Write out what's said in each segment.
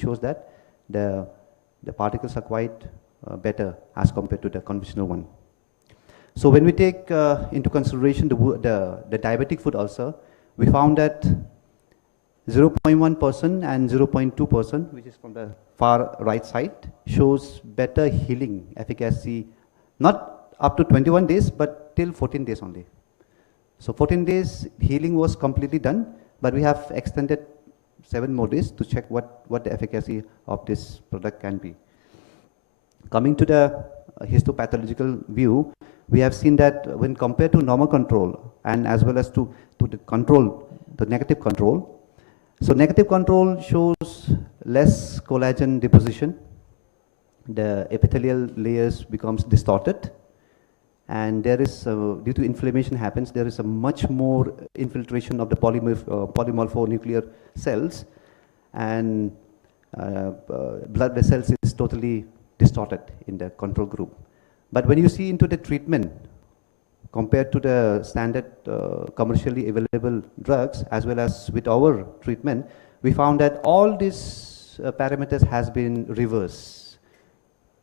shows that the particles are quite better as compared to the conventional one. So when we take into consideration the diabetic foot ulcer, we found that 0.1% and 0.2%, which is from the far right side, shows better healing efficacy, not up to 21 days, but till 14 days only. So 14 days healing was completely done, but we have extended 7 more days to check what the efficacy of this product can be. Coming to the histopathological view, we have seen that when compared to normal control and as well as to the control, the negative control, so negative control shows less collagen deposition, the epithelial layers becomes distorted, and there is, due to inflammation happens, there is a much more infiltration of the polymorphonuclear cells, and blood vessels is totally distorted in the control group. But when you see into the treatment, compared to the standard commercially available drugs, as well as with our treatment, we found that all these parameters has been reversed,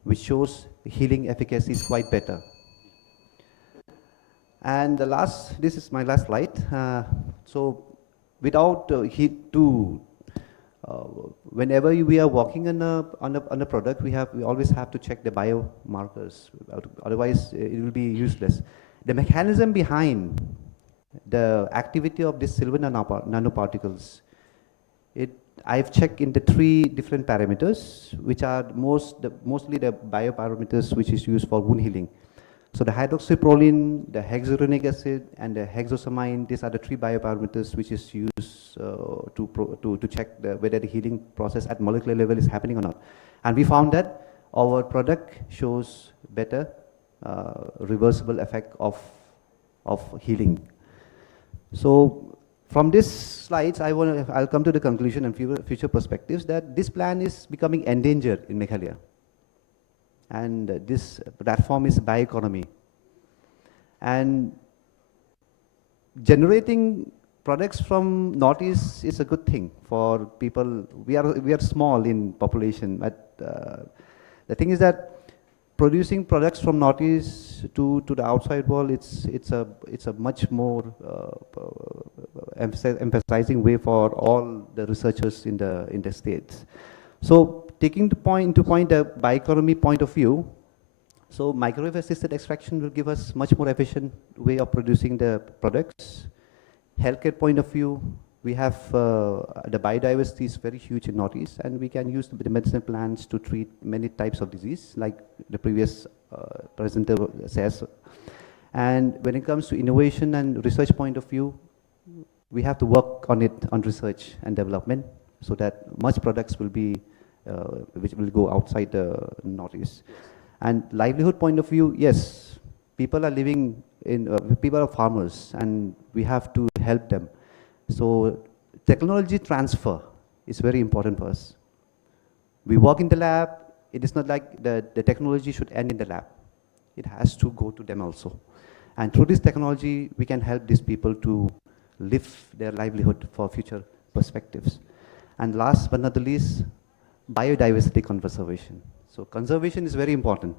which shows healing efficacy is quite better. And the last, this is my last slide. So without heat to, whenever we are working on a product, we always have to check the biomarkers. Otherwise, it will be useless. The mechanism behind the activity of these silver nanoparticles, I've checked in the 3 different parameters, which are mostly the bioparameters which is used for wound healing. So the hydroxyproline, the hexuronic acid, and the hexosamine, these are the 3 bioparameters which is used to check whether the healing process at molecular level is happening or not. And we found that our product shows better reversible effect of healing. So from these slides, I'll come to the conclusion and future perspectives that this plant is becoming endangered in Meghalaya. And this platform is bioeconomy. And generating products from Northeast is a good thing for people. We are small in population, but the thing is that producing products from Northeast to the outside world, it's a much more emphasizing way for all the researchers in the states. So taking the bioeconomy point of view, so microwave assisted extraction will give us much more efficient way of producing the products. Healthcare point of view, we have the biodiversity is very huge in Northeast, and we can use the medicinal plants to treat many types of disease, like the previous presenter says. And when it comes to innovation and research point of view, we have to work on it, on research and development, so that much products will be, which will go outside the Northeast. And livelihood point of view, yes, people are living in, people are farmers, and we have to help them. So technology transfer is very important for us. We work in the lab. It is not like the technology should end in the lab. It has to go to them also. And through this technology, we can help these people to live their livelihood for future perspectives. And last but not the least, biodiversity conservation. So conservation is very important.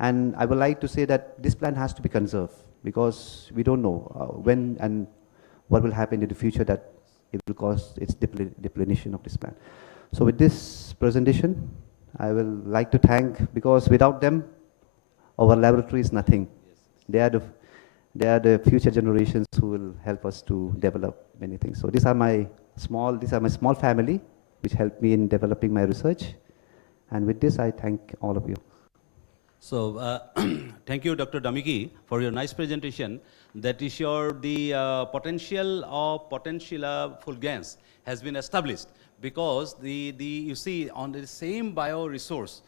And I would like to say that this plant has to be conserved, because we don't know when and what will happen in the future that it will cause its depletion of this plant. So with this presentation, I will like to thank, because without them, our laboratory is nothing. Yes. They are the future generations who will help us to develop many things. So these are my small family, which helped me in developing my research. And with this, I thank all of you. So thank you, Dr. Damiki, for your nice presentation. That is the potential of Potentilla fulgens has been established, because you see on the same bioresource,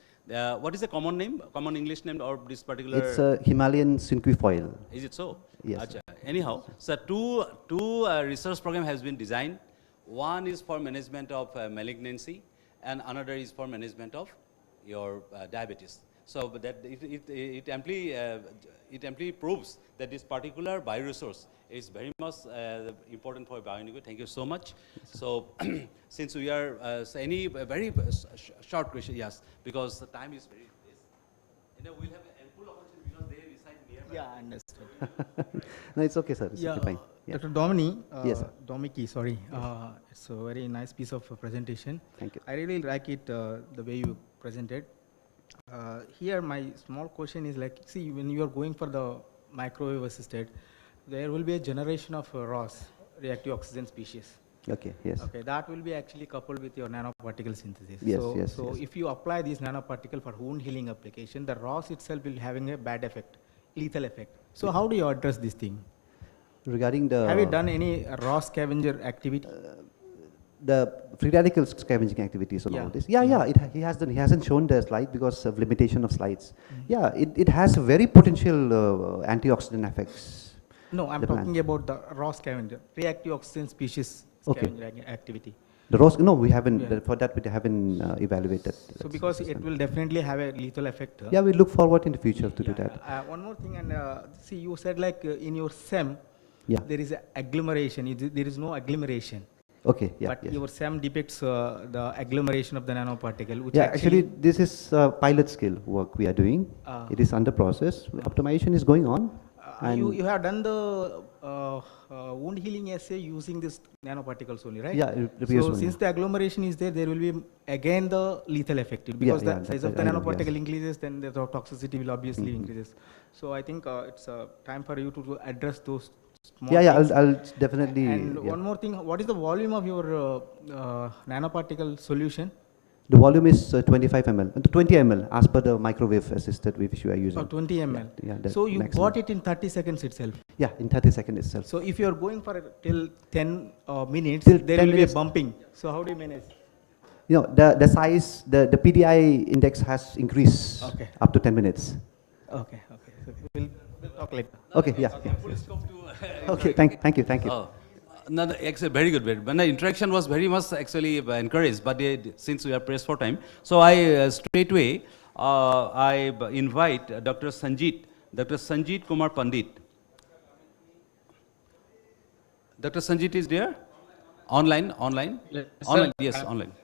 what is the common name, common English name of this particular? It's a Himalayan cinquefoil. Is it so? Yes. Achha. Anyhow, so two research program has been designed. One is for management of malignancy, and another is for management of your diabetes. So but that it amply proves that this particular bioresource is very much important for bioeconomy. Thank you so much. So since we are any very short question, yes, because the time is very less. You know, we'll have ample opportunity because they reside nearby. Yeah, understood. No, it's okay, sir. It's Yeah, okay, fine. Yeah. Dr. Domini, Yes, sir. Domiki, sorry. It's a very nice piece of presentation. Thank you. I really like it, the way you presented. Here, my small question is like, see, when you are going for the microwave assisted, there will be a generation of ROS, reactive oxygen species. Okay, yes. Okay, that will be actually coupled with your nanoparticle synthesis. Yes, so, yes, So yes. if you apply this nanoparticle for wound healing application, the ROS itself will having a bad effect, lethal effect. So how do you address this thing? Regarding the... Have you done any ROS scavenger activity? The free radical scavenging activities and Yeah. all this. Yeah, Yeah. yeah, he has done, he hasn't shown the slide because of limitation of slides. Yeah, it has very potential antioxidant effects. No, I'm The plant. talking about the ROS scavenger, reactive oxygen species Okay. scavenger activity. The rose, no, we haven't, Yeah. for that we haven't evaluated. So because it will definitely have a lethal effect. Yeah, we look forward in the future to do Yeah, that. one more thing, and see, you said like in your SEM, Yeah, there is a agglomeration. There is no agglomeration. okay, yeah, But yes. your SEM depicts the agglomeration of the nanoparticle, which Yeah, actually, this is pilot scale work we are doing. Ah. It is under process. Optimization is going on. And you have done the wound healing assay using this nanoparticles only, right? yeah, the previous So one, since yeah. the agglomeration is there, there will be again the lethal effect because yeah, the size that of the I know, nanoparticle yes. increases, then the toxicity will obviously increases. So I think it's time for you to address those small Yeah, things. I'll definitely. And Yeah. one more thing, what is the volume of your nanoparticle solution? The volume is 25 ml, 20 ml as per the microwave assisted which you are using. Or 20 ml. Yeah, the So you maximum. got it in 30 seconds itself. Yeah, in 30 seconds itself. So if you are going for till 10 minutes, Till there 10 will minutes. be a bumping. So how do you manage? You know, the size, the PDI index has increased Okay. up to 10 minutes. Okay, okay. So we'll talk later. Okay, yeah. Full scope to Okay, thank you. Oh, no, actually, very good. When the interaction was very much actually encouraged, but since we are pressed for time, so I straightway I invite Dr. Sanjeet Kumar Pandit. Dr. Sanjeet is there? Online? Yes, Online, sir. yes, online. Yes.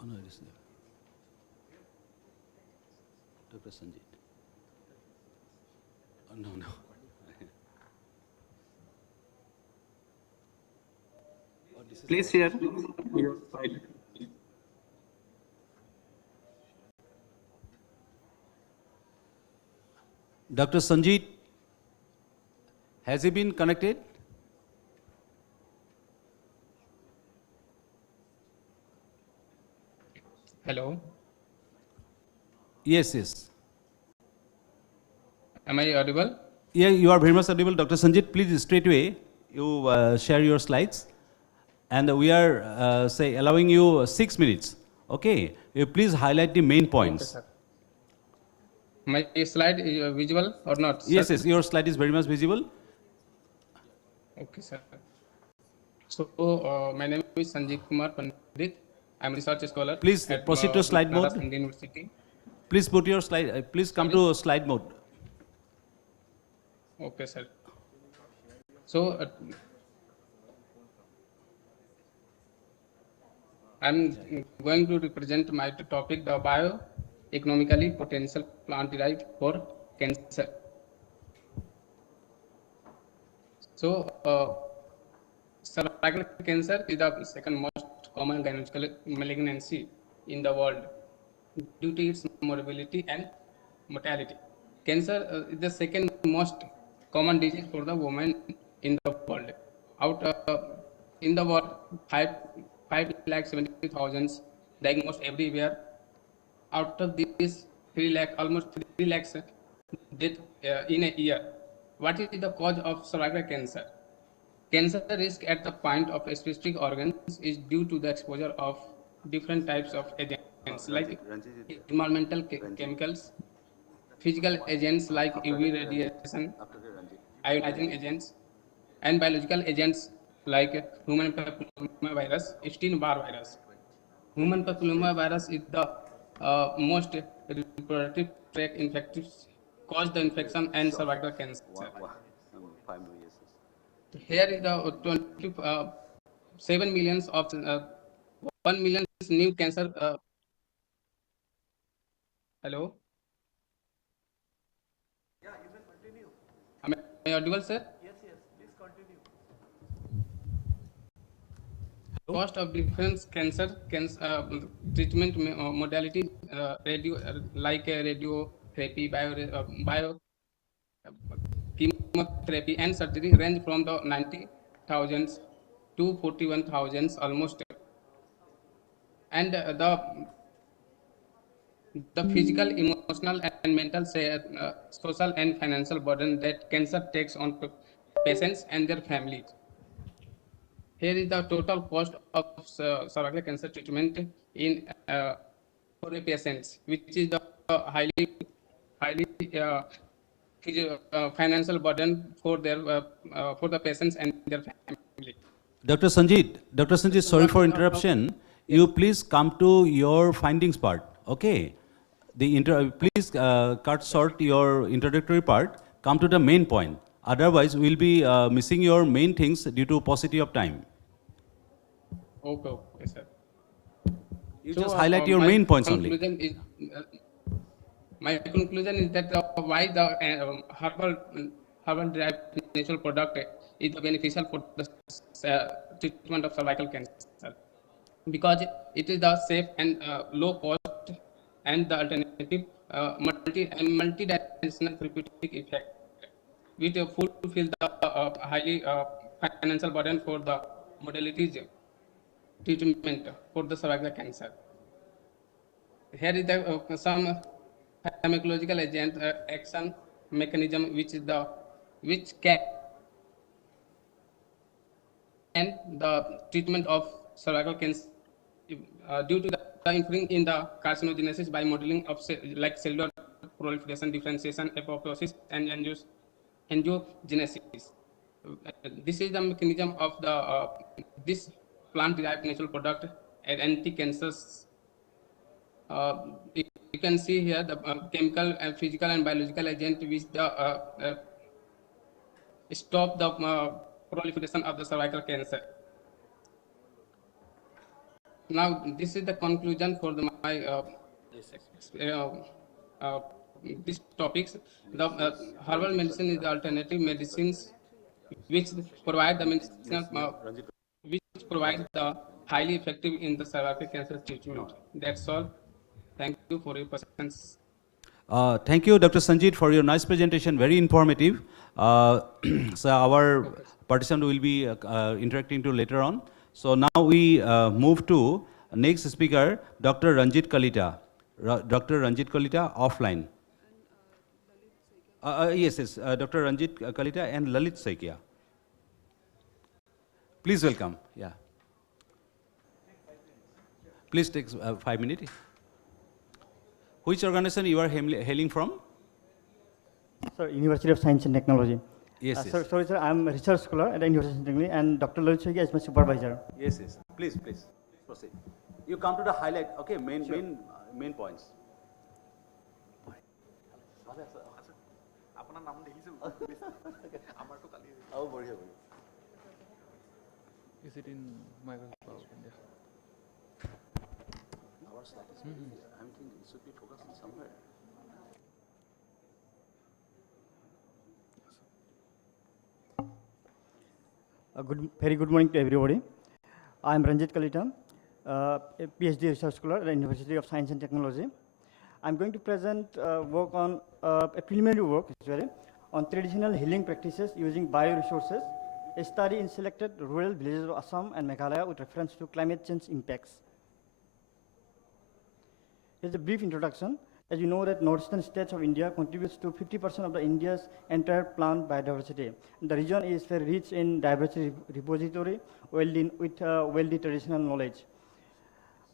Oh, no, it is there. Dr. Sanjeet. Oh, no. Oh, this is Please share your slide. Dr. Sanjeet, has he been connected? Hello. Yes. Am I audible? Yeah, you are very much audible. Dr. Sanjeet, please straight away, you share your slides. And we are, allowing you 6 minutes. Okay, you please highlight the main points. Okay, sir. My slide is visual or not? Yes, sir? your slide is very much visible. Okay, sir. So, my name is Sanjeev Kumar Pandit. I'm a research scholar. Please at proceed to slide Banaras mode. Indian University. Please put your slide, please come to slide mode. Okay, sir. So, I'm going to represent my topic, the bioeconomically potential plant-derived for cancer. So, cervical cancer is the second most common gynecological malignancy in the world. due to its morbidity and mortality. Cancer is the second most common disease for the women in the world. Out in the world, 5,70,000 diagnosed every year. Out of these, 3 lakh, almost 3 lakhs death in a year. What is the cause of cervical cancer? Cancer risk at the point of specific organs is due to the exposure of different types of agents like environmental chemicals, physical agents like UV radiation, ionizing agents, and biological agents like human papillomavirus, Epstein-Barr virus. Human papillomavirus is the most reproductive tract infective, cause the infection and cervical cancer. Here is the 7 millions of 1 million new cancer. Hello, am I audible, sir? Cost of different treatment modality, like radiotherapy, bio chemotherapy, and surgery range from the 90,000 to 41,000 almost. And the physical, emotional, and mental, social, and financial burden that cancer takes on patients and their families. Here is the total cost of cervical cancer treatment in for a patient, which is the highly financial burden for the patients and their family. Dr. Sanjit, sorry for interruption. Yes. You please come to your findings part, okay? Please cut short your introductory part, come to the main point. Otherwise, we'll be missing your main things due to paucity of time. Okay, sir. You So just highlight your main points only. My conclusion is that why the herbal derived natural product is beneficial for the treatment of cervical cancer, because it is the safe and low cost and the alternative multi-dimensional therapeutic effect, which fulfill the highly financial burden for the modalities treatment for the cervical cancer. Here is the some pharmacological agent action mechanism, which can the treatment of cervical cancer due to the increase in the carcinogenesis by modeling of like cellular proliferation, differentiation, apoptosis, and angiogenesis. This is the mechanism of the this plant-derived natural product and anti-cancers. You can see here the chemical and physical and biological agent which stop the proliferation of the cervical cancer. Now, this is the conclusion for my these topics. The herbal medicine is the alternative medicines which provide the medicinal, which provide the highly effective in the cervical cancer treatment. That's all. Thank you for your presence. Thank you, Dr. Sanjit, for your nice presentation, very informative. So our participant will be interacting to later on. So now we move to next speaker, Dr. Ranjit Kalita. Dr. Ranjit Kalita, offline. Yes, Dr. Ranjit Kalita and Lalit Saikia. Please welcome. Yeah. Please take 5 minutes. Which organization you are hailing from? Sir, University of Science and Technology. Yes, yes. Sir, sorry, sir, I'm a research scholar at the University of Technology, and Dr. Lalit Saikia is my supervisor. Yes, yes. Please, please proceed. You come to the highlight. Okay, main points. Is it in Microsoft India? Our slide is I'm thinking it should be focusing somewhere. Very good morning to everybody. I am Ranjit Kalita. a PhD research scholar at the University of Science and Technology. I'm going to present work on a preliminary work actually on traditional healing practices using bioresources, a study in selected rural villages of Assam and Meghalaya with reference to climate change impacts. Here's a brief introduction. As you know that northeastern states of India contributes to 50% of the India's entire plant biodiversity. The region is very rich in diversity repository with wealthy traditional knowledge.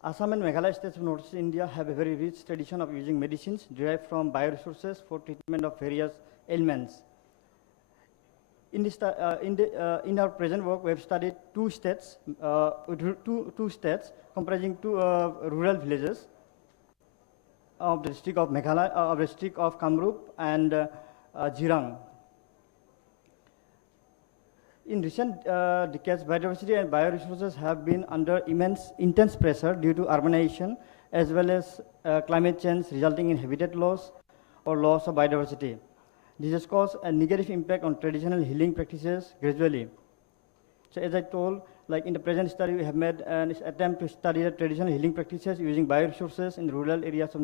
Assam and Meghalaya states of northeast India have a very rich tradition of using medicines derived from bioresources for treatment of various ailments. In our present work, we have studied two states comprising two rural villages of the district of Meghalaya, of the district of Kamrup and Jirang. In recent decades, biodiversity and bioresources have been under intense pressure due to urbanization as well as climate change resulting in habitat loss or loss of biodiversity. This has caused a negative impact on traditional healing practices gradually. So as I told, like in the present study, we have made an attempt to study the traditional healing practices using bioresources in the rural areas of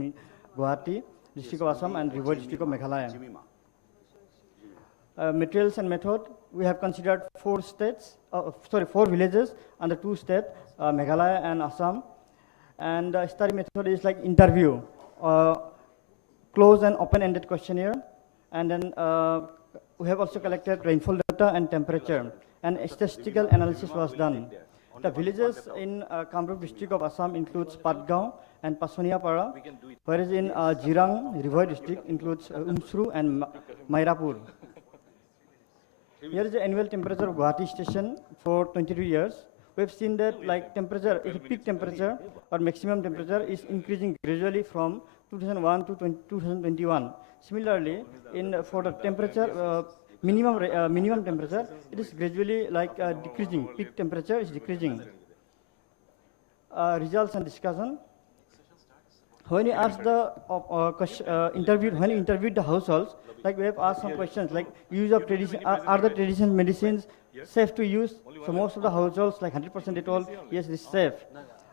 Guwahati, district of Assam, and River district of Meghalaya. Materials and method, we have considered four villages under two states, Meghalaya and Assam. And the study method is like interview, closed and open-ended questionnaire. And then we have also collected rainfall data and temperature, and a statistical analysis was done. The villages in Kamrup district of Assam includes Patgaon and Pasoniapara, whereas in Jirang, River district includes Umsru and Mairapur. Here is the annual temperature of Guwahati station for 22 years. We've seen that like temperature, if peak temperature or maximum temperature is increasing gradually from 2001 to 2021. Similarly, for the temperature, minimum temperature, it is gradually like decreasing. Peak temperature is decreasing. Results and discussion. When you ask the interviewed the households, like we have asked some questions like use of tradition, are the traditional medicines safe to use? So most of the households, like 100%, they told yes, it is safe.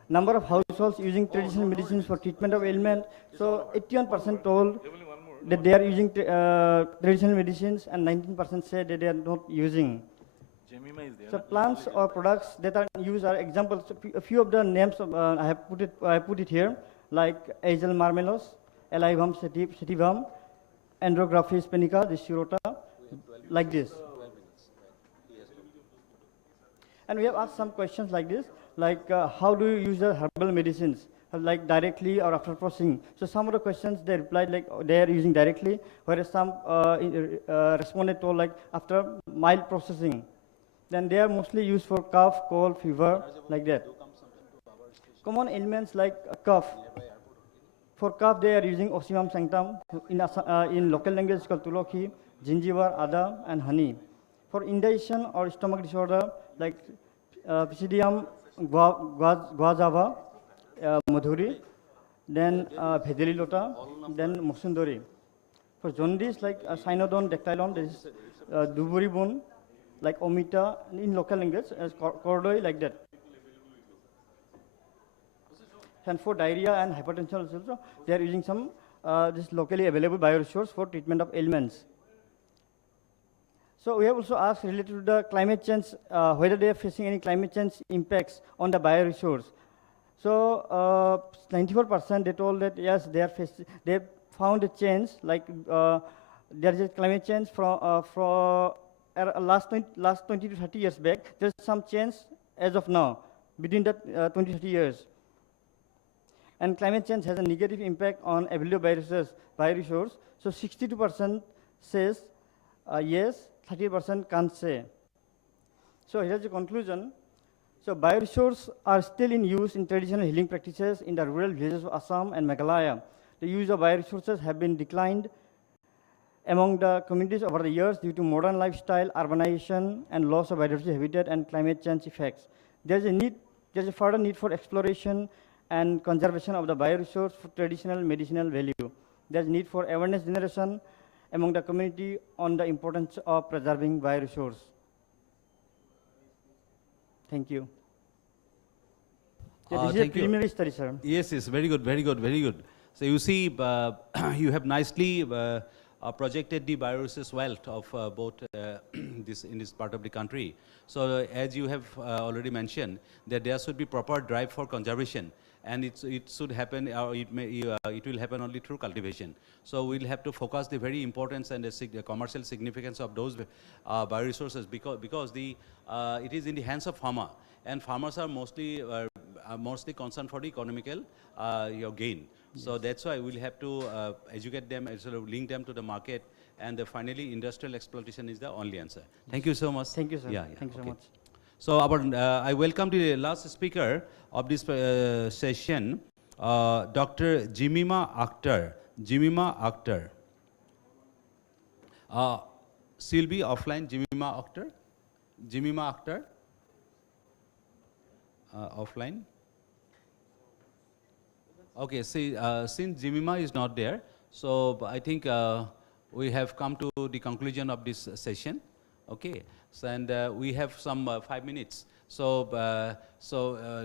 Number of households using traditional medicines for treatment of ailment. So 81% told that they are using traditional medicines, and 19% say that they are not using. So plants or products that are used are examples. A few of the names of, I have put it here, like Azale marmelos, Elaivum sativum, Andrographis spenica, the Shirota, like this. And we have asked some questions like this, like how do you use the herbal medicines, like directly or after processing? So some of the questions they replied like they are using directly, whereas some responded told like after mild processing. Then they are mostly used for cough, cold, fever, like that. Common ailments like cough. For cough, they are using Osimum sanctum. In local language, it's called Tulokhi, gingiber, Ada, and honey. For indigestion or stomach disorder, like Pisidium guajava, Madhuri, then Bhedelilota, then Mosundori. For jaundice, like Cynodon dactylon, there is Duburibun, like Omita, in local language, as Cordoi, like that. And for diarrhea and hypertension also, they are using some this locally available bioresource for treatment of ailments. So we have also asked related to the climate change, whether they are facing any climate change impacts on the bioresource. So 94% they told that yes, they found a change, like there is a climate change from last 20 to 30 years back. There's some change as of now between the 20 to 30 years. And climate change has a negative impact on available bioresource. So 62% says yes, 30% can't say. So here's the conclusion. So bioresources are still in use in traditional healing practices in the rural villages of Assam and Meghalaya. The use of bioresources have been declined among the communities over the years due to modern lifestyle, urbanization, and loss of biodiversity habitat and climate change effects. There's a further need for exploration and conservation of the bioresource for traditional medicinal value. There's need for awareness generation among the community on the importance of preserving bioresource. Thank you. Yeah, this is a Thank you. preliminary study, sir. Yes, yes, very good, very good, very good. So you see, you have nicely projected the bioresource wealth of both this in this part of the country. So as you have already mentioned, that there should be proper drive for conservation, and it should happen, or it will happen only through cultivation. So we'll have to focus the very importance and the commercial significance of those bioresources, because it is in the hands of farmer, and farmers are mostly concerned for the economical your gain. Yes. So that's why we'll have to educate them, sort of link them to the market, and finally industrial exploitation is the only answer. Thank you so much. Thank you, sir. Yeah, Thank you so okay. much. So I welcome the last speaker of this session, Dr. Jemima Akhtar. Jemima Akhtar. She'll be offline, Jemima Akhtar. Jemima Akhtar. Offline. Okay, see, since Jemima is not there, so I think we have come to the conclusion of this session. Okay, so, and we have some 5 minutes. So,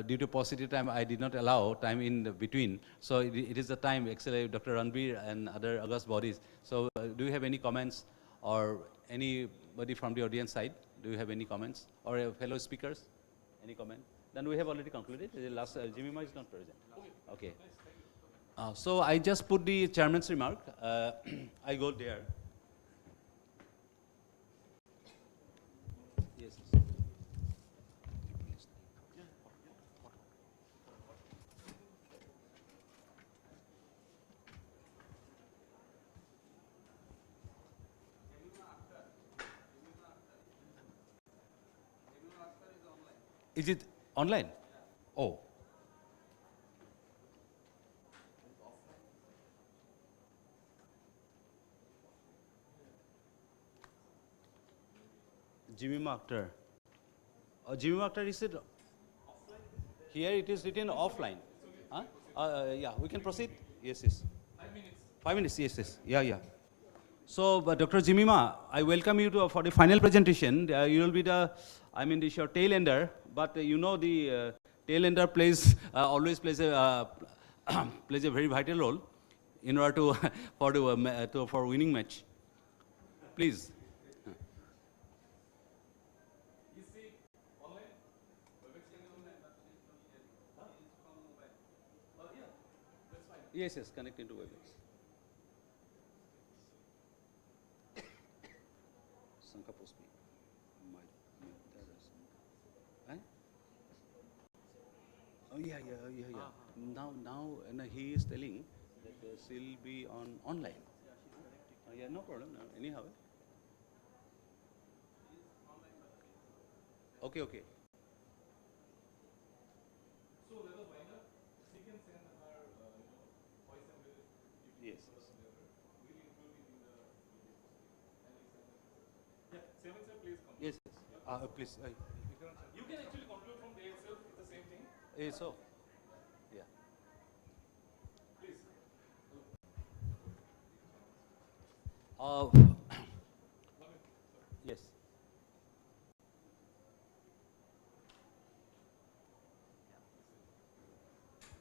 due to paucity time, I did not allow time in between. So it is the time, actually, Dr. Ranbir and other August bodies. So do you have any comments, or anybody from the audience side? Do you have any comments, or fellow speakers? Any comment? Then we have already concluded. The last Jemima is not present. Okay. So I just put the chairman's remark. I go there. Yes. Is it online? Oh. Jemima Akhtar. Jemima Akhtar, is it offline? Here it is written offline. Huh? Yeah, we can proceed. Yes, yes. 5 minutes. 5 minutes. Yes, yes. Yeah, yeah. So, Dr. Jemima, I welcome you for the final presentation. You will be your tail ender, but you know the tail ender always plays a plays a very vital role in order to for winning match. Please. Yes, yes, connect into WebEx. Sanka post me. Eh? Oh yeah, yeah, yeah, yeah. Now, and he is telling that she'll be online. Yeah, no problem. No, anyhow. Okay, okay. Yes. Yes, yes. Please. You can actually conclude from there itself. It's the same thing. So, yeah. Yes.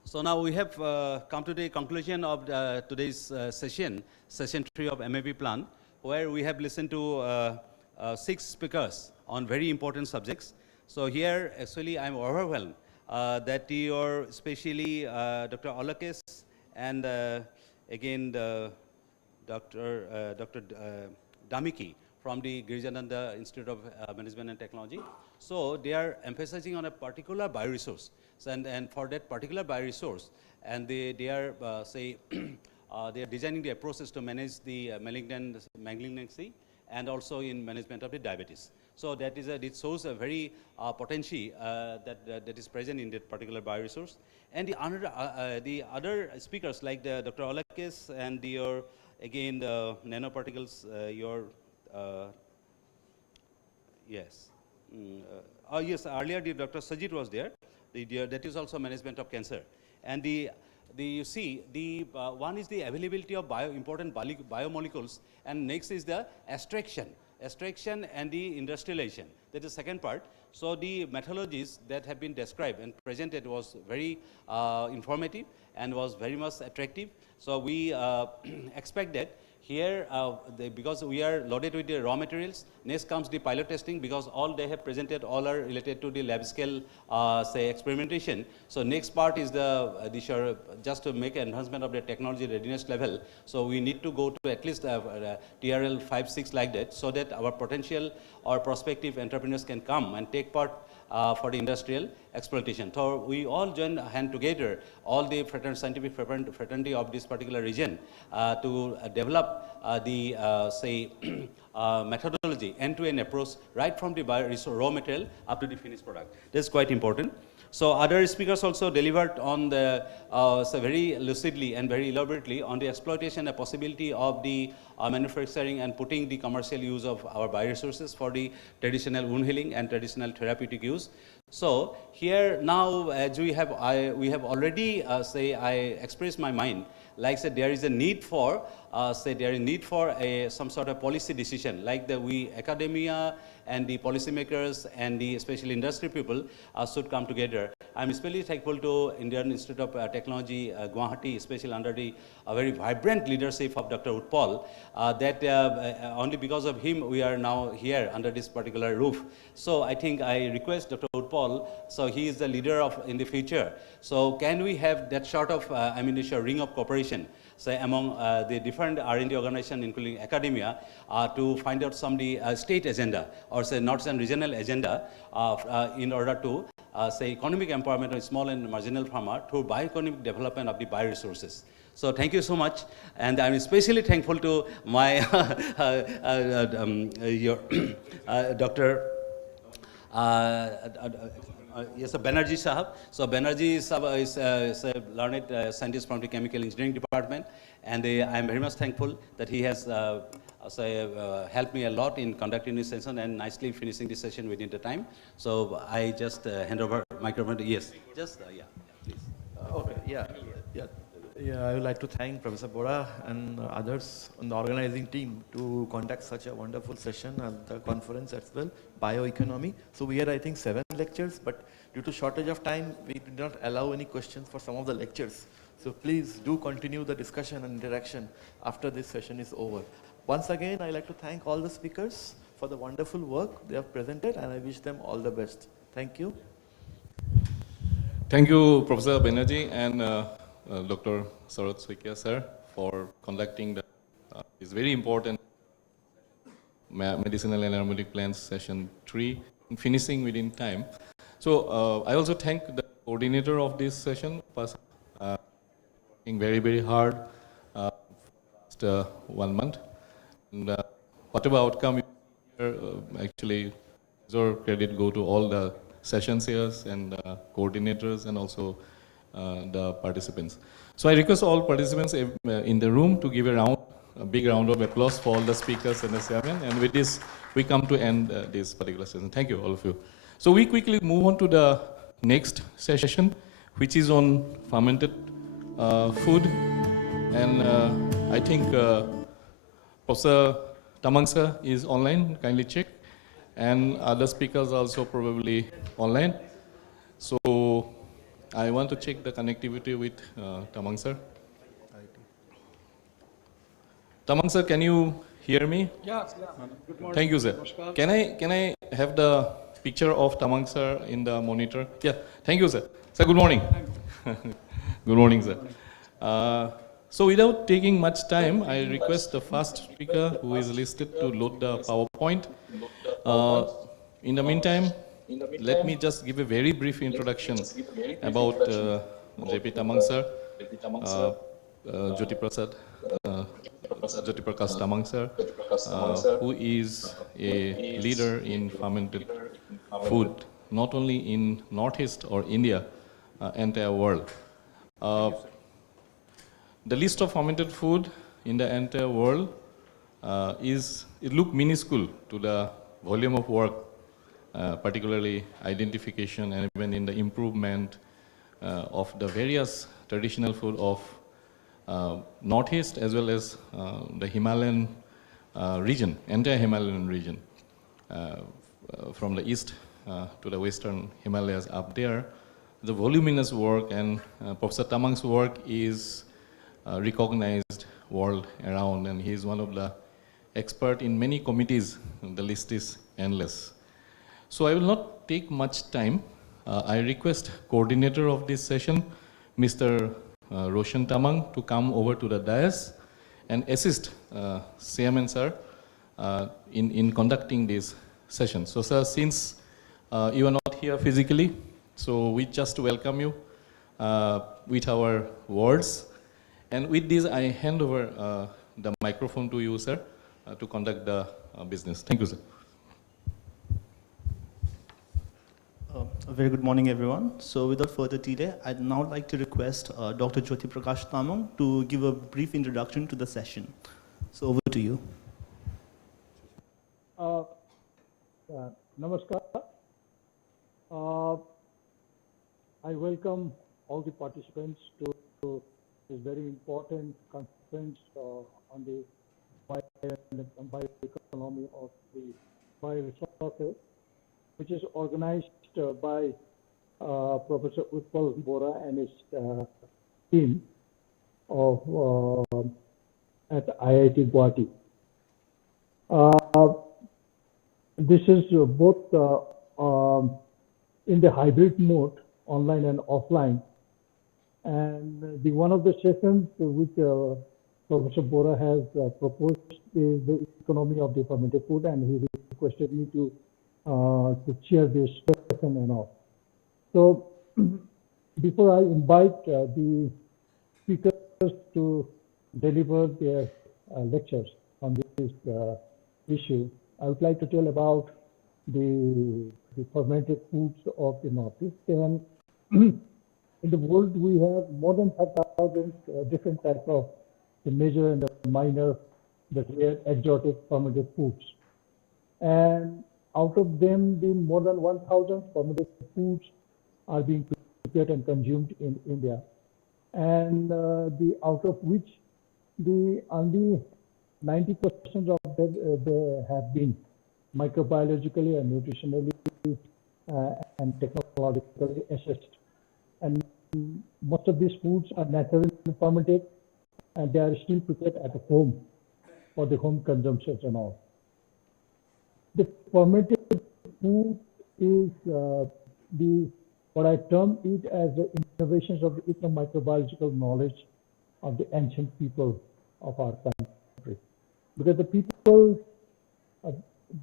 So now we have come to the conclusion of today's session 3 of MAP plan, where we have listened to 6 speakers on very important subjects. So here, actually, I'm overwhelmed that you're, especially Dr. Olakes and again Dr. Damiki from the Girijananda Institute of Management and Technology. So they are emphasizing on a particular bioresource. So and for that particular bioresource, and they are they are designing the approaches to manage the malignancy and also in management of the diabetes. So that is it shows a very potency that is present in that particular bioresource. And the other speakers like Dr. Olakes and your again the nanoparticles yes. Yes, earlier the Dr. Sajid was there. That is also management of cancer. And you see, one is the availability of important biomolecules, and next is the extraction and the industrialization. That is the second part. So the methodologies that have been described and presented was very informative and was very much attractive. So we expect that here, because we are loaded with the raw materials, next comes the pilot testing, because all they have presented all are related to the lab scale, say, experimentation. So next part is just to make enhancement of the technology readiness level. So we need to go to at least TRL 5, 6 like that, so that our potential or prospective entrepreneurs can come and take part for the industrial exploitation. So we all join hand together, all the scientific fraternity of this particular region, to develop the say methodology, end-to-end approach, right from the raw material up to the finished product. That's quite important. So other speakers also delivered on the so very lucidly and very elaborately on the exploitation and possibility of the manufacturing and putting the commercial use of our bioresources for the traditional wound healing and traditional therapeutic use. So here now, as we have already I expressed my mind, like said, there is a need for some sort of policy decision, like we academia and the policymakers and the especially industry people should come together. I'm especially thankful to Indian Institute of Technology, Guwahati, especially under the very vibrant leadership of Dr. Utpal, that only because of him we are now here under this particular roof. So I think I request Dr. Utpal, so he is the leader of in the future. So can we have that sort of, ring of cooperation, say among the different R&D organizations, including academia, to find out some state agenda or say northern regional agenda in order to say economic empowerment of small and marginal farmer through bioeconomic development of the bioresources. So thank you so much, and I'm especially thankful to my your Dr. Yes, Banerjee Sahab. So Banerjee Sahab is a learned scientist from the chemical engineering department, and I'm very much thankful that he has helped me a lot in conducting this session and nicely finishing this session within the time. So I just hand over microphone to, yes, just, yeah, please. Okay, yeah. I would like to thank Professor Bora and others on the organizing team to conduct such a wonderful session at the conference as well, Bioeconomy. So we had, I think, 7 lectures, but due to shortage of time, we did not allow any questions for some of the lectures. So please do continue the discussion and interaction after this session is over. Once again, I'd like to thank all the speakers for the wonderful work they have presented, and I wish them all the best. Thank you. Thank you, Professor Banerjee and Dr. Sarat Soikia, sir, for conducting this very important medicinal and aromatic plants session 3, and finishing within time. So I also thank the coordinator of this session, working very, very hard last 1 month. And whatever outcome actually, your credit go to all the session chairs and coordinators and also the participants. So I request all participants in the room to give a big round of applause for all the speakers and the chairman. And with this, we come to end this particular session. Thank you, all of you. So we quickly move on to the next session, which is on fermented food. And I think Professor Tamang sir is online, kindly check. And other speakers also probably online. So I want to check the connectivity with Tamang sir. Tamang sir, can you hear me? Yeah. Good morning. Thank you, sir. Can I have the picture of Tamang sir in the monitor? Yeah. Thank you, sir. Sir, good morning. Good morning, sir. So without taking much time, I request the first speaker who is listed to load the PowerPoint. In the meantime, let me just give a very brief introduction about J.P. Tamang sir, Jyoti Prakash Tamang sir, who is a leader in fermented food, not only in Northeast or India, entire world. The list of fermented food in the entire world it look minuscule to the volume of work, particularly identification and even in the improvement of the various traditional food of Northeast as well as the Himalayan region, entire Himalayan region, from the east to the Western Himalayas up there. The voluminous work and Professor Tamang's work is recognized world around, and he is one of the expert in many committees. The list is endless. So I will not take much time. I request coordinator of this session, Mr. Roshan Tamang, to come over to the dais and assist Chairman sir in conducting this session. So sir, since you are not here physically, so we just welcome you with our words. And with this, I hand over the microphone to you, sir, to conduct the business. Thank you, sir. A very good morning, everyone. So without further delay, I'd now like to request Dr. Jyoti Prakash Tamang to give a brief introduction to the session. So over to you. Namaskar. I welcome all the participants to this very important conference on the bioeconomy of the bioresources, which is organized by Professor Utpal Bora and his team of at IIT Guwahati. This is both in the hybrid mode, online and offline. And the one of the sessions which Professor Bora has proposed is the economy of the fermented food, and he requested me to chair this session and all. So before I invite the speakers to deliver their lectures on this issue, I would like to tell about the fermented foods of the Northeast. And in the world, we have more than 5,000 different types of the major and the minor, the rare exotic fermented foods. And out of them, the more than 1,000 fermented foods are being prepared and consumed in India. And out of which the only 90% of them they have been microbiologically and nutritionally and technologically assessed. And most of these foods are naturally fermented, and they are still prepared at home for the home consumption and all. The fermented food is what I term it as the innovations of the ethnomicrobiological knowledge of the ancient people of our country. Because the people,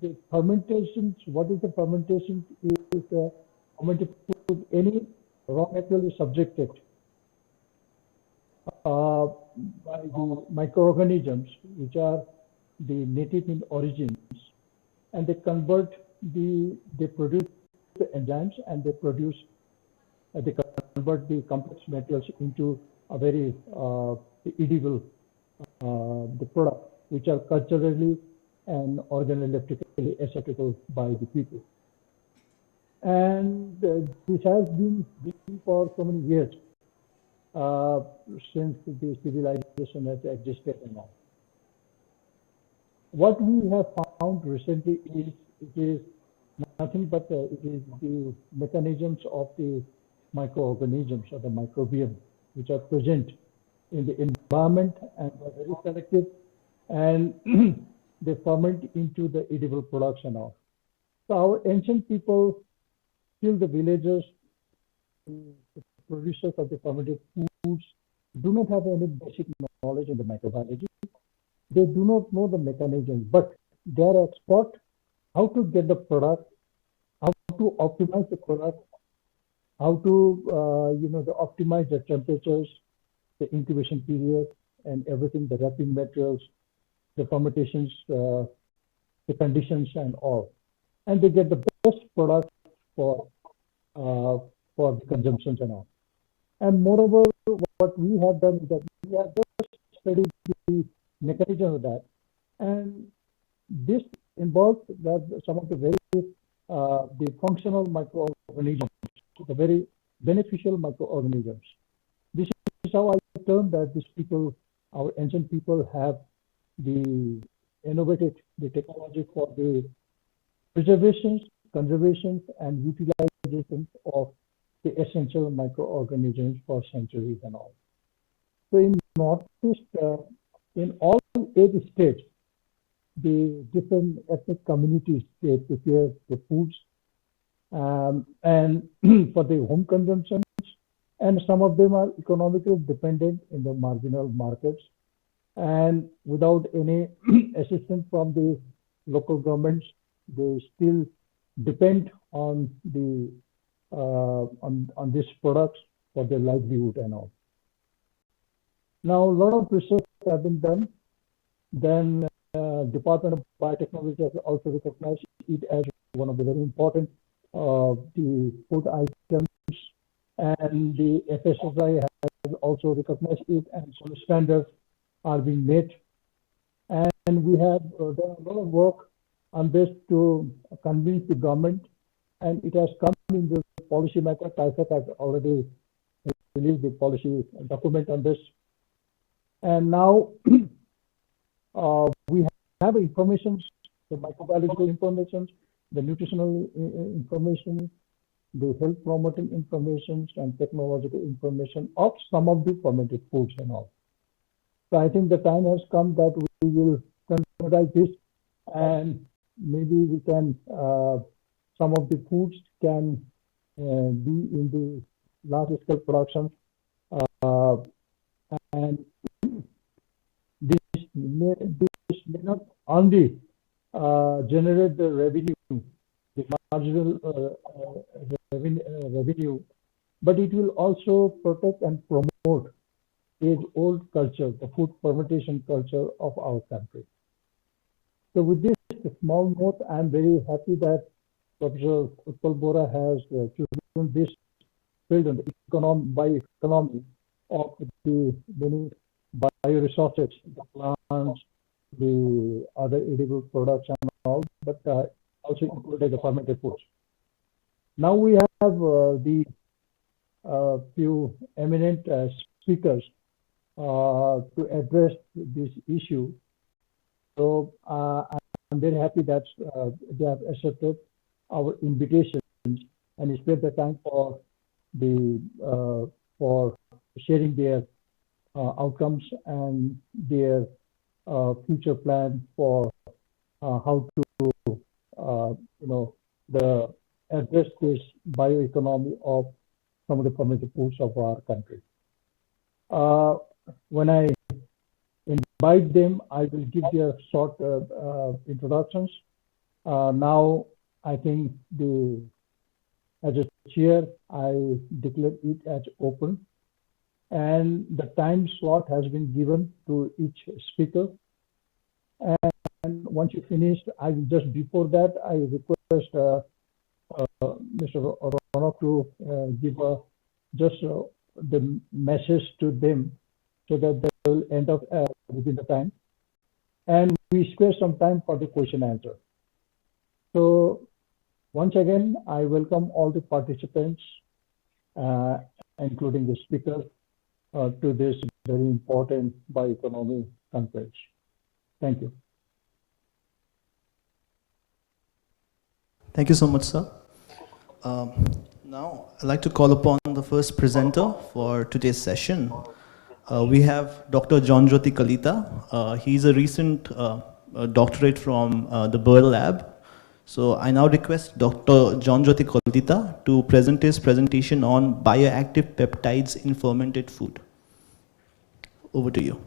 the fermentations, what is the fermentation? Is fermented food, any raw material is subjected by the microorganisms, which are the native in origins, and they they produce the enzymes, and they convert the complex materials into a very edible the product, which are culturally and organoleptically acceptable by the people. And this has been for so many years since the civilization has existed and all. What we have found recently is it is nothing but it is the mechanisms of the microorganisms or the microbiome which are present in the environment and are very selective, and they ferment into the edible products and all. So our ancient people, still the villagers, the producers of the fermented foods, do not have any basic knowledge in the microbiology. They do not know the mechanism, but they are expert how to get the product, how to optimize the product, how to optimize the temperatures, the incubation period, and everything, the wrapping materials, the fermentations, the conditions, and all. And they get the best product for the consumptions and all. And moreover, what we have done is that we have just studied the mechanism of that, and this involves that some of the very the functional microorganisms, the very beneficial microorganisms. This is how I term that these people, our ancient people, have innovated the technology for the preservation conservation and utilization of the essential microorganisms for centuries and all. So in Northeast, in all 8 states, the different ethnic communities, they prepare the foods and for the home consumption, and some of them are economically dependent in the marginal markets, and without any assistance from the local governments, they still depend on the on these products for their livelihood and all. Now, a lot of research have been done. Then Department of Biotechnology has also recognized it as one of the very important the food items, and the FSSI has also recognized it, and some standards are being made. And we have done a lot of work on this to convince the government, and it has come in the policy matter. TIFAC has already released the policy document on this. And now we have information, the microbiological information, the nutritional information, the health promoting information, and technological information of some of the fermented foods and all. So I think the time has come that we will standardize this, and maybe we can, some of the foods can be in the large scale production, and this may not only generate the revenue, the marginal revenue, but it will also protect and promote age-old culture, the food fermentation culture of our country. So with this small note, I'm very happy that Professor Utpal Bora has chosen this field on the bioeconomy of the many bioresources, the plants, the other edible products and all, but also included the fermented foods. Now we have the few eminent speakers to address this issue. So I'm very happy that they have accepted our invitation and spent the time for the for sharing their outcomes and their future plan for how to address this bioeconomy of some of the fermented foods of our country. When I invite them, I will give their short introductions. Now, I think as a chair, I declare it as open, and the time slot has been given to each speaker. And once you finish, I will just before that, I request Mr. Ronak to give just the message to them so that they will end up within the time. And we spare some time for the question answer. So once again, I welcome all the participants, including the speaker, to this very important bioeconomy conference. Thank you. Thank you so much, sir. Now, I'd like to call upon the first presenter for today's session. We have Dr. John Jyoti Kalita. He's a recent doctorate from the Burr Lab. So I now request Dr. John Jyoti Kalita to present his presentation on bioactive peptides in fermented food. Over to you.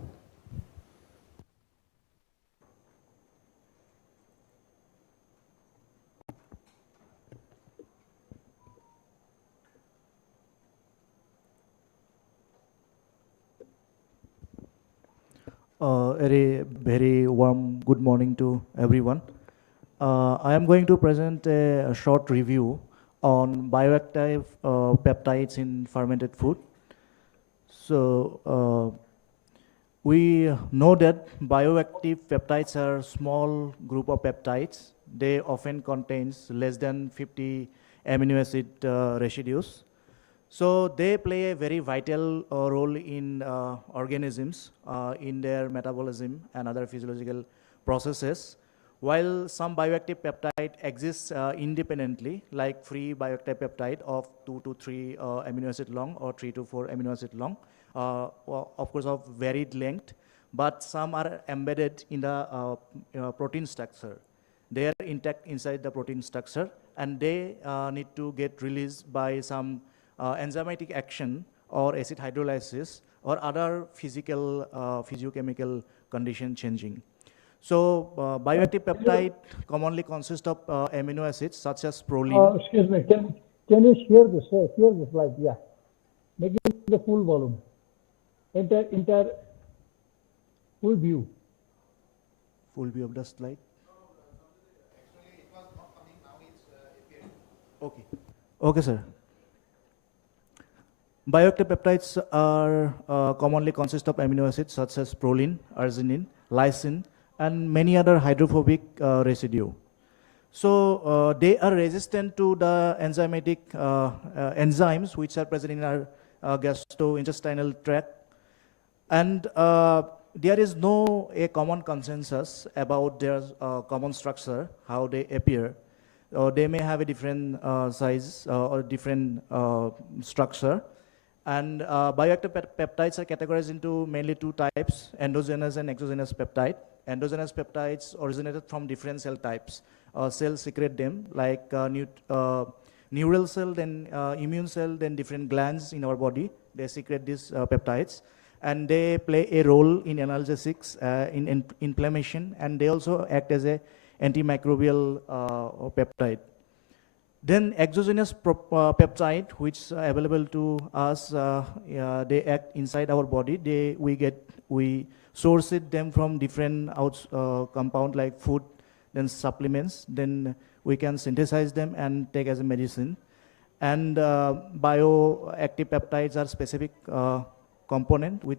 A very warm good morning to everyone. I am going to present a short review on bioactive peptides in fermented food. So we know that bioactive peptides are small group of peptides. They often contains less than 50 amino acid residues. So they play a very vital role in organisms in their metabolism and other physiological processes. While some bioactive peptides peptide exists independently, like free bioactive peptide of 2 to 3 amino acid long or 3 to 4 amino acid long, of course of varied length, but some are embedded in the protein structure. They are intact inside the protein structure, and they need to get released by some enzymatic action or acid hydrolysis or other physical, physiochemical condition changing. So bioactive peptide commonly consists of amino acids such as proline. Excuse me, can you share the slide? Yeah, make it the full volume, entire full view. Full view of the slide. Okay. Okay, sir. Bioactive peptides are commonly consist of amino acids such as proline, arginine, lysine, and many other hydrophobic residue. So they are resistant to the enzymatic enzymes which are present in our gastrointestinal tract. And there is no a common consensus about their common structure, how they appear. They may have a different size or different structure. And bioactive peptides are categorized into mainly two types, endogenous and exogenous peptide. Endogenous peptides originated from different cell types. Cells secrete them, like neural cell, then immune cell, then different glands in our body. They secrete these peptides. And they play a role in analgesics, in inflammation, and they also act as a antimicrobial peptide. Then exogenous peptide, which is available to us, they act inside our body. We source them from different compound like food, then supplements. Then we can synthesize them and take as a medicine. And bioactive peptides are specific component with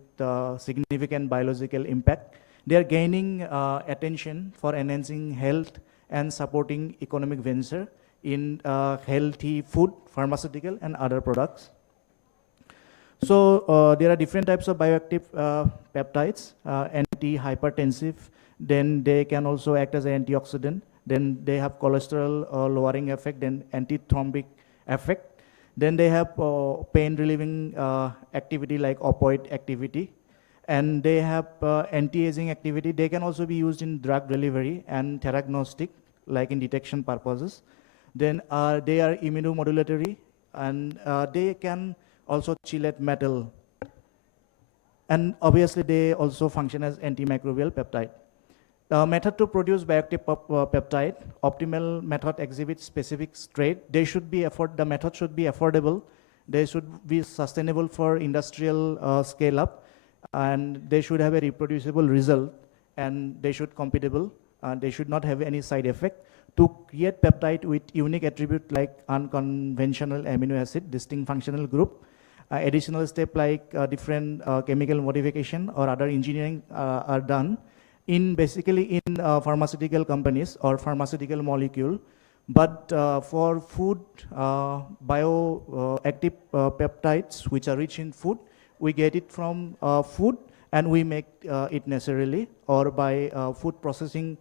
significant biological impact. They are gaining attention for enhancing health and supporting economic venture in healthy food, pharmaceutical, and other products. So there are different types of bioactive peptides, anti-hypertensive, then they can also act as an antioxidant, then they have cholesterol lowering effect, then antithrombic effect, then they have pain relieving activity like opioid activity, and they have anti-aging activity. They can also be used in drug delivery and theragnostic, like in detection purposes. Then they are immunomodulatory, and they can also chelate metal. And obviously they also function as antimicrobial peptide. The method to produce bioactive peptide, optimal method exhibits specific trait. The method should be affordable. They should be sustainable for industrial scale up, and they should have a reproducible result, and they should compatible. They should not have any side effect. To create peptide with unique attribute like unconventional amino acid, distinct functional group, additional step like different chemical modification or other engineering are done basically in pharmaceutical companies or pharmaceutical molecule. But for food, bioactive peptides which are rich in food, we get it from food and we make it naturally or by food processing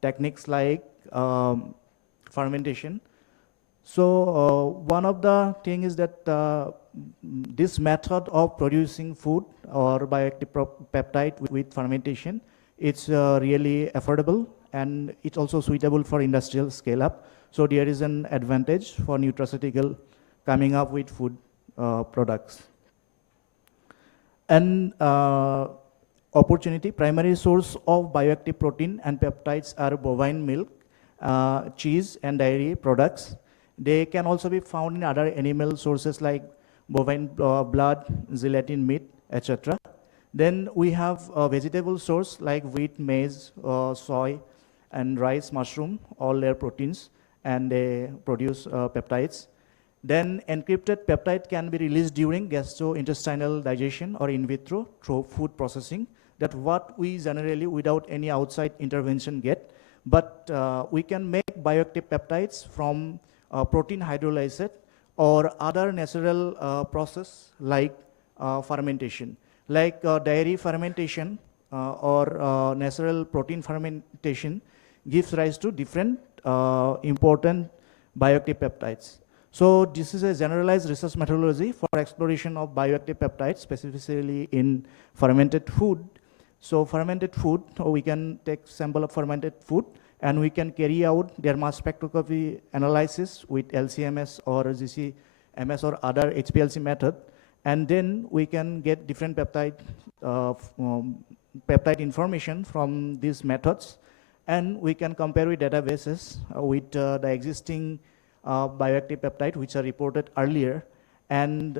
techniques like fermentation. So one of the thing is that this method of producing food or bioactive peptide with fermentation, it's really affordable and it's also suitable for industrial scale up. So there is an advantage for nutraceutical coming up with food products. And opportunity, primary source of bioactive protein and peptides are bovine milk, cheese, and dairy products. They can also be found in other animal sources like bovine blood, gelatin, meat, etc. Then we have a vegetable source like wheat, maize, soy, and rice, mushroom, all their proteins, and they produce peptides. Then encrypted peptide can be released during gastrointestinal digestion or in vitro through food processing. That what we generally, without any outside intervention, get. But we can make bioactive peptides from protein hydrolysis or other natural process like fermentation. Like dairy fermentation or natural protein fermentation gives rise to different important bioactive peptides. So this is a generalized research methodology for exploration of bioactive peptides, specifically in fermented food. So fermented food, we can take sample of fermented food, and we can carry out their mass spectroscopy analysis with LCMS or GCMS or other HPLC method, and then we can get different peptide information from these methods, and we can compare with databases with the existing bioactive peptide which are reported earlier, and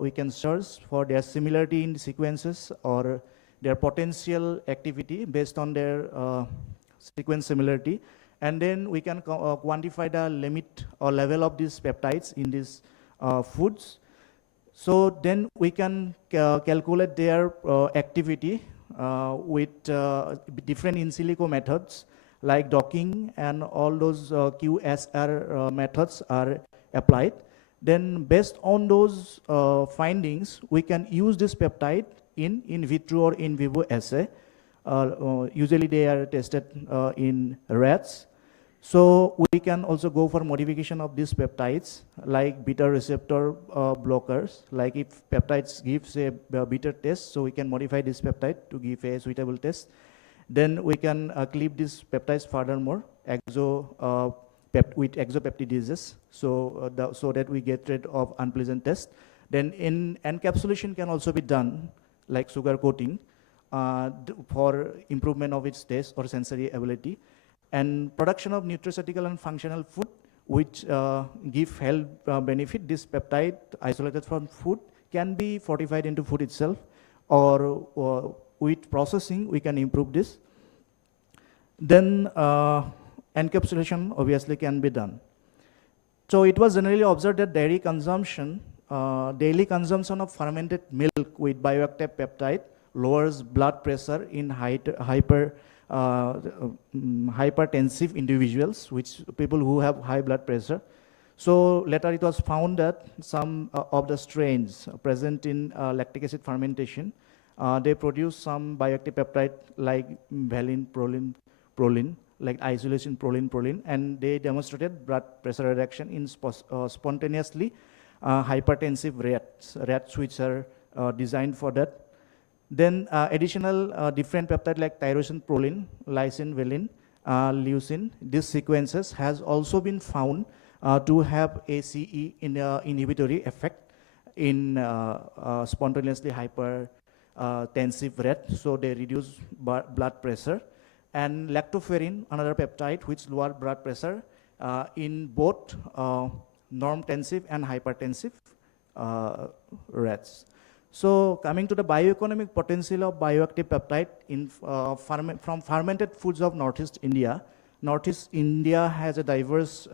we can search for their similarity in sequences or their potential activity based on their sequence similarity, and then we can quantify the limit or level of these peptides in these foods. So then we can calculate their activity with different in silico methods like docking, and all those QSR methods are applied. Then based on those findings, we can use this peptide in vitro or in vivo assay. Usually they are tested in rats. So we can also go for modification of these peptides, like beta receptor blockers. Like if peptides gives a bitter taste, so we can modify this peptide to give a suitable taste. Then we can clip these peptides furthermore with exopeptidases, so that we get rid of unpleasant taste. Then encapsulation can also be done, like sugar coating, for improvement of its taste or sensory ability. And production of nutraceutical and functional food, which give health benefit. This peptide isolated from food can be fortified into food itself, or with processing, we can improve this. Then encapsulation obviously can be done. So it was generally observed that daily consumption of fermented milk with bioactive peptide lowers blood pressure in hypertensive individuals, which people who have high blood pressure. So later it was found that some of the strains present in lactic acid fermentation, they produce some bioactive peptide like valine, proline, like isolation proline, and they demonstrated blood pressure reduction in spontaneously hypertensive rats which are designed for that. Then additional different peptide like tyrosine proline, lysine, valine, leucine, these sequences has also been found to have ACE inhibitory effect in spontaneously hypertensive rat, so they reduce blood pressure. And lactoferrin, another peptide which lower blood pressure in both normotensive and hypertensive rats. So coming to the bioeconomic potential of bioactive peptide from fermented foods of Northeast India. Northeast India has a diverse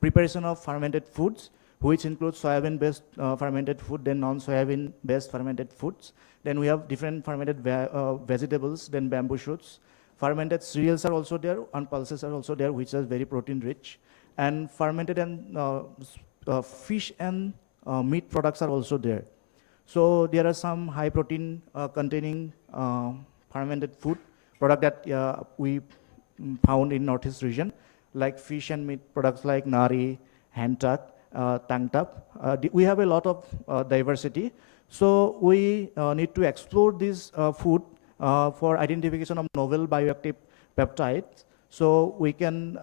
preparation of fermented foods, which includes soybean-based fermented food, then non-soybean-based fermented foods. Then we have different fermented vegetables, then bamboo shoots. Fermented cereals are also there, and pulses are also there, which are very protein-rich. And fermented and fish and meat products are also there. So there are some high protein containing fermented food product that we found in Northeast region, like fish and meat products like nari, hantak, tangtap. We have a lot of diversity. So we need to explore this food for identification of novel bioactive peptides, so we can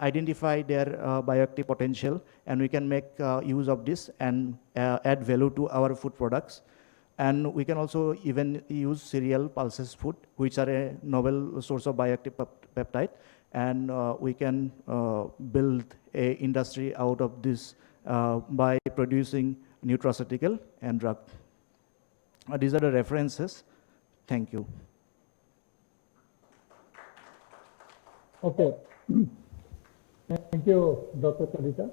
identify their bioactive potential, and we can make use of this and add value to our food products. And we can also even use cereal, pulses food, which are a novel source of bioactive peptide, and we can build a industry out of this by producing nutraceutical and drug. These are the references. Thank you. Okay. Thank you, Dr. Kalita.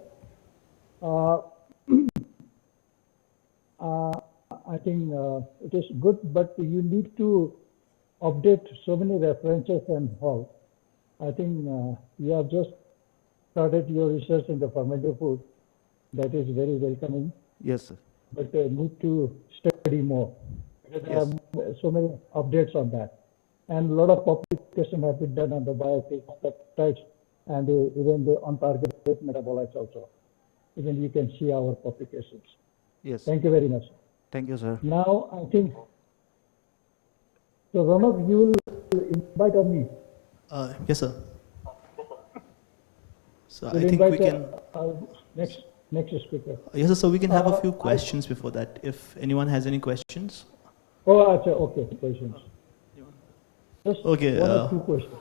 I think it is good, but you need to update so many references and all. I think you have just started your research in the fermented food. That is very welcoming. Yes, sir. But need to study more. Because there are so many updates on that. And a lot of publication have been done on the bioactive peptides and even the on-target metabolites also. Even you can see our publications. Yes. Thank you very much. Thank you, sir. Now, I think, so Ronak, you will invite on me. Yes, sir. So I We'll think we invite can. our next speaker. Yes, sir. So we can have a few questions before that, if anyone has any questions. Okay, questions. Just Okay. one or two questions.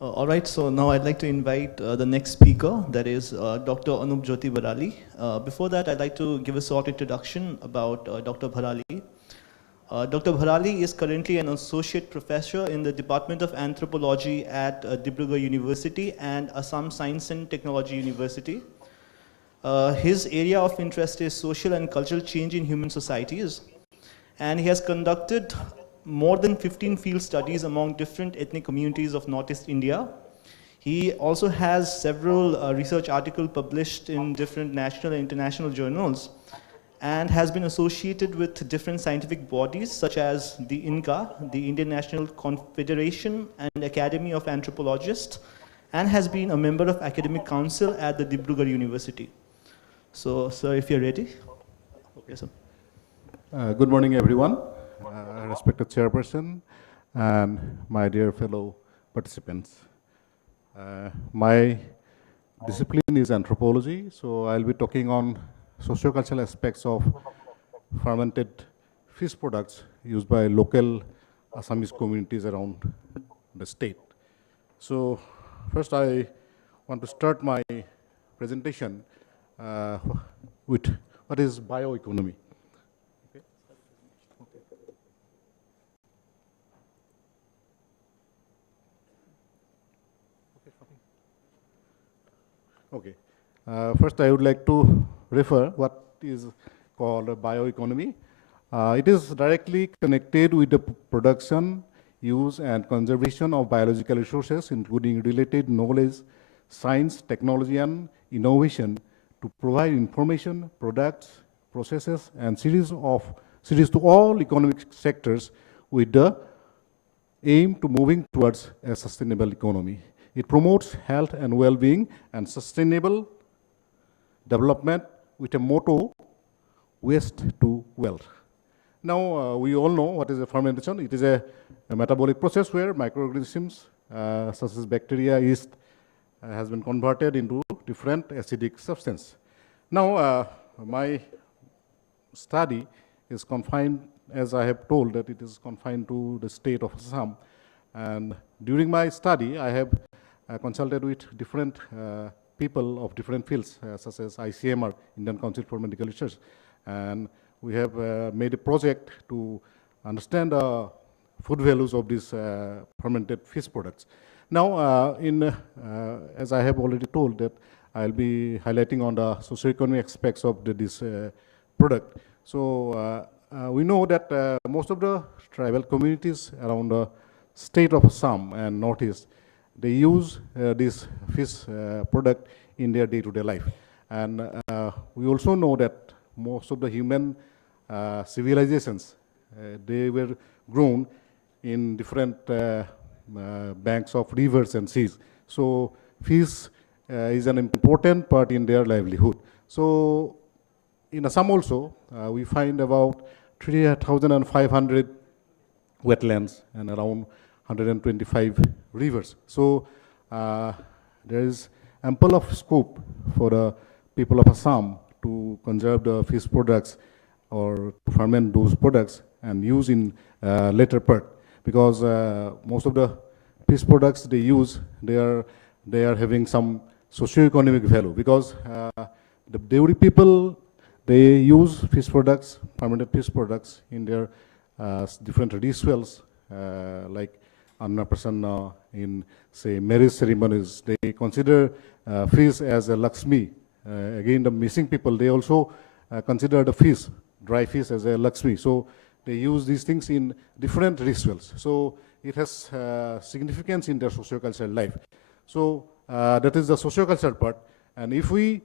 All right, so now I'd like to invite the next speaker, that is Dr. Anup Jyoti Bharali. Before that, I'd like to give a short introduction about Dr. Bharali. Dr. Bharali is currently an associate professor in the Department of Anthropology at Dibrugarh University and Assam Science and Technology University. His area of interest is social and cultural change in human societies, and he has conducted more than 15 field studies among different ethnic communities of Northeast India. He also has several research articles published in different national and international journals, and has been associated with different scientific bodies such as the INCA, the Indian National Confederation and Academy of Anthropologists, and has been a member of Academic Council at the Dibrugarh University. So, sir, if you're ready. Okay, sir. Good morning, everyone. Respected chairperson and my dear fellow participants. My discipline is anthropology, so I'll be talking on sociocultural aspects of fermented fish products used by local Assamese communities around the state. So first I want to start my presentation with what is bioeconomy. Okay. First, I would like to refer what is called bioeconomy. It is directly connected with the production, use, and conservation of biological resources, including related knowledge, science, technology, and innovation to provide information, products, processes, and series to all economic sectors with the aim to moving towards a sustainable economy. It promotes health and well-being and sustainable development with a motto, waste to wealth. Now, we all know what is a fermentation. It is a metabolic process where microorganisms such as bacteria, yeast, has been converted into different acidic substance. Now, my study is confined, as I have told, that it is confined to the state of Assam. And during my study, I have consulted with different people of different fields, such as ICMR, Indian Council for Medical Research. And we have made a project to understand the food values of these fermented fish products. Now, as I have already told, that I'll be highlighting on the socioeconomic aspects of this product. So we know that most of the tribal communities around the state of Assam and Northeast, they use this fish product in their day-to-day life. And we also know that most of the human civilizations, they were grown in different banks of rivers and seas. So fish is an important part in their livelihood. So in Assam also, we find about 3,500 wetlands and around 125 rivers. So there is ample of scope for the people of Assam to conserve the fish products or to ferment those products and use in later part, because most of the fish products they use, they are having some socio-economic value, because the Deuri people, they use fish products, fermented fish products in their different rituals, like Annaprasanna, in say marriage ceremonies. They consider fish as a Lakshmi. Again, the missing people, they also consider the fish, dry fish, as a Lakshmi. So they use these things in different rituals. So it has significance in their socio-cultural life. So that is the socio-cultural part. And if we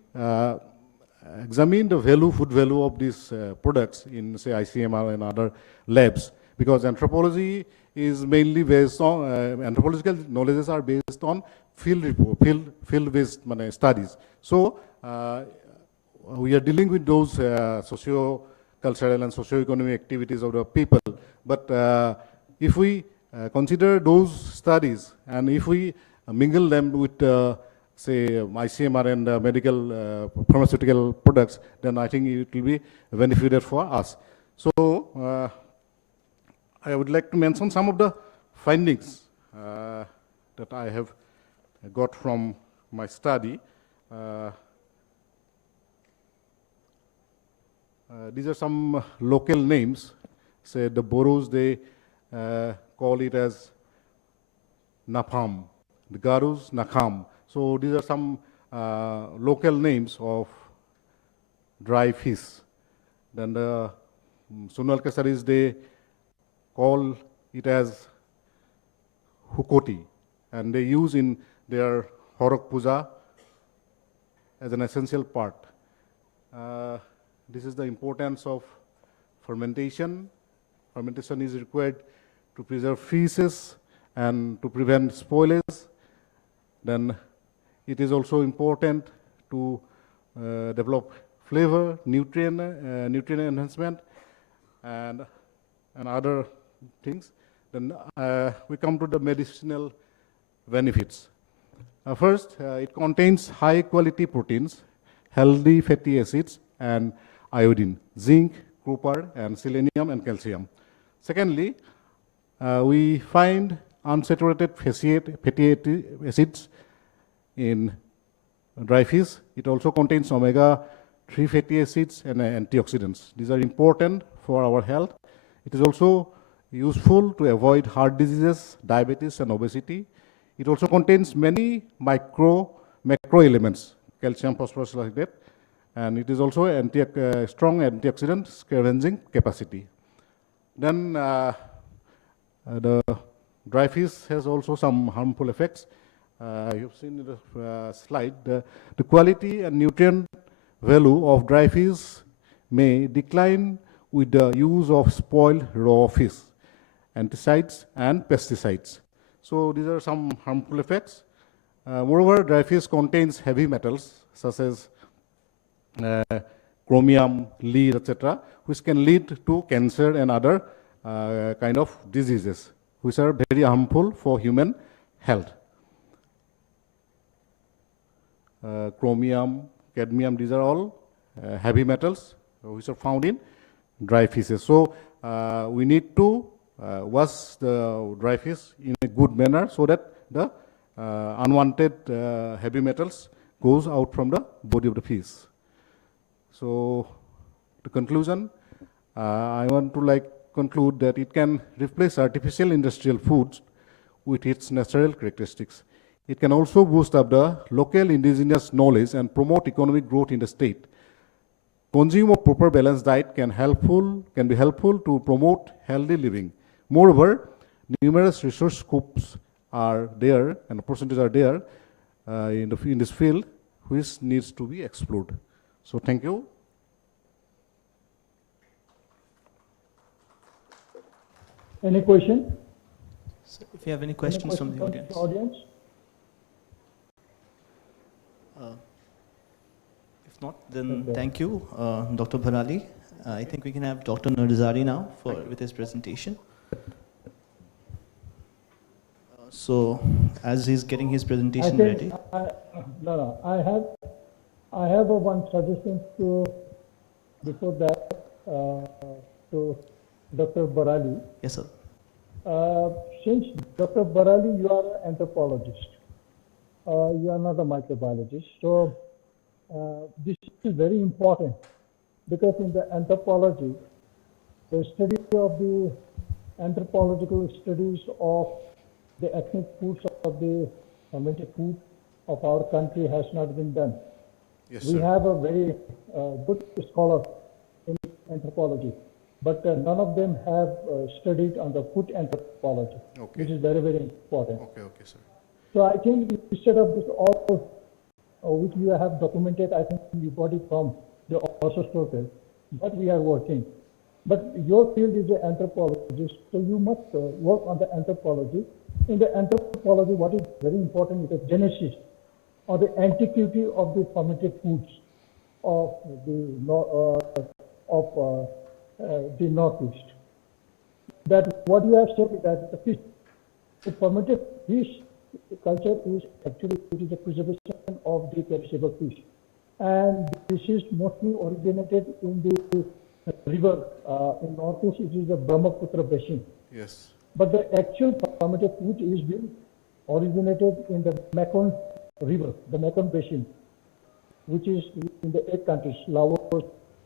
examine the value, food value of these products in, say, ICMR and other labs, because anthropology is mainly based on, anthropological knowledges are based on field-based studies. So we are dealing with those socio-cultural and socio-economic activities of the people. But if we consider those studies and if we mingle them with say ICMR and medical pharmaceutical products, then I think it will be beneficial for us. So I would like to mention some of the findings that I have got from my study. These are some local names. Say the Boros, they call it as Napam. The Garus, Nakam. So these are some local names of dry fish. Then the Sunal Kasaris, they call it as Hukoti, and they use in their Horok Puja as an essential part. This is the importance of fermentation. Fermentation is required to preserve fishes and to prevent spoilage. Then it is also important to develop flavor, nutrient enhancement, and other things. Then we come to the medicinal benefits. First, it contains high quality proteins, healthy fatty acids, and iodine, zinc, copper, and selenium and calcium. Secondly, we find unsaturated fatty acids in dry fish. It also contains omega-3 fatty acids and antioxidants. These are important for our health. It is also useful to avoid heart diseases, diabetes, and obesity. It also contains many macro elements, calcium, phosphorus, like that. And it is also strong antioxidant scavenging capacity. Then the dry fish has also some harmful effects. You've seen in the slide, the quality and nutrient value of dry fish may decline with the use of spoiled raw fish, anticides and pesticides. So these are some harmful effects. Moreover, dry fish contains heavy metals such as chromium, lead, etc., which can lead to cancer and other kind of diseases, which are very harmful for human health. Chromium, cadmium, these are all heavy metals which are found in dry fishes. So we need to wash the dry fish in a good manner so that the unwanted heavy metals goes out from the body of the fish. So, to conclusion, I want to conclude that it can replace artificial industrial foods with its natural characteristics. It can also boost up the local indigenous knowledge and promote economic growth in the state. Consume a proper balanced diet can be helpful to promote healthy living. Moreover, numerous resource scopes are there and opportunities are there in this field which needs to be explored. So thank you. Any question? So if you have any questions from the audience. If not, then thank you, Dr. Bharali. I think we can have Dr. Nurdizari now with his presentation. So as he's getting his presentation ready. I have one suggestion before that to Dr. Bharali. Yes, sir. Since Dr. Bharali, you are an anthropologist. You are not a microbiologist. So this is very important because in the anthropology, the study of the anthropological studies of the ethnic foods of the fermented food of our country has not been done. Yes, we have a very good scholar in anthropology, but none of them have studied on the food anthropology, which is very, very important. Okay, sir. So I think instead of this all which you have documented, I think you got it from the author's total, but we are working. But your field is an anthropologist, so you must work on the anthropology In the anthropology, what is very important is the genesis or the antiquity of the fermented foods of the Northeast. That what you have said is that the fermented fish culture is actually it is a preservation of the perishable fish, and this is mostly originated in the river in Northeast. It is the Brahmaputra basin. Yes. But the actual fermented food is being originated in the Mekong River, the Mekong Basin, which is in the 8 countries. Laos,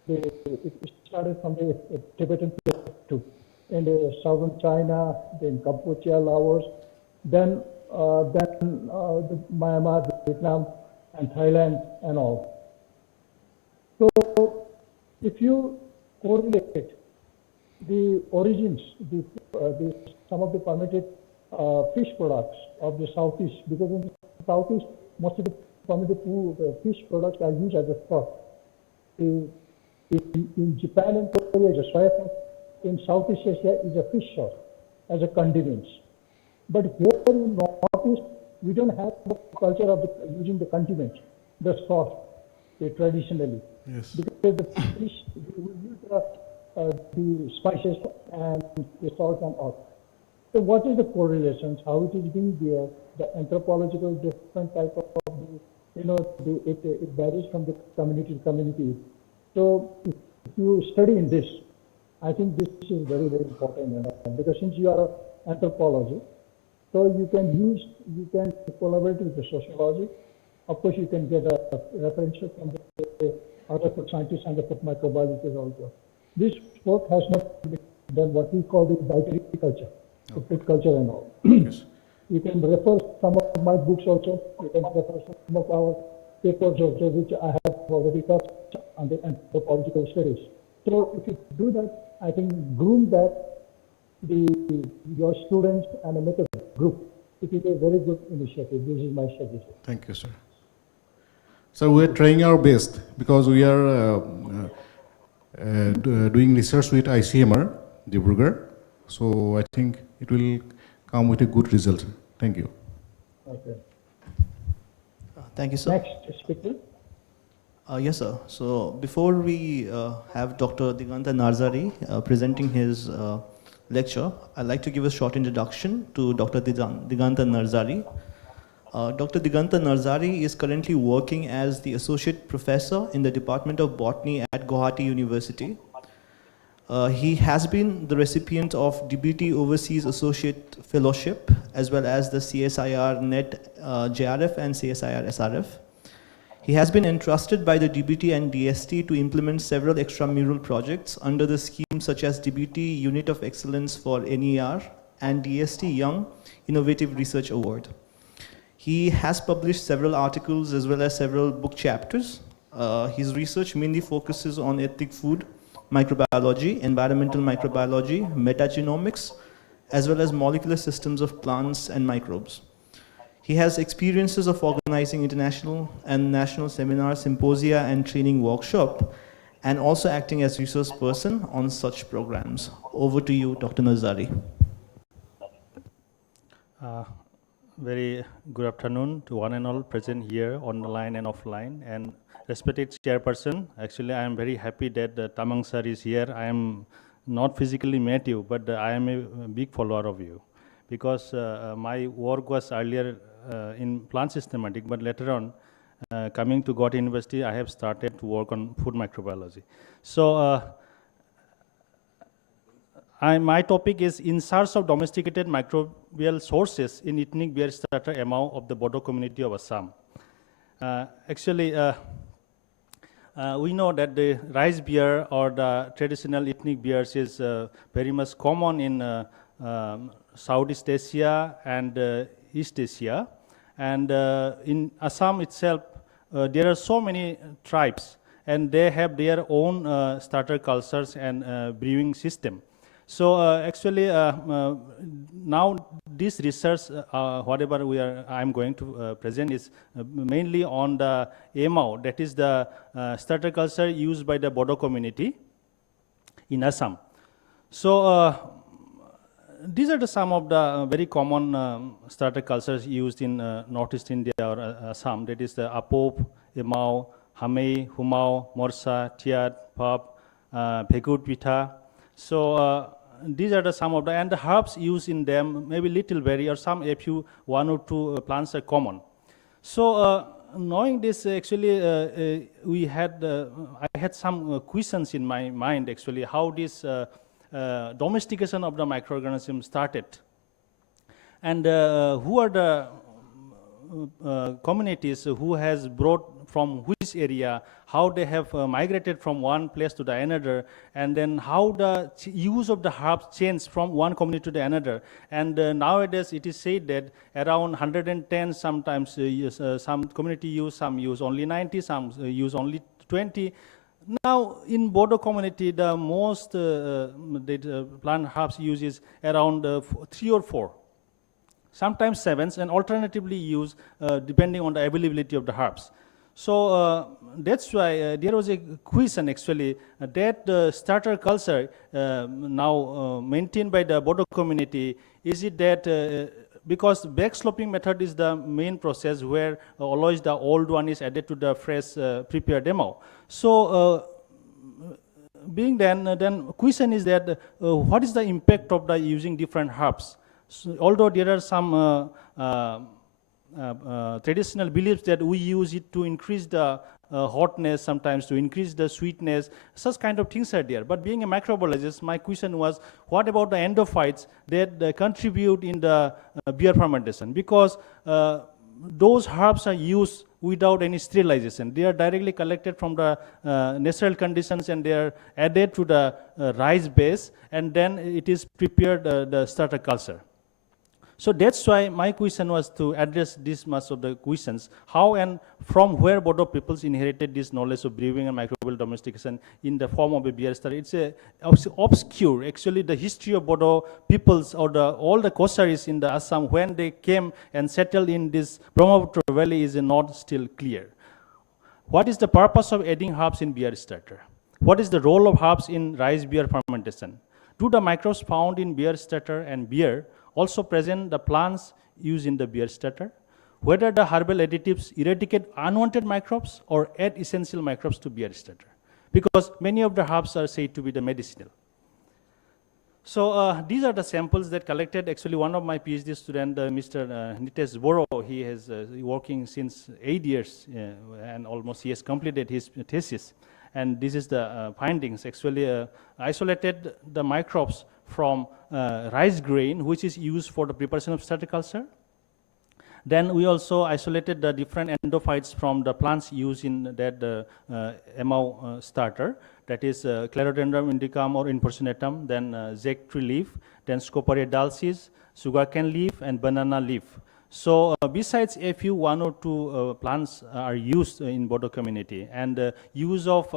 it started from the Tibetan plateau, in the southern China, then Cambodia, Laos, then the Myanmar, Vietnam, and Thailand, and all. So, if you correlate the origins, some of the fermented fish products of the Southeast, because in the Southeast, most of the fermented fish products are used as a stock. In Japan and Korea, the soya sauce. In Southeast Asia, is a fish sauce as a condiments. But here in Northeast, we don't have the culture of using the condiments, the sauce, traditionally. Yes. Because the fish, we use the spices and the salt and all. So what is the correlations? How it is being there? The anthropological different type of it varies from the community to community. So if you study in this, I think this is very, very important, because since you are an anthropologist, so you can collaborate with the sociology. Of course, you can get a reference from the other food scientists and the food microbiologists also. This work has not been done what we call the dietary culture, the food culture and all. Yes. You can refer some of my books also. You can refer some of our papers also, which I have already touched on the anthropological studies. So if you do that, I think groom that your students and make a group. It is a very good initiative. This is my suggestion. Thank you, sir. So we are trying our best because we are doing research with ICMR, Dibrugarh. So I think it will come with a good result. Thank you. Okay. Thank you, sir. Next speaker. Yes, sir. So before we have Dr. Diganta Narzari presenting his lecture, I'd like to give a short introduction to Dr. Diganta Narzari. Dr. Diganta Narzari is currently working as the Associate Professor in the Department of Botany at Guwahati University. He has been the recipient of DBT Overseas Associate Fellowship, as well as the CSIR NET JRF and CSIR SRF. He has been entrusted by the DBT and DST to implement several extramural projects under the schemes such as DBT Unit of Excellence for NER and DST Young Innovative Research Award. He has published several articles as well as several book chapters. His research mainly focuses on ethnic food, microbiology, environmental microbiology, metagenomics, as well as molecular systems of plants and microbes. He has experiences of organizing international and national seminars, symposia, and training workshop, and also acting as resource person on such programs. Over to you, Dr. Narzari. Very good afternoon to one and all present here online and offline. And respected chairperson, actually I am very happy that Tamang sir is here. I am not physically met you, but I am a big follower of you, because my work was earlier in plant systematic, but later on coming to Guwahati University, I have started to work on food microbiology. So my topic is in search of domesticated microbial sources in ethnic bear starter among of the Bodo community of Assam. Actually, we know that the rice beer or the traditional ethnic beers is very much common in Southeast Asia and East Asia. And in Assam itself, there are so many tribes, and they have their own starter cultures and brewing system. So actually, now this research, whatever I'm going to present is mainly on the Emao, that is the starter culture used by the Bodo community in Assam. So these are some of the very common starter cultures used in Northeast India or Assam. That is the apop, emau, hamei, humau, morsa, tiat, pap, bhegut pitha. So these are some of the, and the herbs used in them, maybe little vary, or some, a few, one or two plants are common. So knowing this, actually, we had, I had some questions in my mind, actually, how this domestication of the microorganism started. And who are the communities who has brought from which area, how they have migrated from one place to the another, and then how the use of the herbs changed from one community to the another. And nowadays it is said that around 110 sometimes some community use, some use only 90, some use only 20. Now in Bodo community, the most plant herbs use is around 3 or 4. Sometimes 7s, and alternatively use depending on the availability of the herbs. So that's why there was a question, actually, that starter culture now maintained by the Bodo community, is it that because backsloping method is the main process where always the old one is added to the fresh prepared demo. So being then question is that what is the impact of the using different herbs? So, although there are some traditional beliefs that we use it to increase the hotness, sometimes to increase the sweetness, such kind of things are there. But being a microbiologist, my question was, what about the endophytes that contribute in the beer fermentation? Because those herbs are used without any sterilization. They are directly collected from the natural conditions, and they are added to the rice base, and then it is prepared the starter culture. So that's why my question was to address this much of the questions. How and from where Bodo peoples inherited this knowledge of brewing and microbial domestication in the form of a beer starter. It's a obscure, actually, the history of Bodo peoples, or all the Kosaris in the Assam, when they came and settled in this Brahmaputra valley, is not still clear. What is the purpose of adding herbs in beer starter? What is the role of herbs in rice beer fermentation? Do the microbes found in beer starter and beer also present the plants used in the beer starter? Whether the herbal additives eradicate unwanted microbes or add essential microbes to beer starter? Because many of the herbs are said to be the medicinal. So these are the samples that collected. Actually, one of my PhD student, Mr. Nitesh Boro, he has working since 8 years, and almost he has completed his thesis. And this is the findings. Actually, isolated the microbes from rice grain, which is used for the preparation of starter culture. Then we also isolated the different endophytes from the plants used in that emau starter, that is Clerodendron indicum or Impersonatum, then jack tree leaf, then Scoparia dulcis, sugarcane leaf, and banana leaf. So besides a few, 1 or 2 plants are used in Bodo community, and use of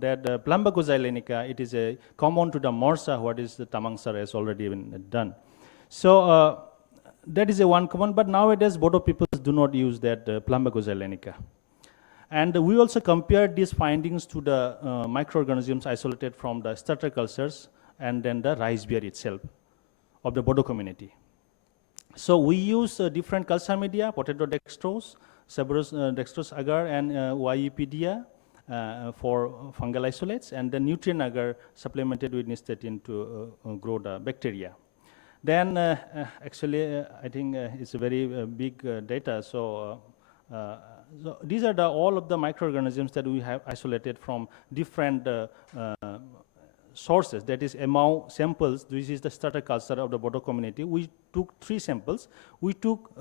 that Plumbago xylenica, it is a common to the morsa, what is the Tamangsar has already been done. So that is a one common, but nowadays Bodo people do not use that Plumbago xylenica. And we also compared these findings to the microorganisms isolated from the starter cultures and then the rice beer itself of the Bodo community. So we use different culture media, potato dextrose, Seborrhous dextrose agar, and Yepedia for fungal isolates, and the nutrient agar supplemented with nystatin to grow the bacteria. Then actually, I think it's a very big data. So these are all of the microorganisms that we have isolated from different sources, that is emau samples. This is the starter culture of the Bodo community. We took 3 samples. We took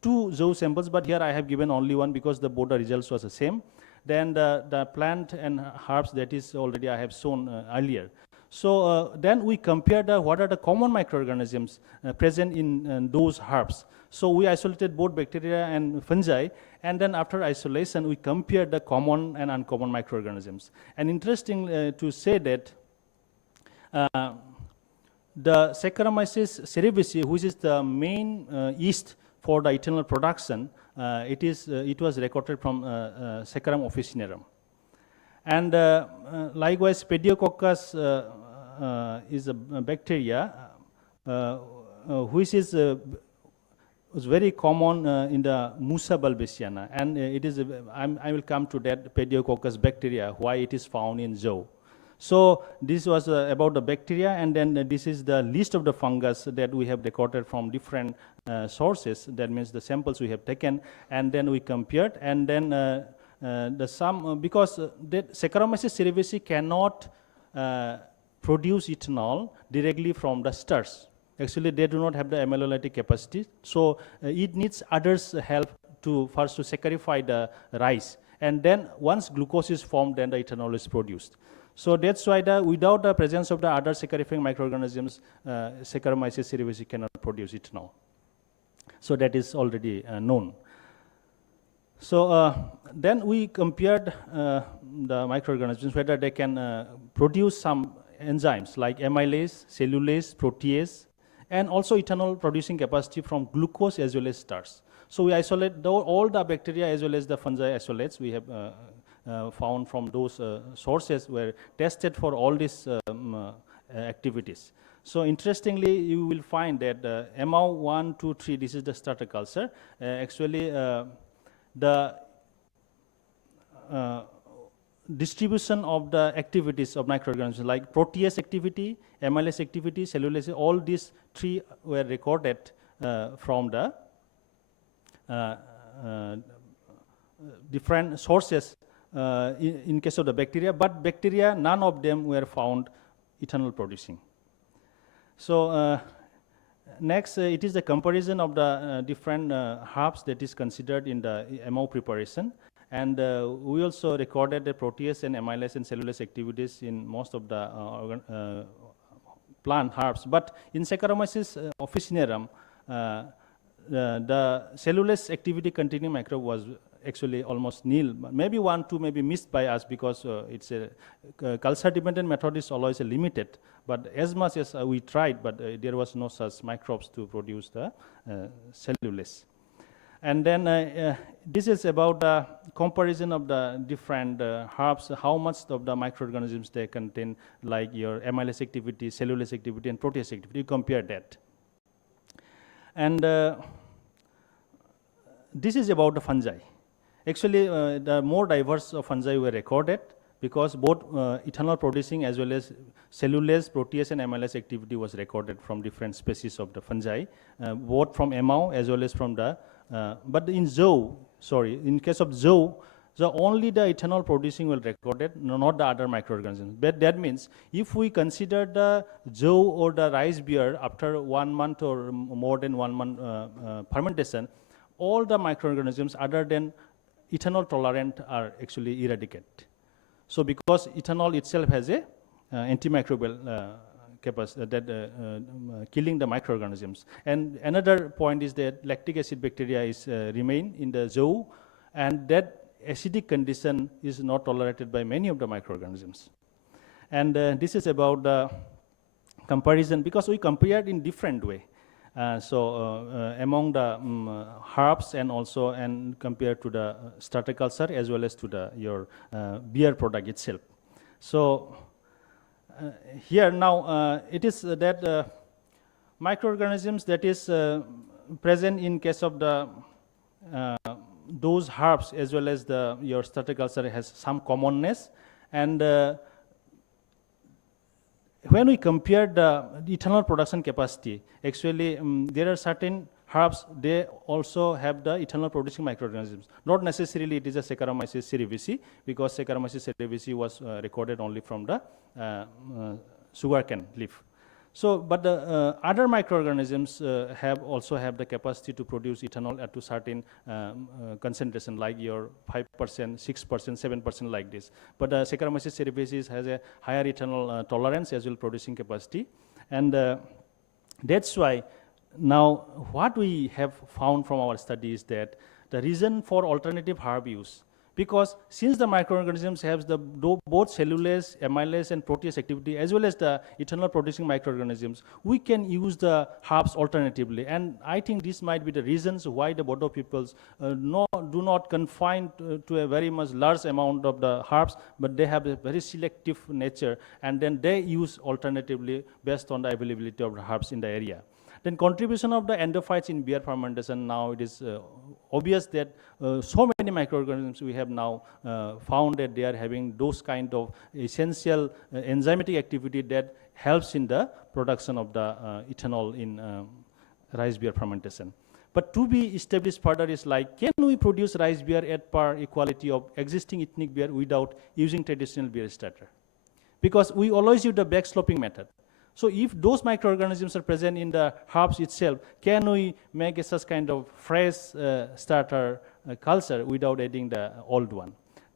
2 zoo samples, but here I have given only 1 because the Bodo results was the same. Then the plant and herbs, that is already I have shown earlier. So then we compared what are the common microorganisms present in those herbs. So we isolated both bacteria and fungi, and then after isolation, we compared the common and uncommon microorganisms. And interesting to say that the Saccharomyces cerevisiae, which is the main yeast for the ethanol production, it was recorded from Saccharum officinarum. And likewise, Pediococcus is a bacteria which is was very common in the Musa bulbiciana, and it is, I will come to that pediococcus bacteria, why it is found in Zhou. So this was about the bacteria, and then this is the list of the fungus that we have recorded from different sources. That means the samples we have taken, and then we compared, and then the sum, because that Saccharomyces cerevisiae cannot produce ethanol directly from the starch. Actually, they do not have the amylolytic capacity, so it needs others' help to first to saccharify the rice, and then once glucose is formed, then the ethanol is produced. So that's why without the presence of the other sacharifying microorganisms, Saccharomyces cerevisiae cannot produce ethanol. So that is already known. So then we compared the microorganisms, whether they can produce some enzymes like amylase, cellulase, protease, and also ethanol producing capacity from glucose as well as starch. So we isolate all the bacteria as well as the fungi isolates we have found from those sources were tested for all these activities. So interestingly, you will find that MAO 1, 2, 3, this is the starter culture. Actually, the distribution of the activities of microorganisms like protease activity, amylase activity, cellulase, all these three were recorded from the different sources in case of the bacteria, but bacteria, none of them were found ethanol producing. So next, it is the comparison of the different herbs that is considered in the MO preparation. And we also recorded the protease and amylase and cellulase activities in most of the plant herbs. But in Saccharomyces officinarum, the cellulase activity containing microbe was actually almost nil. Maybe 1, 2 may be missed by us because it's a culture-dependent method is always limited. But as much as we tried, but there was no such microbes to produce the cellulase. And then this is about the comparison of the different herbs, how much of the microorganisms they contain, like your amylase activity, cellulase activity, and protease activity. You compare that. And this is about the fungi. Actually, the more diverse fungi were recorded because both ethanol producing as well as cellulase, protease, and amylase activity was recorded from different species of the fungi, both from MAO as well as from the but in Zhou, in case of Zhou, only the ethanol producing will recorded, not the other microorganisms. But that means if we consider the Zhou or the rice beer after 1 month or more than 1 month fermentation, all the microorganisms other than ethanol tolerant are actually eradicated. So because ethanol itself has a antimicrobial capacity that killing the microorganisms. And another point is that lactic acid bacteria is remain in the Zhou, and that acidic condition is not tolerated by many of the microorganisms. And this is about the comparison because we compared in different way. Among the herbs and also compared to the starter culture as well as to the your beer product itself. So here now it is that microorganisms that is present in case of the those herbs as well as the your starter culture has some commonness, and when we compare the ethanol production capacity, actually there are certain herbs, they also have the ethanol producing microorganisms. Not necessarily it is a Saccharomyces cerevisiae, because Saccharomyces cerevisiae was recorded only from the sugarcane leaf. So, but the other microorganisms also have the capacity to produce ethanol at a certain concentration, like your 5%, 6%, 7% like this. But Saccharomyces cerevisiae has a higher ethanol tolerance as well producing capacity. And that's why now what we have found from our study is that the reason for alternative herb use, Because since the microorganisms have the both cellulase, amylase, and protease activity, as well as the ethanol producing microorganisms, we can use the herbs alternatively. And I think this might be the reasons why the Bodo peoples do not confine to a very much large amount of the herbs, but they have a very selective nature, and then they use alternatively based on the availability of the herbs in the area. Then contribution of the endophytes in beer fermentation, now it is obvious that so many microorganisms we have now found that they are having those kind of essential enzymatic activity that helps in the production of the ethanol in rice beer fermentation. But to be established further is like, can we produce rice beer at par equality of existing ethnic beer without using traditional beer starter? Because we always use the backsloping method. So if those microorganisms are present in the herbs itself, can we make a such kind of fresh starter culture without adding the old one?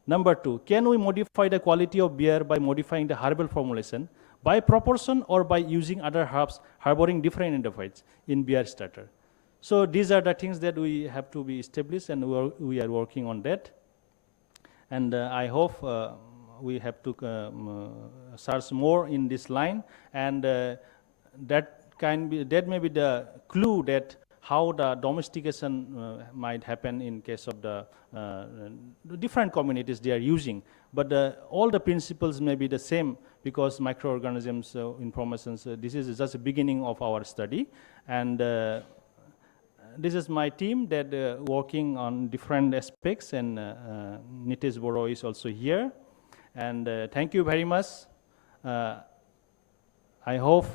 Number two, can we modify the quality of beer by modifying the herbal formulation by proportion or by using other herbs harboring different endophytes in beer starter? So these are the things that we have to be established, and we are working on that. And I hope we have to search more in this line, and that may be the clue that how the domestication might happen in case of the different communities they are using. But all the principles may be the same, because microorganisms informations, this is just the beginning of our study. And this is my team that working on different aspects, and Nitish Boro is also here. And thank you very much. I hope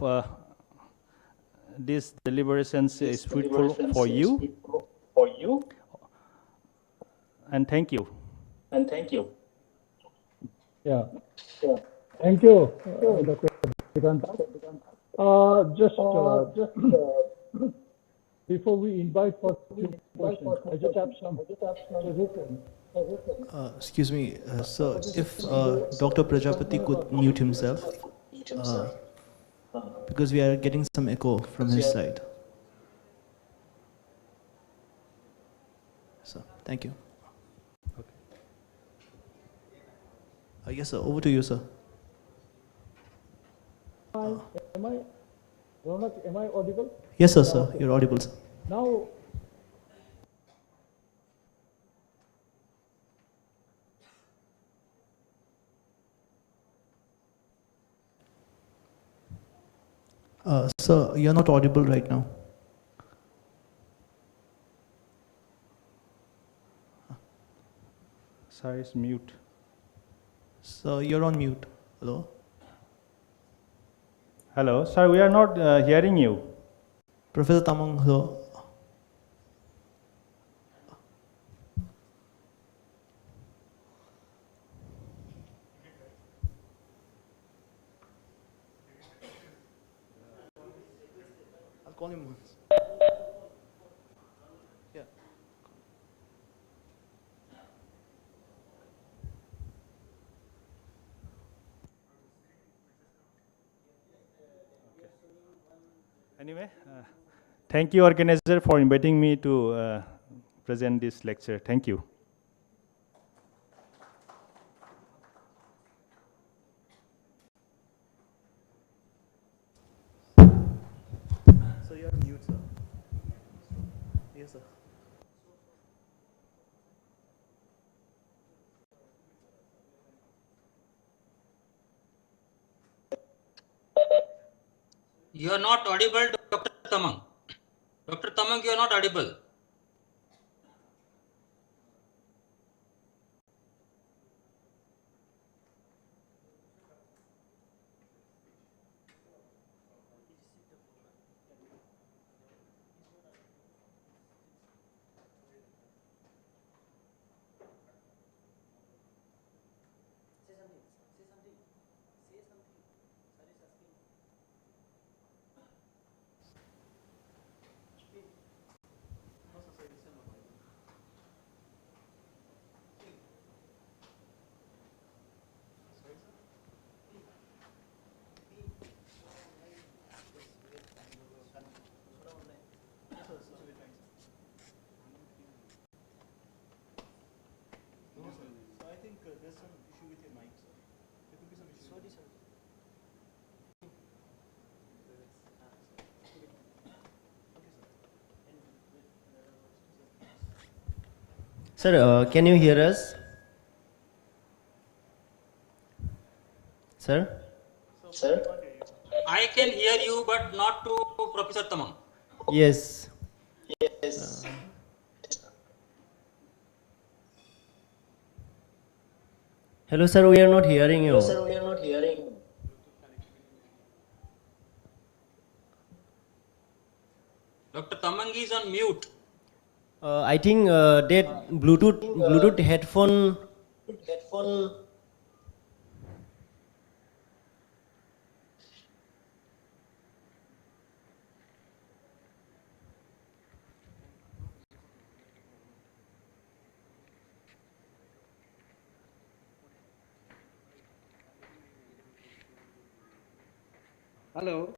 this deliberations is fruitful for you. And thank you. Yeah. Thank you, Dr. Vedanta. Before we invite for questions, I just have some suggestions. Excuse me, sir, if Dr. Prajapati could mute himself, because we are getting some echo from his side. So, thank you. Yes, sir, over to you, sir. Am I audible? Yes, sir, you're audible, sir. Now, sir, you're not audible right now. Sorry, it's mute. So you're on mute. Hello? Hello, sir, we are not hearing you. Professor Tamang, hello. I'll call him once. Yeah. Anyway, thank you, organizer, for inviting me to present this lecture. Thank you. So you're on mute, sir. Yes, sir. You are not audible, Dr. Tamang. Dr. Tamang, you are not audible. Sir, can you hear us? Sir? Sir? I can hear you, but not to Professor Tamang. Yes. Yes. Hello, sir, we are not hearing you. Hello, sir, we are not hearing you. Dr. Tamang is on mute. I think that Bluetooth headphone. Headphone. Hello.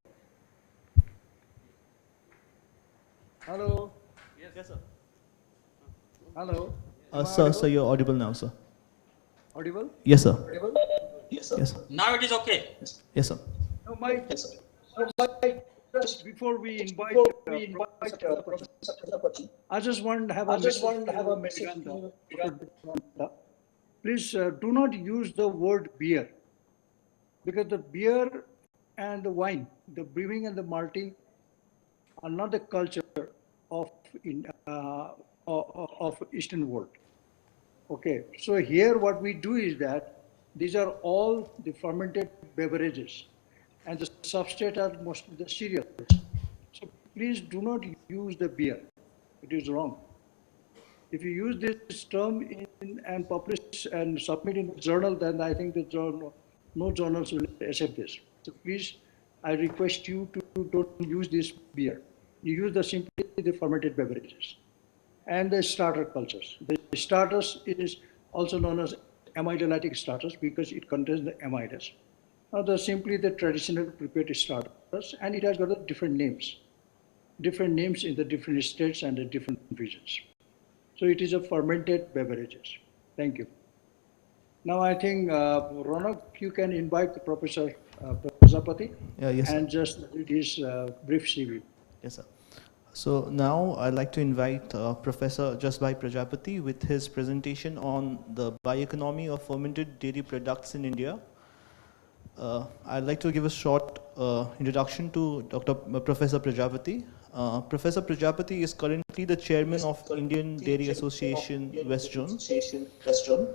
Hello. Yes, sir. Hello. Am I Sir, audible? you're audible now, sir. Audible? Yes, sir. Audible? Yes, sir. Yes. Now it is okay. Yes, sir. No, my, Yes, sir. just before we invite Professor Prajapati, Professor Prajapati, I just want to have I a just message want to have to a message Vedanta. to Dr. Vedanta. Please do not use the word beer, because the beer and the wine, the brewing and the malting, are not the culture of of Eastern world. Okay, so here what we do is that these are all the fermented beverages, and the substrate are mostly the cereals. So please do not use the beer. It is wrong. If you use this term and publish and submit in the journal, then I think the journal, no journals will accept this. So please, I request you to don't use this beer. You use simply the fermented beverages and the starter cultures. The starters is also known as amidolytic starters because it contains the amides. Now, simply the traditional prepared starters, and it has got different names in the different states and the different regions. So it is a fermented beverages. Thank you. Now I think, Ronak, you can invite the Professor Prajapati Yes, sir. and just read his brief CV. Yes, sir. So now I'd like to invite Professor Jasbhai Prajapati with his presentation on the bioeconomy of fermented dairy products in India. I'd like to give a short introduction to Professor Prajapati. Professor Prajapati is currently the chairman of Indian Dairy Association West Zone.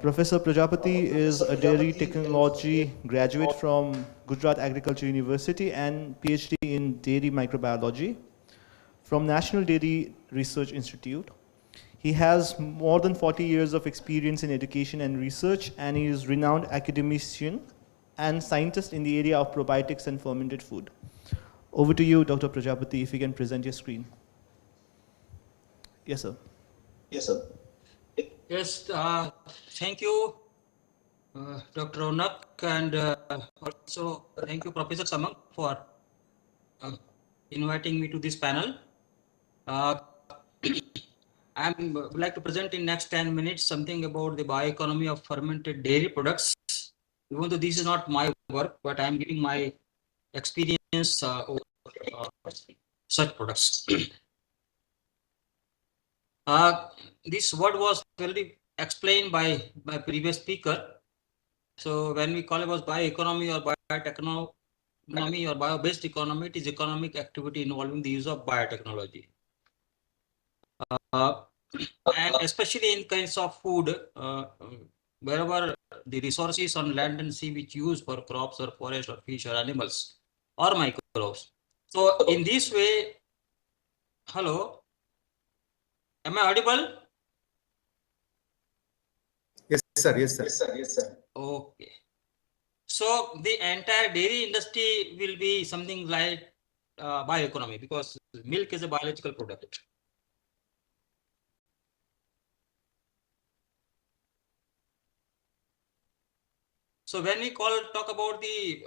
Professor Prajapati is a dairy technology graduate from Gujarat Agriculture University and PhD in dairy microbiology from National Dairy Research Institute. He has more than 40 years of experience in education and research, and he is renowned academician and scientist in the area of probiotics and fermented food. Over to you, Dr. Prajapati, if you can present your screen. Yes, sir. Yes, sir. Yes, thank you, Dr. Ronak, and also thank you, Professor Samang, for inviting me to this panel. I would like to present in next 10 minutes something about the bioeconomy of fermented dairy products. Even though this is not my work, but I am giving my experience over such products. This word was already explained by my previous speaker. So when we call about bioeconomy or biotechnology or bio-based economy, it is economic activity involving the use of biotechnology. And especially in kinds of food, wherever the resources on land and sea which use for crops or forest or fish or animals or microbes. So in this way, hello, am I audible? Yes, sir. Yes, sir. Yes, sir. Yes, sir. Okay. So the entire dairy industry will be something like bioeconomy because milk is a biological product. So when we talk about the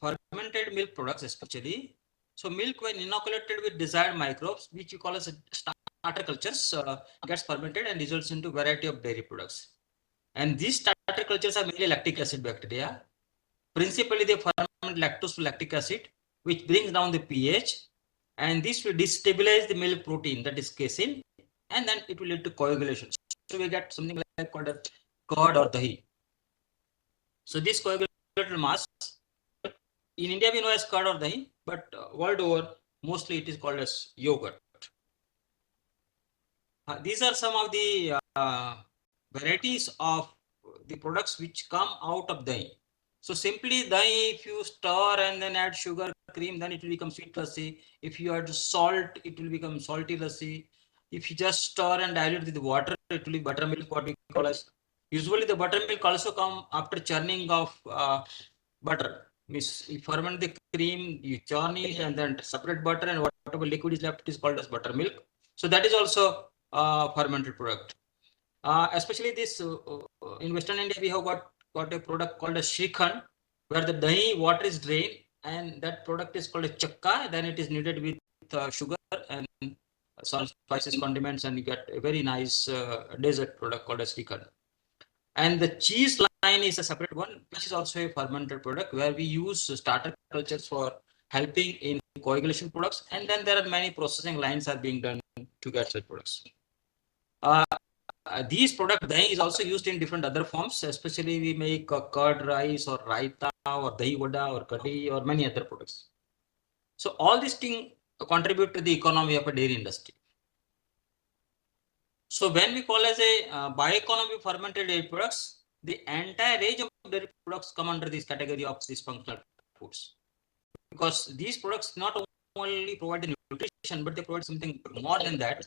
fermented milk products especially, so milk when inoculated with desired microbes, which you call as starter cultures, gets fermented and results into variety of dairy products. And these starter cultures are mainly lactic acid bacteria. Principally, they ferment lactose to lactic acid, which brings down the pH, and this will destabilize the milk protein, that is casein, and then it will lead to coagulation. So we get something like called as curd or dahi. So this coagulated mass, in India we know as curd or dahi, but world over, mostly it is called as yogurt. These are some of the varieties of the products which come out of dahi. So simply dahi, if you stir and then add sugar, cream, then it will become sweet lassi. If you add salt, it will become salty lassi. If you just stir and dilute with water, it will be buttermilk, what we call as. Usually the buttermilk also come after churning of butter. Means you ferment the cream, you churn it and then separate butter, and whatever liquid is left is called as buttermilk. So that is also fermented product. Especially this in Western India, we have got a product called a Shrikhand, where the dahi water is drained, and that product is called a chakka. Then it is kneaded with sugar and some spices, condiments, and you get a very nice dessert product called a Shrikhand. And the cheese line is a separate one, which is also a fermented product, where we use starter cultures for helping in coagulation products, and then there are many processing lines are being done to get such products. These product dahi is also used in different other forms, especially we make curd rice or raita or dahi vada or kadhi or many other products. So all these things contribute to the economy of a dairy industry. So when we call as a bioeconomy fermented dairy products, the entire range of dairy products come under this category of these functional foods, because these products not only provide the nutrition, but they provide something more than that,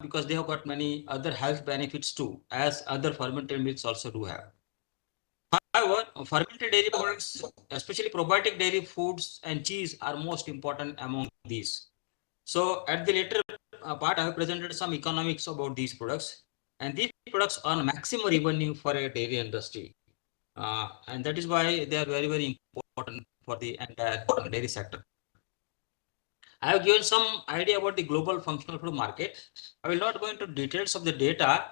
because they have got many other health benefits too, as other fermented milks also do have. However, fermented dairy products, especially probiotic dairy foods and cheese, are most important among these. So at the later part, I have presented some economics about these products, and these products earn maximum revenue for a dairy industry, and that is why they are very, very important for the entire dairy sector. I have given some idea about the global functional food market. I will not go into details of the data,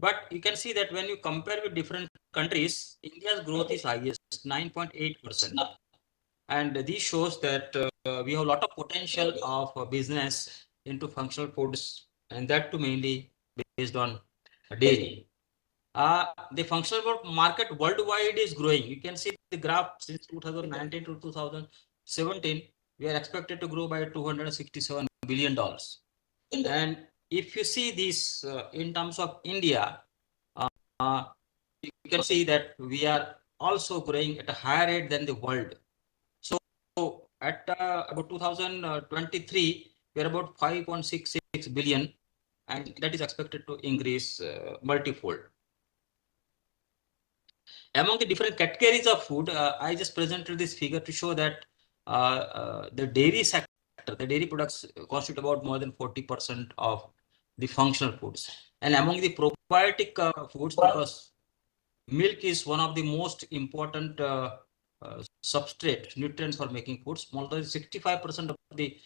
but you can see that when you compare with different countries, India's growth is highest, 9.8%. And this shows that we have a lot of potential of business into functional foods, and that too mainly based on dairy. The functional food market worldwide is growing. You can see the graph since 2019 to 2017. We are expected to grow by $267 billion. And if you see this in terms of India, uh, you can see that we are also growing at a higher rate than the world. So at about 2023, we are about 5.66 billion, and that is expected to increase multifold. Among the different categories of food, I just presented this figure to show that the dairy sector, the dairy products constitute about more than 40% of the functional foods. And among the probiotic foods, because milk is one of the most important substrate nutrients for making foods, more than 65% of the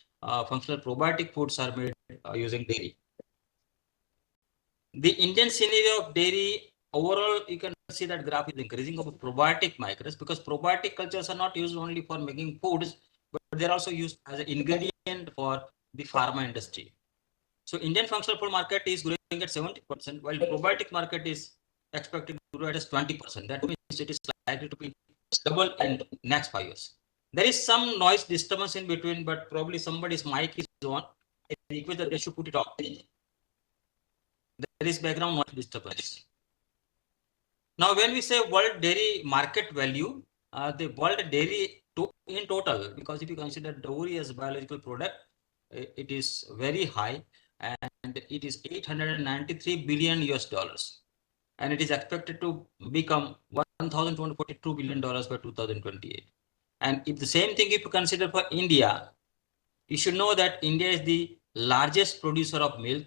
functional probiotic foods are made using dairy. The Indian scenario of dairy overall, you can see that graph is increasing of probiotic microbes, because probiotic cultures are not used only for making foods, but they're also used as an ingredient for the pharma industry. So Indian functional food market is growing at 70%, while probiotic market is expected to grow at 20%. That means it is likely to be double in next 5 years. There is some noise disturbance in between, but probably somebody's mic is on. I request that they should put it off. There is background noise disturbance. Now, when we say world dairy market value, the world dairy in total, because if you consider dairy as a biological product, it is very high, and it is 893 billion US dollars, and it is expected to become 1,242 billion dollars by 2028. And if the same thing, if you consider for India, you should know that India is the largest producer of milk.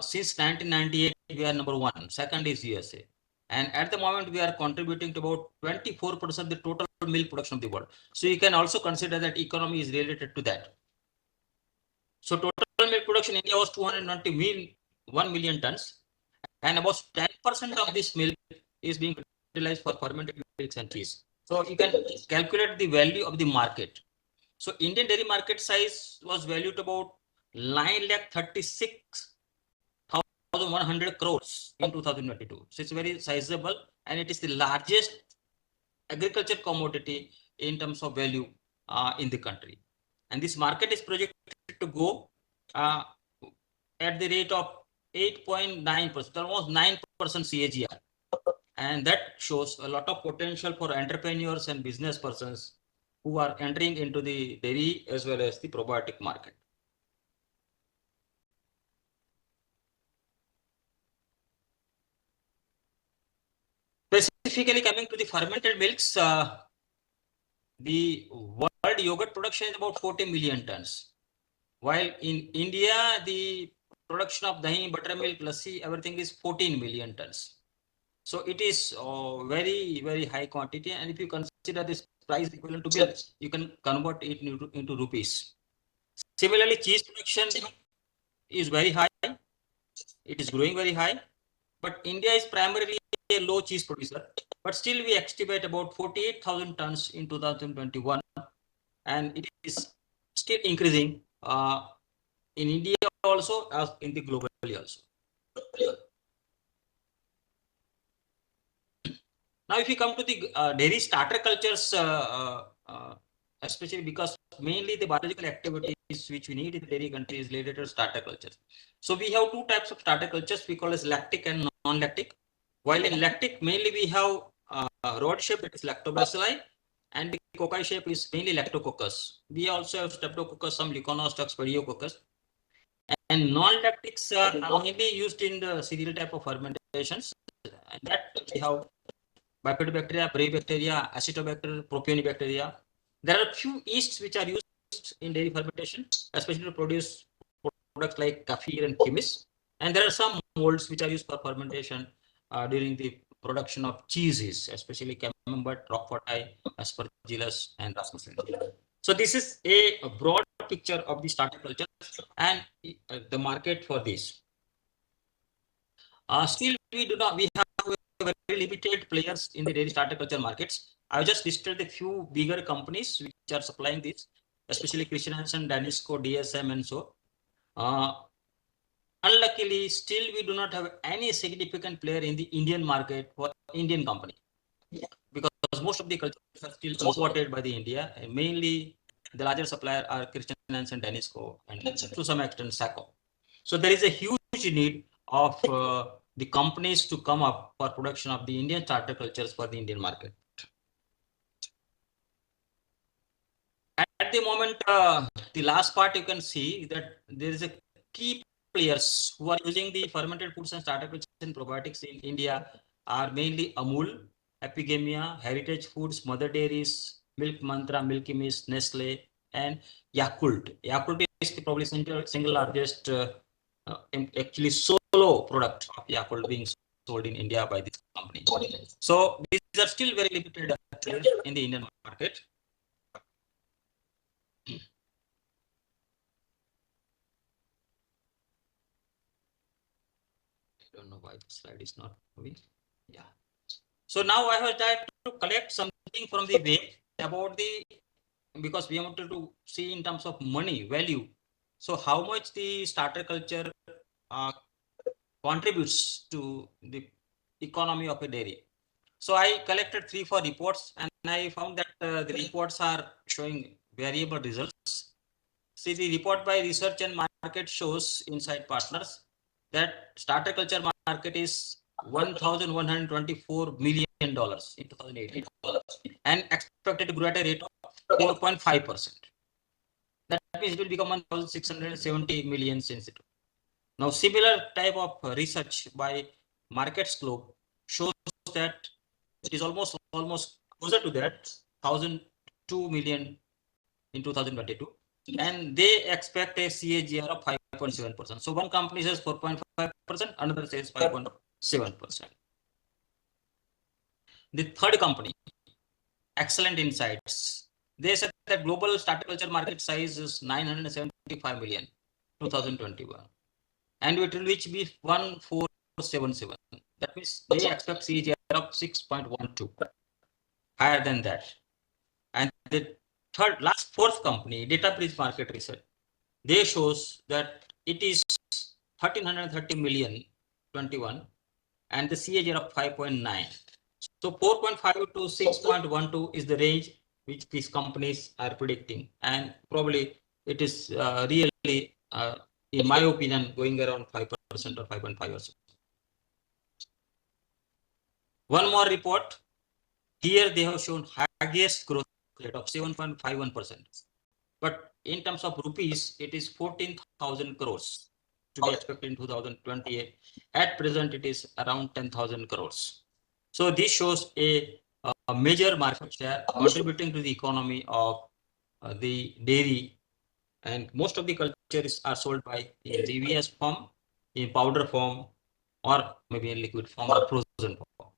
Since 1998, we are number one. Second is USA. And at the moment, we are contributing to about 24% of the total milk production of the world. So you can also consider that economy is related to that. So total milk production in India was 291 million tons. and about 10% of this milk is being utilized for fermented milks and cheese. So you can calculate the value of the market. So Indian dairy market size was valued about 9,36,100 crores in 2022. So it's very sizable, and it is the largest agriculture commodity in terms of value in the country. And this market is projected to go uh, at the rate of 8.9%, almost 9% CAGR. And that shows a lot of potential for entrepreneurs and business persons who are entering into the dairy as well as the probiotic market. Specifically coming to the fermented milks, the world yogurt production is about 40 million tons. While in India, the production of dahi, buttermilk, lassi, everything is 14 million tons. So it is very, very high quantity. And if you consider this price equivalent to milk, you can convert it into rupees. Similarly, cheese production is very high. It is growing very high. But India is primarily a low cheese producer. But still, we estimate about 48,000 tons in 2021. And it is still increasing in India also as in the globally also. Now, if you come to the dairy starter cultures, especially because mainly the biological activities which we need in the dairy country is related to starter cultures. So we have two types of starter cultures we call as lactic and non-lactic. While in lactic, mainly we have rod shape, it is lactobacilli, and the cocci shape is mainly lactococcus. We also have streptococcus, some Leuconostox, pediococcus. And non-lactics are mainly used in the cereal type of fermentations. And that we have bifidobacteria, brevibacteria, acetobacter, propionibacteria. There are few yeasts which are used in dairy fermentation, especially to produce products like kefir and cheese. And there are some molds which are used for fermentation during the production of cheeses, especially camembert, roquefort, aspergillus, and rasmussen. So this is a broad picture of the starter culture and the market for this. Still, we have very limited players in the dairy starter culture markets. I've just listed a few bigger companies which are supplying this, especially Christian Hansen, Danisco, DSM, and so. Unluckily, still we do not have any significant player in the Indian market for Indian company. Because most of the cultures are still imported by the India, and mainly the larger supplier are Christian Hansen, Danisco, and to some extent Saco. So there is a huge need of the companies to come up for production of the Indian starter cultures for the Indian market. At the moment, the last part you can see that there is a key players who are using the fermented foods and starter cultures and probiotics in India are mainly Amul, Epigamia, Heritage Foods, Mother Dairies, Milk Mantra, Milky Mist, Nestle, and Yakult. Yakult is probably single largest actually solo product of Yakult being sold in India by this company. So these are still very limited in the Indian market. I don't know why the slide is not moving. Yeah. So now I have tried to collect something from the web about the, because we wanted to see in terms of money value. So how much the starter culture contributes to the economy of a dairy. So I collected 3-4 reports and I found that the reports are showing variable results. See, the report by Research and Market shows Inside Partners that starter culture market is $1,124 million in 2018 and expected to grow at a rate of 4.5%. That means it will become 1,670 million since it. Now, similar type of research by Markets Globe shows that it is almost closer to that, 1,002 million in 2022, and they expect a CAGR of 5.7%. So one company says 4.5%, another says 5.7%. The third company, Excellent Insights, they said that global starter culture market size is 975 million 2021, and it will reach be 477. That means they expect CAGR of 6.12, higher than that. And the fourth company, Data Bridge Market Research, they shows that it is 1330 million 21 and the CAGR of 5.9. So 4.5 to 6.12 is the range which these companies are predicting, and probably it is really, in my opinion, going around 5% or 5.5 or so. One more report. Here they have shown highest growth rate of 7.51%. But in terms of rupees, it is 14,000 crores to be expected in 2028. At present, it is around 10,000 crores. So this shows a major market share contributing to the economy of the dairy, and most of the cultures are sold by in GVS form, in powder form, or maybe in liquid form or frozen form.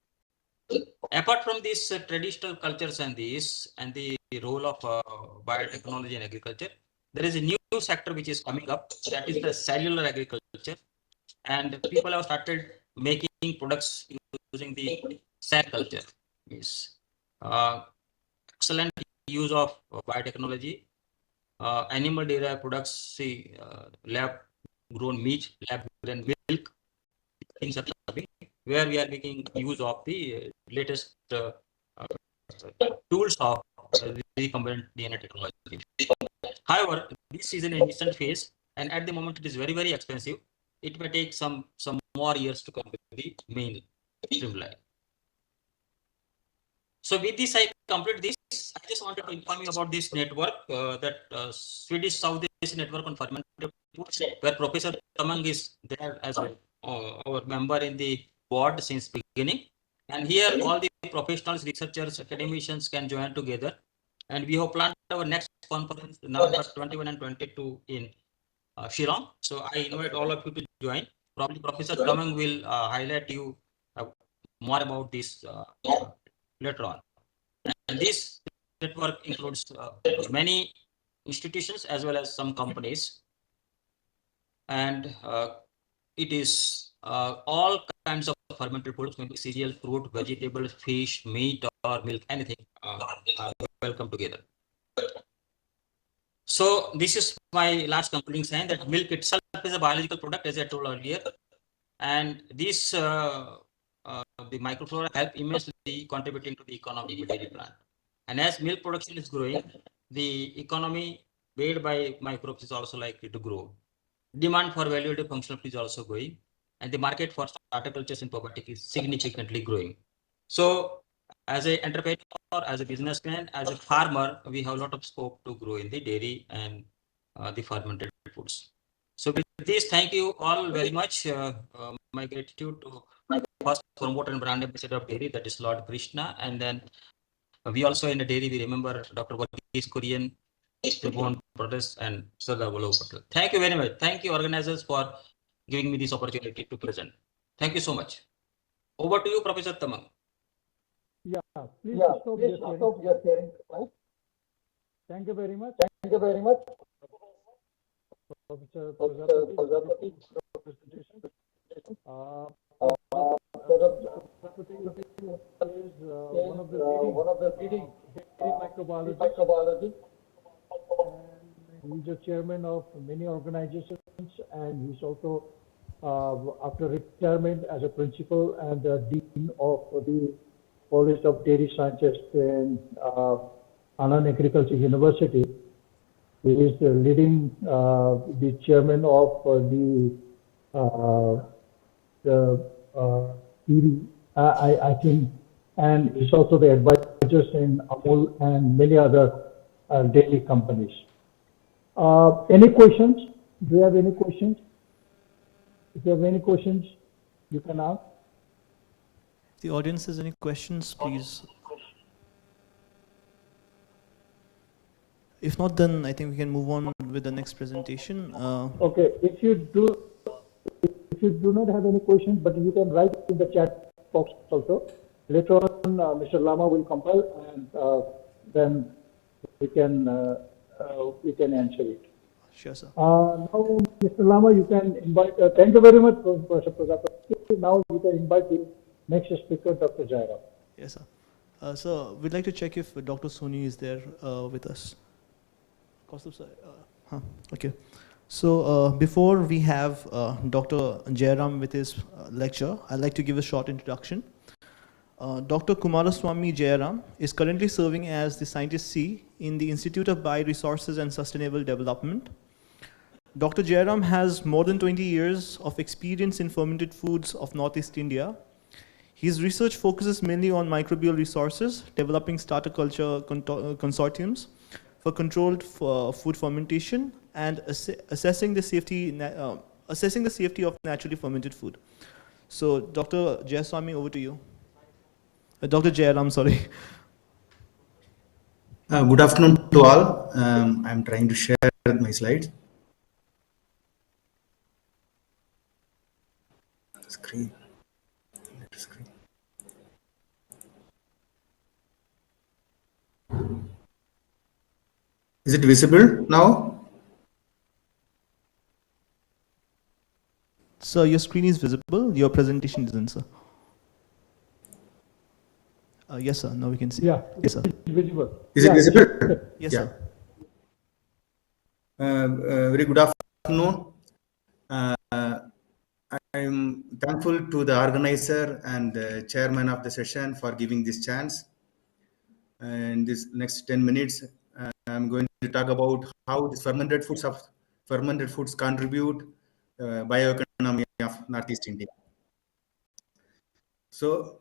Apart from these traditional cultures and the role of biotechnology in agriculture, there is a new sector which is coming up, that is the cellular agriculture, and people have started making products using the cell culture. Yes. Excellent use of biotechnology, animal derived products, see, lab grown meat, lab grown milk, things are coming, where we are making use of the latest tools of recombinant DNA technology. However, this is an nascent phase, and at the moment it is very, very expensive. It may take some more years to come with the main streamline. So with this, I complete this. I just wanted to inform you about this network, that Swedish South Asian Network on Fermented Foods, where Professor Tamang is there as our member in the board since beginning. And here all the professionals, researchers, academicians can join together. And we have planned our next conference November 21 and 22 in Shillong. So I invite all of you to join. Probably Professor Tamang will highlight you more about this later on. And this network includes many institutions as well as some companies. And it is all kinds of fermented products, maybe cereal, fruit, vegetables, fish, meat, or milk, anything are welcome together. So this is my last concluding saying that milk itself is a biological product, as I told earlier. And this the microflora help immensely contributing to the economy of the dairy plant. And as milk production is growing, the economy made by microbes is also likely to grow. Demand for value-added functional food is also growing, and the market for starter cultures in probiotic is significantly growing. So, as an entrepreneur, as a businessman, as a farmer, we have a lot of scope to grow in the dairy and the fermented foods. So, with this, thank you all very much. My gratitude to first promoter and brand ambassador of dairy, that is Lord Krishna, and then we also in the dairy, we remember Dr. Varghese Korean, Tribhuvan Protest, and Sardar Vallabh Patel. Thank you very much. Thank you, organizers, for giving me this opportunity to present. Thank you so much. Over to you, Professor Tamang. Yeah, please stop your sharing. Thank you very much. Thank you very much. Professor Prajapati, presentation. Is one of the leading microbiology. And he's a chairman of many organizations, and he's also, after retirement, as a principal and dean of the College of Dairy Sciences in Anand Agriculture University. He is leading the chairman of I think, and he's also the advisors in Amul and many other dairy companies. Any questions? Do you have any questions? If you have any questions, you can ask. If the audience has any questions, please. If not, then I think we can move on with the next presentation. Okay, if you do not have any questions, but you can write in the chat box also. Later on, Mr. Lama will compile, and then we can answer it. Sure, sir. Now, Mr. Lama, you can invite, thank you very much, Professor Prajapati. Now we can invite the next speaker, Dr. Jairam. Yes, sir. So we'd like to check if Dr. Soni is there with us. Kaustubh sir, okay. So before we have Dr. Jairam with his lecture, I'd like to give a short introduction. Dr. Kumaraswamy Jairam is currently serving as the Scientist C in the Institute of Bioresources and Sustainable Development. Dr. Jairam has more than 20 years of experience in fermented foods of Northeast India. His research focuses mainly on microbial resources, developing starter culture consortiums for controlled food fermentation and assessing the safety of naturally fermented food. So, Dr. Jayaswamy, over to you. Dr. Jairam, sorry. Good afternoon to all. I'm trying to share my slides. Screen. Is it visible now? Sir, your screen is visible. Your presentation isn't, sir. Yes, sir. Now we can see. Yeah, yes, sir. It's visible. Is it visible? Yes, yeah. sir. Very good afternoon. I'm thankful to the organizer and the chairman of the session for giving this chance. In this next 10 minutes, I'm going to talk about how the fermented foods contribute bioeconomy of Northeast India. So,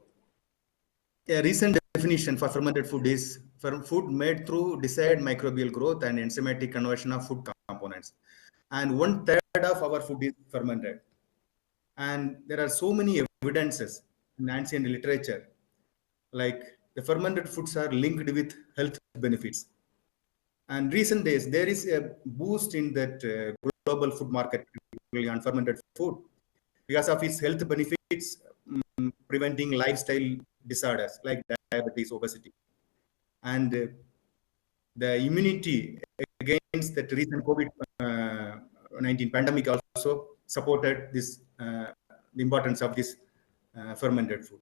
a recent definition for fermented food is food made through desired microbial growth and enzymatic conversion of food components. And 1/3 of our food is fermented. And there are so many evidences in ancient literature, like the fermented foods are linked with health benefits. And recent days, there is a boost in that global food market, particularly on fermented food, because of its health benefits, preventing lifestyle disorders like diabetes, obesity. And the immunity against that recent COVID-19 pandemic also supported this the importance of this fermented food.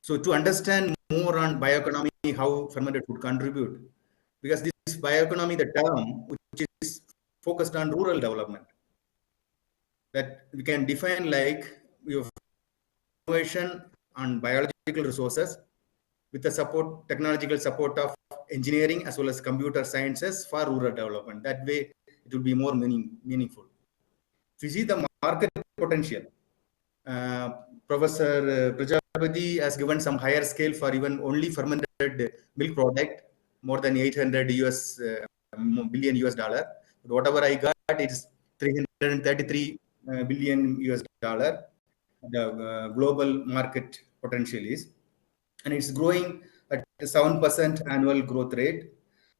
So to understand more on bioeconomy, how fermented food contribute, because this bioeconomy, the term which is focused on rural development, that we can define like your innovation on biological resources with the technological support of engineering as well as computer sciences for rural development. That way, it will be more meaningful. If you see the market potential, Professor Prajapati has given some higher scale for even only fermented milk product, more than 800 billion US dollar. But whatever I got, it's 333 billion US dollar. The global market potential is, and it's growing at 7% annual growth rate.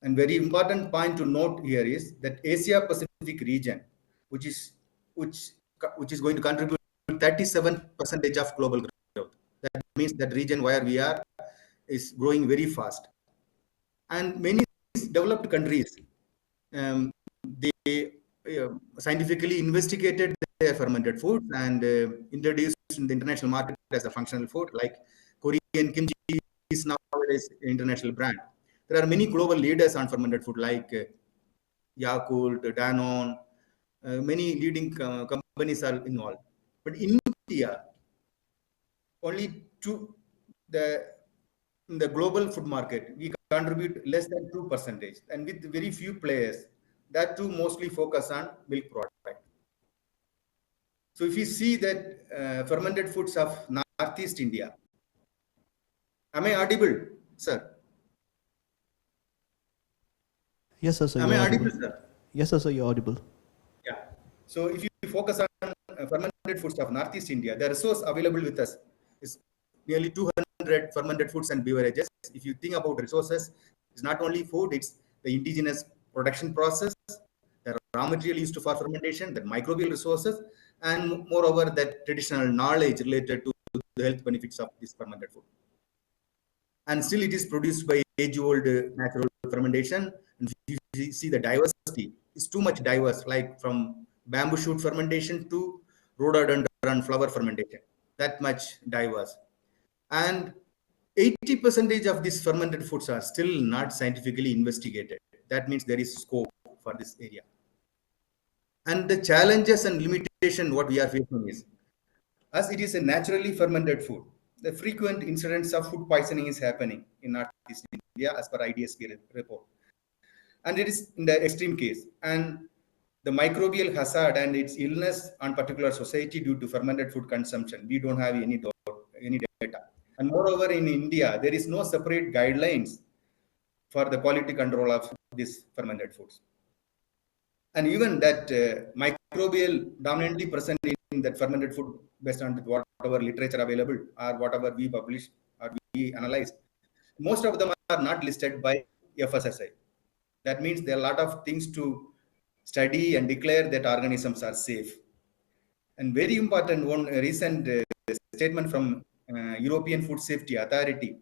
And very important point to note here is that Asia Pacific region, which is going to contribute 37% of global growth. That means that region where we are is growing very fast. And many developed countries, they scientifically investigated their fermented foods and introduced in the international market as a functional food, like Korean kimchi is nowadays an international brand. There are many global leaders on fermented food like Yakult, Danone, many leading companies are involved. But in India, only in the global food market, we contribute less than 2%, and with very few players, that too mostly focus on milk product. So if you see that fermented foods of Northeast India, am I audible, sir? Yes, sir. Am I audible, sir? Yes, sir. You're audible. Yeah. So if you focus on fermented foods of Northeast India, the resource available with us is nearly 200 fermented foods and beverages. If you think about resources, it's not only food, it's the indigenous production process, the raw material used for fermentation, the microbial resources, and moreover, that traditional knowledge related to the health benefits of this fermented food. And still it is produced by age-old natural fermentation. And if you you see the diversity is too much diverse, like from bamboo shoot fermentation to rhododendron flower fermentation, that much diverse. And 80% of these fermented foods are still not scientifically investigated. That means there is scope for this area. And the challenges and limitation what we are facing is, as it is a naturally fermented food, the frequent incidents of food poisoning is happening in Northeast India as per IDSP report. And it is in the extreme case. And the microbial hazard and its illness on particular society due to fermented food consumption, we don't have any data. And moreover, in India, there is no separate guidelines for the quality control of these fermented foods. And even that microbial dominantly present in that fermented food based on whatever literature available or whatever we publish or we analyze, most of them are not listed by FSSI. That means there are a lot of things to study and declare that organisms are safe. And very important, one recent statement from European Food Safety Authority,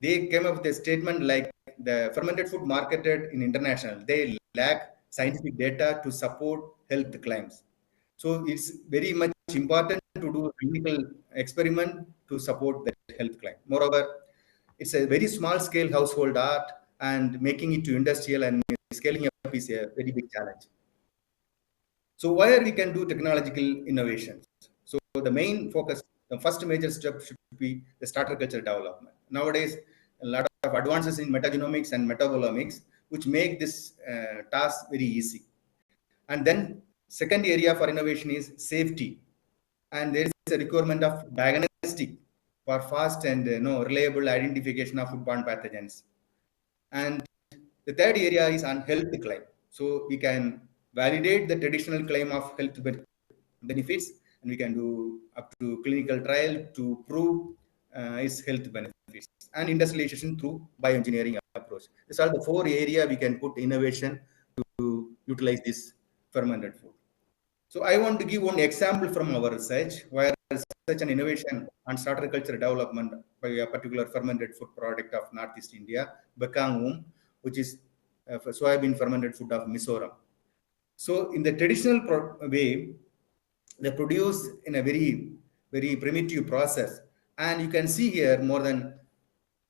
they came up with a statement like the fermented food marketed in international, they lack scientific data to support health claims. So it's very much important to do clinical experiment to support that health claim. Moreover, it's a very small scale household art, and making it to industrial and scaling up is a very big challenge. So where we can do technological innovations. So the main focus, the first major step should be the starter culture development. Nowadays, a lot of advances in metagenomics and metabolomics, which make this task very easy. And then second area for innovation is safety. And there is a requirement of diagnostic for fast and reliable identification of foodborne pathogens. And the third area is on health claim. So we can validate the traditional claim of health benefits, and we can do up to clinical trial to prove its health benefits, and industrialization through bioengineering approach. These are the four areas we can put innovation to utilize this fermented food. So I want to give one example from our research where such an innovation on starter culture development by a particular fermented food product of Northeast India, Bekangum, which is soybean fermented food of Mizoram. So in the traditional way, they produce in a very primitive process. And you can see here more than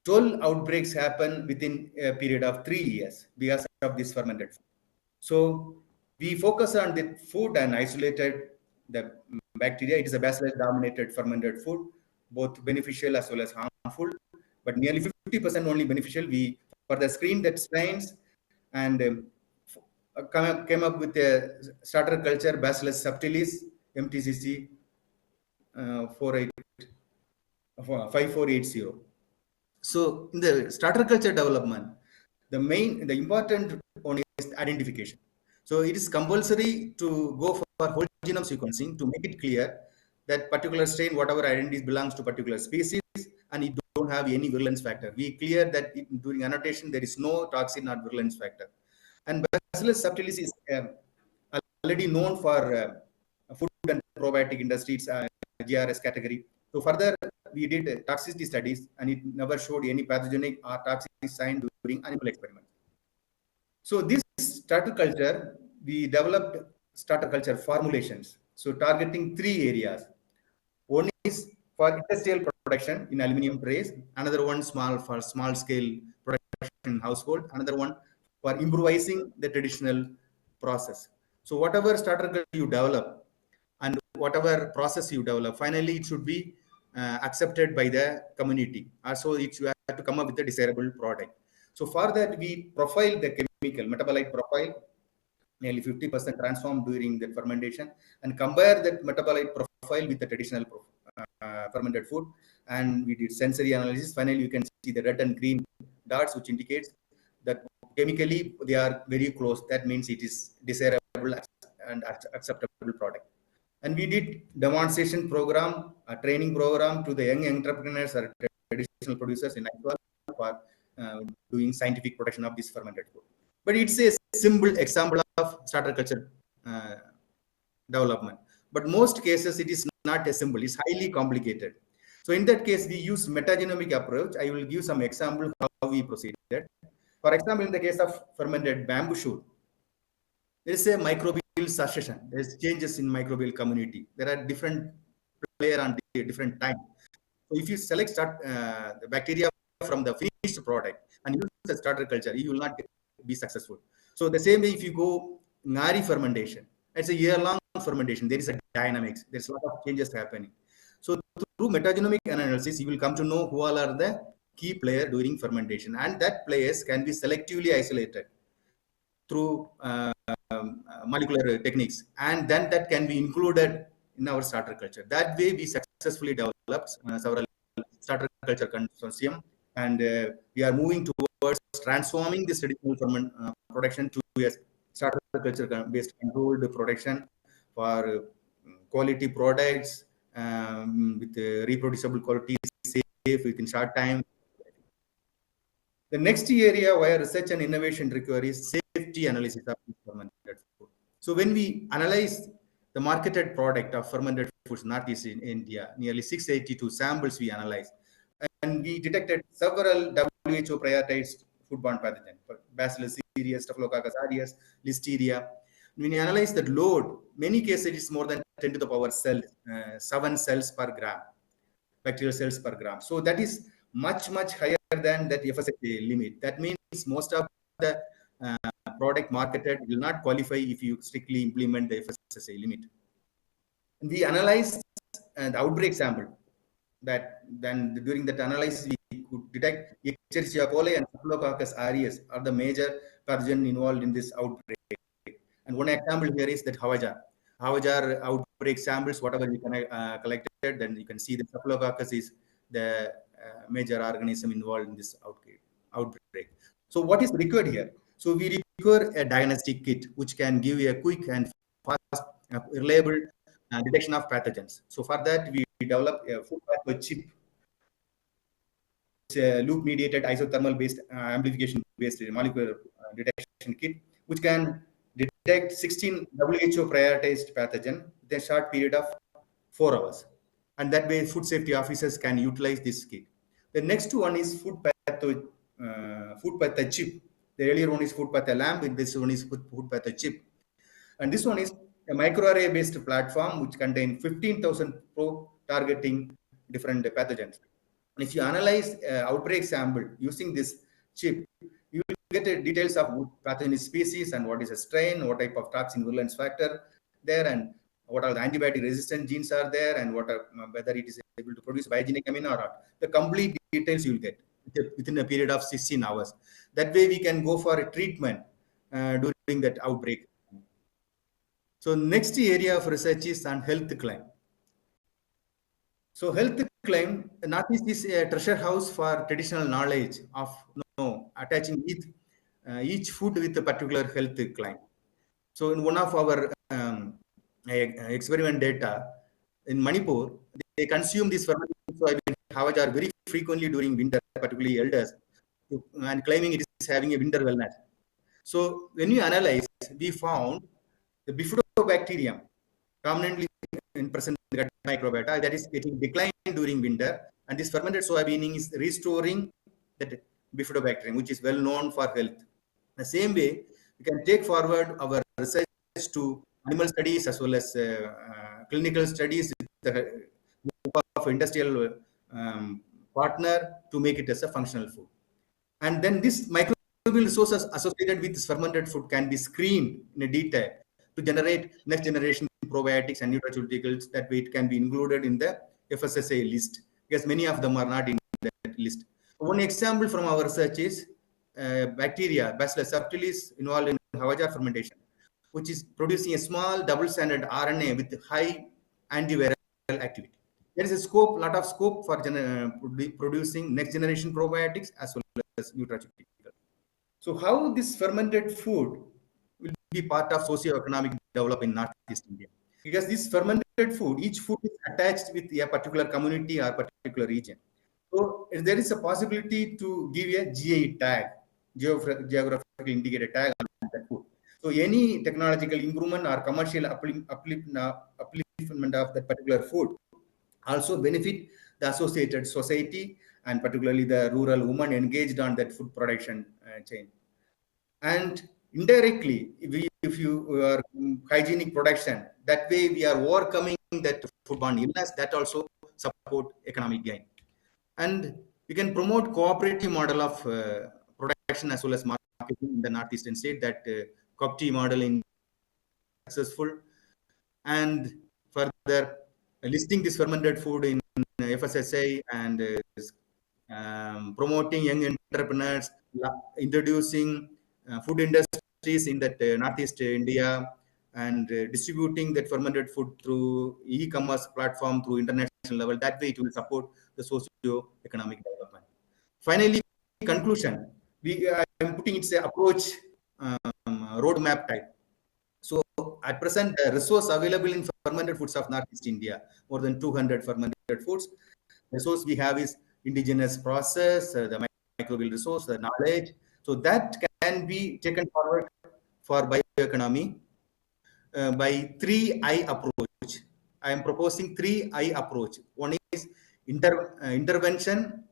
12 outbreaks happen within a period of 3 years because of this fermented food. So we focus on the food and isolated the bacteria. It is a bacillus dominated fermented food, both beneficial as well as harmful, but nearly 50% only beneficial. We for the screen that strains and came up with a starter culture Bacillus subtilis MTCC 5480. So in the starter culture development, the important one is identification. So it is compulsory to go for whole genome sequencing to make it clear that particular strain, whatever identity belongs to particular species, and it don't have any virulence factor. We clear that during annotation there is no toxin or virulence factor. And Bacillus subtilis is already known for food and probiotic industries, GRS category. So further, we did toxicity studies, and it never showed any pathogenic or toxic sign during animal experiments. So this starter culture, we developed starter culture formulations. So targeting 3 areas. One is for industrial production in aluminum trays, another one for small scale production in household, another one for improvising the traditional process. So whatever starter culture you develop and whatever process you develop, finally it should be accepted by the community. Also, you have to come up with a desirable product. So for that, we profile the chemical metabolite profile, nearly 50% transformed during the fermentation, and compare that metabolite profile with the traditional fermented food. And we did sensory analysis. Finally, you can see the red and green dots, which indicates that chemically they are very close. That means it is desirable and acceptable product. And we did demonstration program, a training program to the young entrepreneurs or traditional producers in Nepal for doing scientific production of this fermented food. But it's a simple example of starter culture development. But most cases, it is not a simple, it's highly complicated. So in that case, we use metagenomic approach. I will give some example how we proceeded. For example, in the case of fermented bamboo shoot, there is a microbial succession. There is changes in microbial community. There are different player on different time. So if you select the bacteria from the finished product and use the starter culture, you will not be successful. So the same way, if you go ngari fermentation, it's a year-long fermentation. There is a dynamics. There's a lot of changes happening. So through metagenomic analysis, you will come to know who all are the key player during fermentation, and that players can be selectively isolated through molecular techniques, and then that can be included in our starter culture. That way, we successfully developed several starter culture consortium, and we are moving towards transforming this traditional ferment production to a starter culture based controlled production for quality products with reproducible quality, safe within short time. The next area where research and innovation require is safety analysis of fermented food. So when we analyze the marketed product of fermented foods, not just in India, nearly 682 samples we analyzed, and we detected several WHO prioritized foodborne pathogens, Bacillus cereus, Staphylococcus aureus, Listeria. When you analyze that load, many cases it is more than 10 to the power 7 cells per gram, bacterial cells per gram. So that is much higher than that FSSAI limit. That means most of the product marketed will not qualify if you strictly implement the FSSAI limit. And we analyzed the outbreak sample. That then during that analysis we could detect Escherichia coli and Staphylococcus aureus are the major pathogen involved in this outbreak. And one example here is that Havajar outbreak samples, whatever we collected, then you can see the Staphylococcus is the major organism involved in this outbreak. So what is required here? So we require a diagnostic kit which can give you a quick and fast, reliable detection of pathogens. So for that, we develop a food pathogen chip. It's a loop-mediated isothermal-based amplification-based molecular detection kit, which can detect 16 WHO prioritized pathogen in a short period of 4 hours. And that way, food safety officers can utilize this kit. The next one is food patho chip. The earlier one is food patho lamp, and this one is food patho chip. And this one is a microarray based platform which contains 15,000 probe targeting different pathogens. And if you analyze outbreak sample using this chip, you will get details of pathogen species and what is a strain, what type of toxin virulence factor there, and what are the antibiotic resistant genes are there, and what are, whether it is able to produce biogenic amino or not. The complete details you will get within a period of 16 hours. That way we can go for a treatment during that outbreak. So next area of research is on health claim. So health claim, Northeast is a treasure house for traditional knowledge of attaching each food with a particular health claim. So in one of our experiment data in Manipur, they consume this fermented soybean havajar very frequently during winter, particularly elders, and claiming it is having a winter wellness. So when we analyze, we found the bifidobacterium prominently present in the gut microbiota that is getting declined during winter, and this fermented soybean is restoring that bifidobacterium, which is well known for health. The same way, we can take forward our research to animal studies as well as clinical studies with the help of industrial partner to make it as a functional food. And then this microbial resources associated with this fermented food can be screened in a detail to generate next generation probiotics and nutraceuticals. That way it can be included in the FSSAI list, because many of them are not in that list. One example from our research is bacteria, Bacillus subtilis, involved in havajar fermentation, which is producing a small double-stranded RNA with high antiviral activity. There is a lot of scope for producing next generation probiotics as well as nutraceuticals. So how this fermented food will be part of socio-economic development in Northeast India? Because this fermented food, each food is attached with a particular community or particular region. So there is a possibility to give a GI tag, geographical indicator tag on that food. So any technological improvement or commercial upliftment of that particular food also benefit the associated society, and particularly the rural women engaged on that food production chain. And indirectly, if you are hygienic production, that way we are overcoming that foodborne illness, that also support economic gain. And we can promote cooperative model of production as well as marketing in the northeastern state. That COPT model in successful, and further listing this fermented food in FSSI and promoting young entrepreneurs, introducing food industries in that northeast India, and distributing that fermented food through e-commerce platform through international level. That way it will support the socio-economic development. Finally, conclusion, I'm putting its approach roadmap type. So at present, the resource available in fermented foods of Northeast India, more than 200 fermented foods. The resource we have is indigenous process, the microbial resource, the knowledge. So that can be taken forward for bioeconomy by 3I approach. I am proposing 3I approach. One is intervention,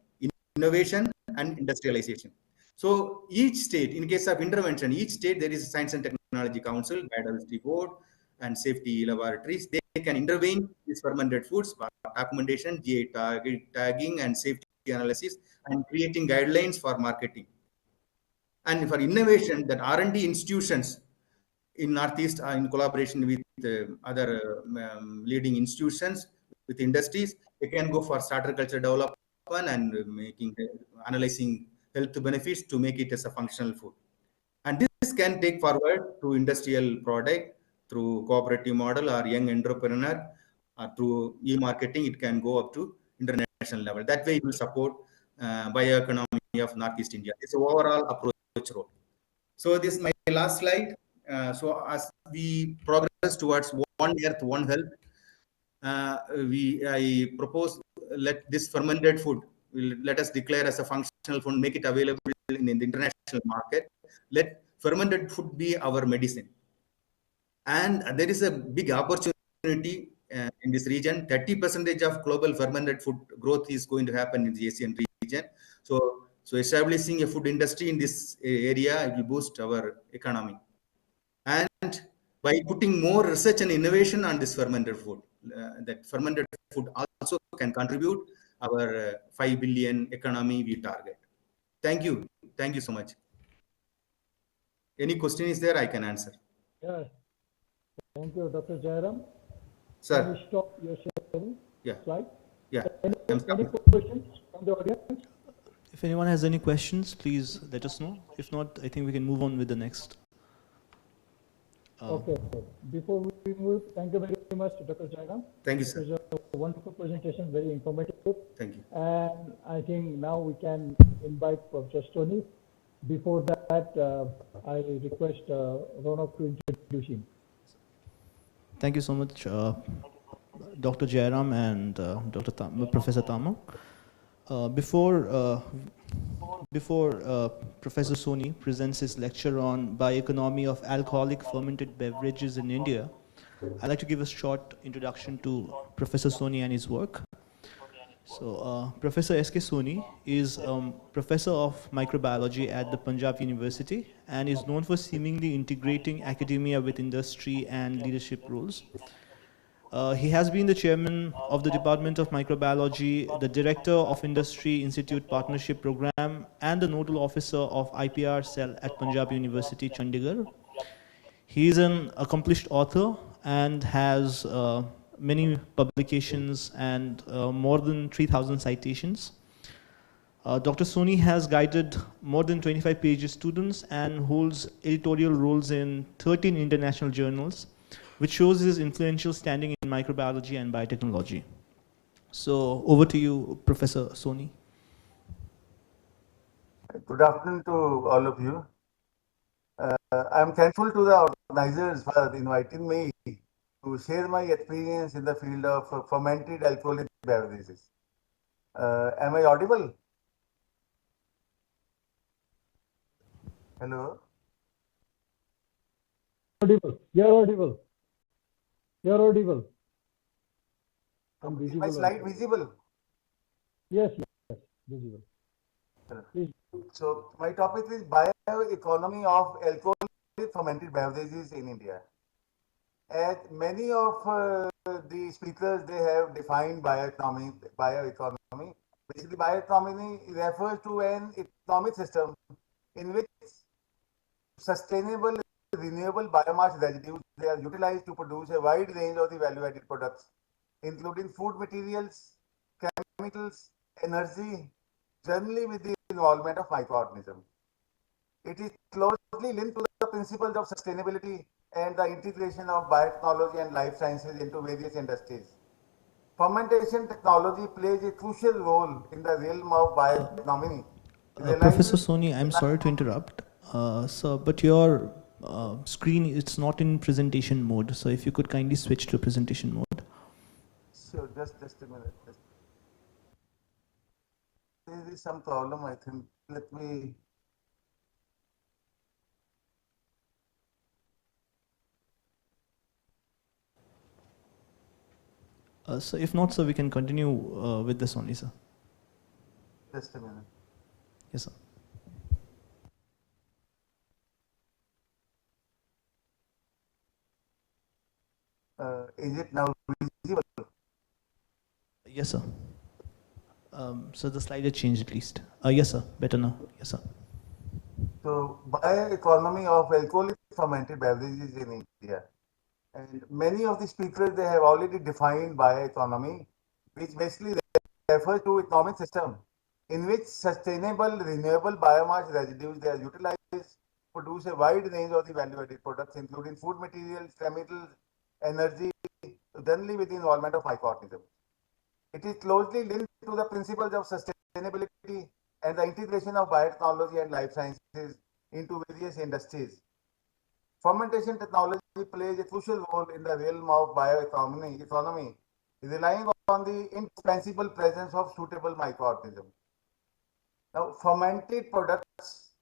innovation, and industrialization. So each state, in case of intervention, each state there is a Science and Technology Council, Biodiversity Board, and safety laboratories. They can intervene these fermented foods for documentation, GI tagging, and safety analysis, and creating guidelines for marketing. And for innovation, that R&D institutions in Northeast are in collaboration with other leading institutions, with industries. They can go for starter culture development and analyzing health benefits to make it as a functional food. And this can take forward to industrial product through cooperative model or young entrepreneur, or through e-marketing. It can go up to international level. That way it will support bioeconomy of Northeast India. It's an overall approach role. So this is my last slide. So as we progress towards One Earth, One Health, I propose let this fermented food, let us declare as a functional food, make it available in the international market. Let fermented food be our medicine. And there is a big opportunity in this region. 30% of global fermented food growth is going to happen in the Asian region. So establishing a food industry in this area, it will boost our economy. And by putting more research and innovation on this fermented food, that fermented food also can contribute our 5 billion economy we target. Thank you. Thank you so much. Any question is there, I can answer. Yeah. Thank you, Dr. Jairam. Sir. Can you stop your sharing slide? Yeah. Any questions from the audience? If anyone has any questions, please let us know. If not, I think we can move on with the next. Okay. Before we move, thank you very much, Dr. Jairam. Thank you, sir. It was a wonderful presentation, very informative. Thank you. And I think now we can invite Professor Stoney. Before that, I request Ronak to introduce him. Thank you so much, Dr. Jairam and Professor Tama. Before Professor Soni presents his lecture on bioeconomy of alcoholic fermented beverages in India, I'd like to give a short introduction to Professor Soni and his work. So, Professor S.K. Soni is Professor of Microbiology at the Punjab University and is known for seemingly integrating academia with industry and leadership roles. He has been the chairman of the Department of Microbiology, the director of Industry Institute Partnership Program, and the nodal officer of IPR cell at Punjab University, Chandigarh. He is an accomplished author and has many publications and more than 3,000 citations. Dr. Soni has guided more than 25 PhD students and holds editorial roles in 13 international journals, which shows his influential standing in microbiology and biotechnology. So over to you, Professor Soni. Good afternoon to all of you. I'm thankful to the organizers for inviting me to share my experience in the field of fermented alcoholic beverages. Am I audible? Hello? Audible. You're audible. You're audible. Is my slide visible? Yes, visible. So my topic is bioeconomy of alcoholic fermented beverages in India. As many of the speakers, they have defined bioeconomy. Bioeconomy. Basically, bioeconomy refers to an economic system in which sustainable renewable biomass residues they are utilized to produce a wide range of the value-added products, including food materials, chemicals, energy, generally with the involvement of microorganisms. It is closely linked to the principles of sustainability and the integration of biotechnology and life sciences into various industries. Fermentation technology plays a crucial role in the realm of bioeconomy. Professor Realizes Soni, I'm sorry to interrupt, sir, but your screen it's not in presentation mode. So if you could kindly switch to presentation mode. Sure, just a minute. There is some problem, I think. Let me. So if not, sir, we can continue with this only, sir. Just a minute. Yes, sir. Is it now visible? Yes, sir. So the slide had changed at least. Yes, sir. Better now. Yes, sir. So, bioeconomy of alcoholic fermented beverages in India. And many of the speakers, they have already defined bioeconomy, which basically refers to economic system in which sustainable renewable biomass residues they are utilized to produce a wide range of the value-added products, including food materials, chemicals, energy, generally with the involvement of microorganisms. It is closely linked to the principles of sustainability and the integration of biotechnology and life sciences into various industries. Fermentation technology plays a crucial role in the realm of bioeconomy, relying on the indispensable presence of suitable microorganisms. Now, fermented products,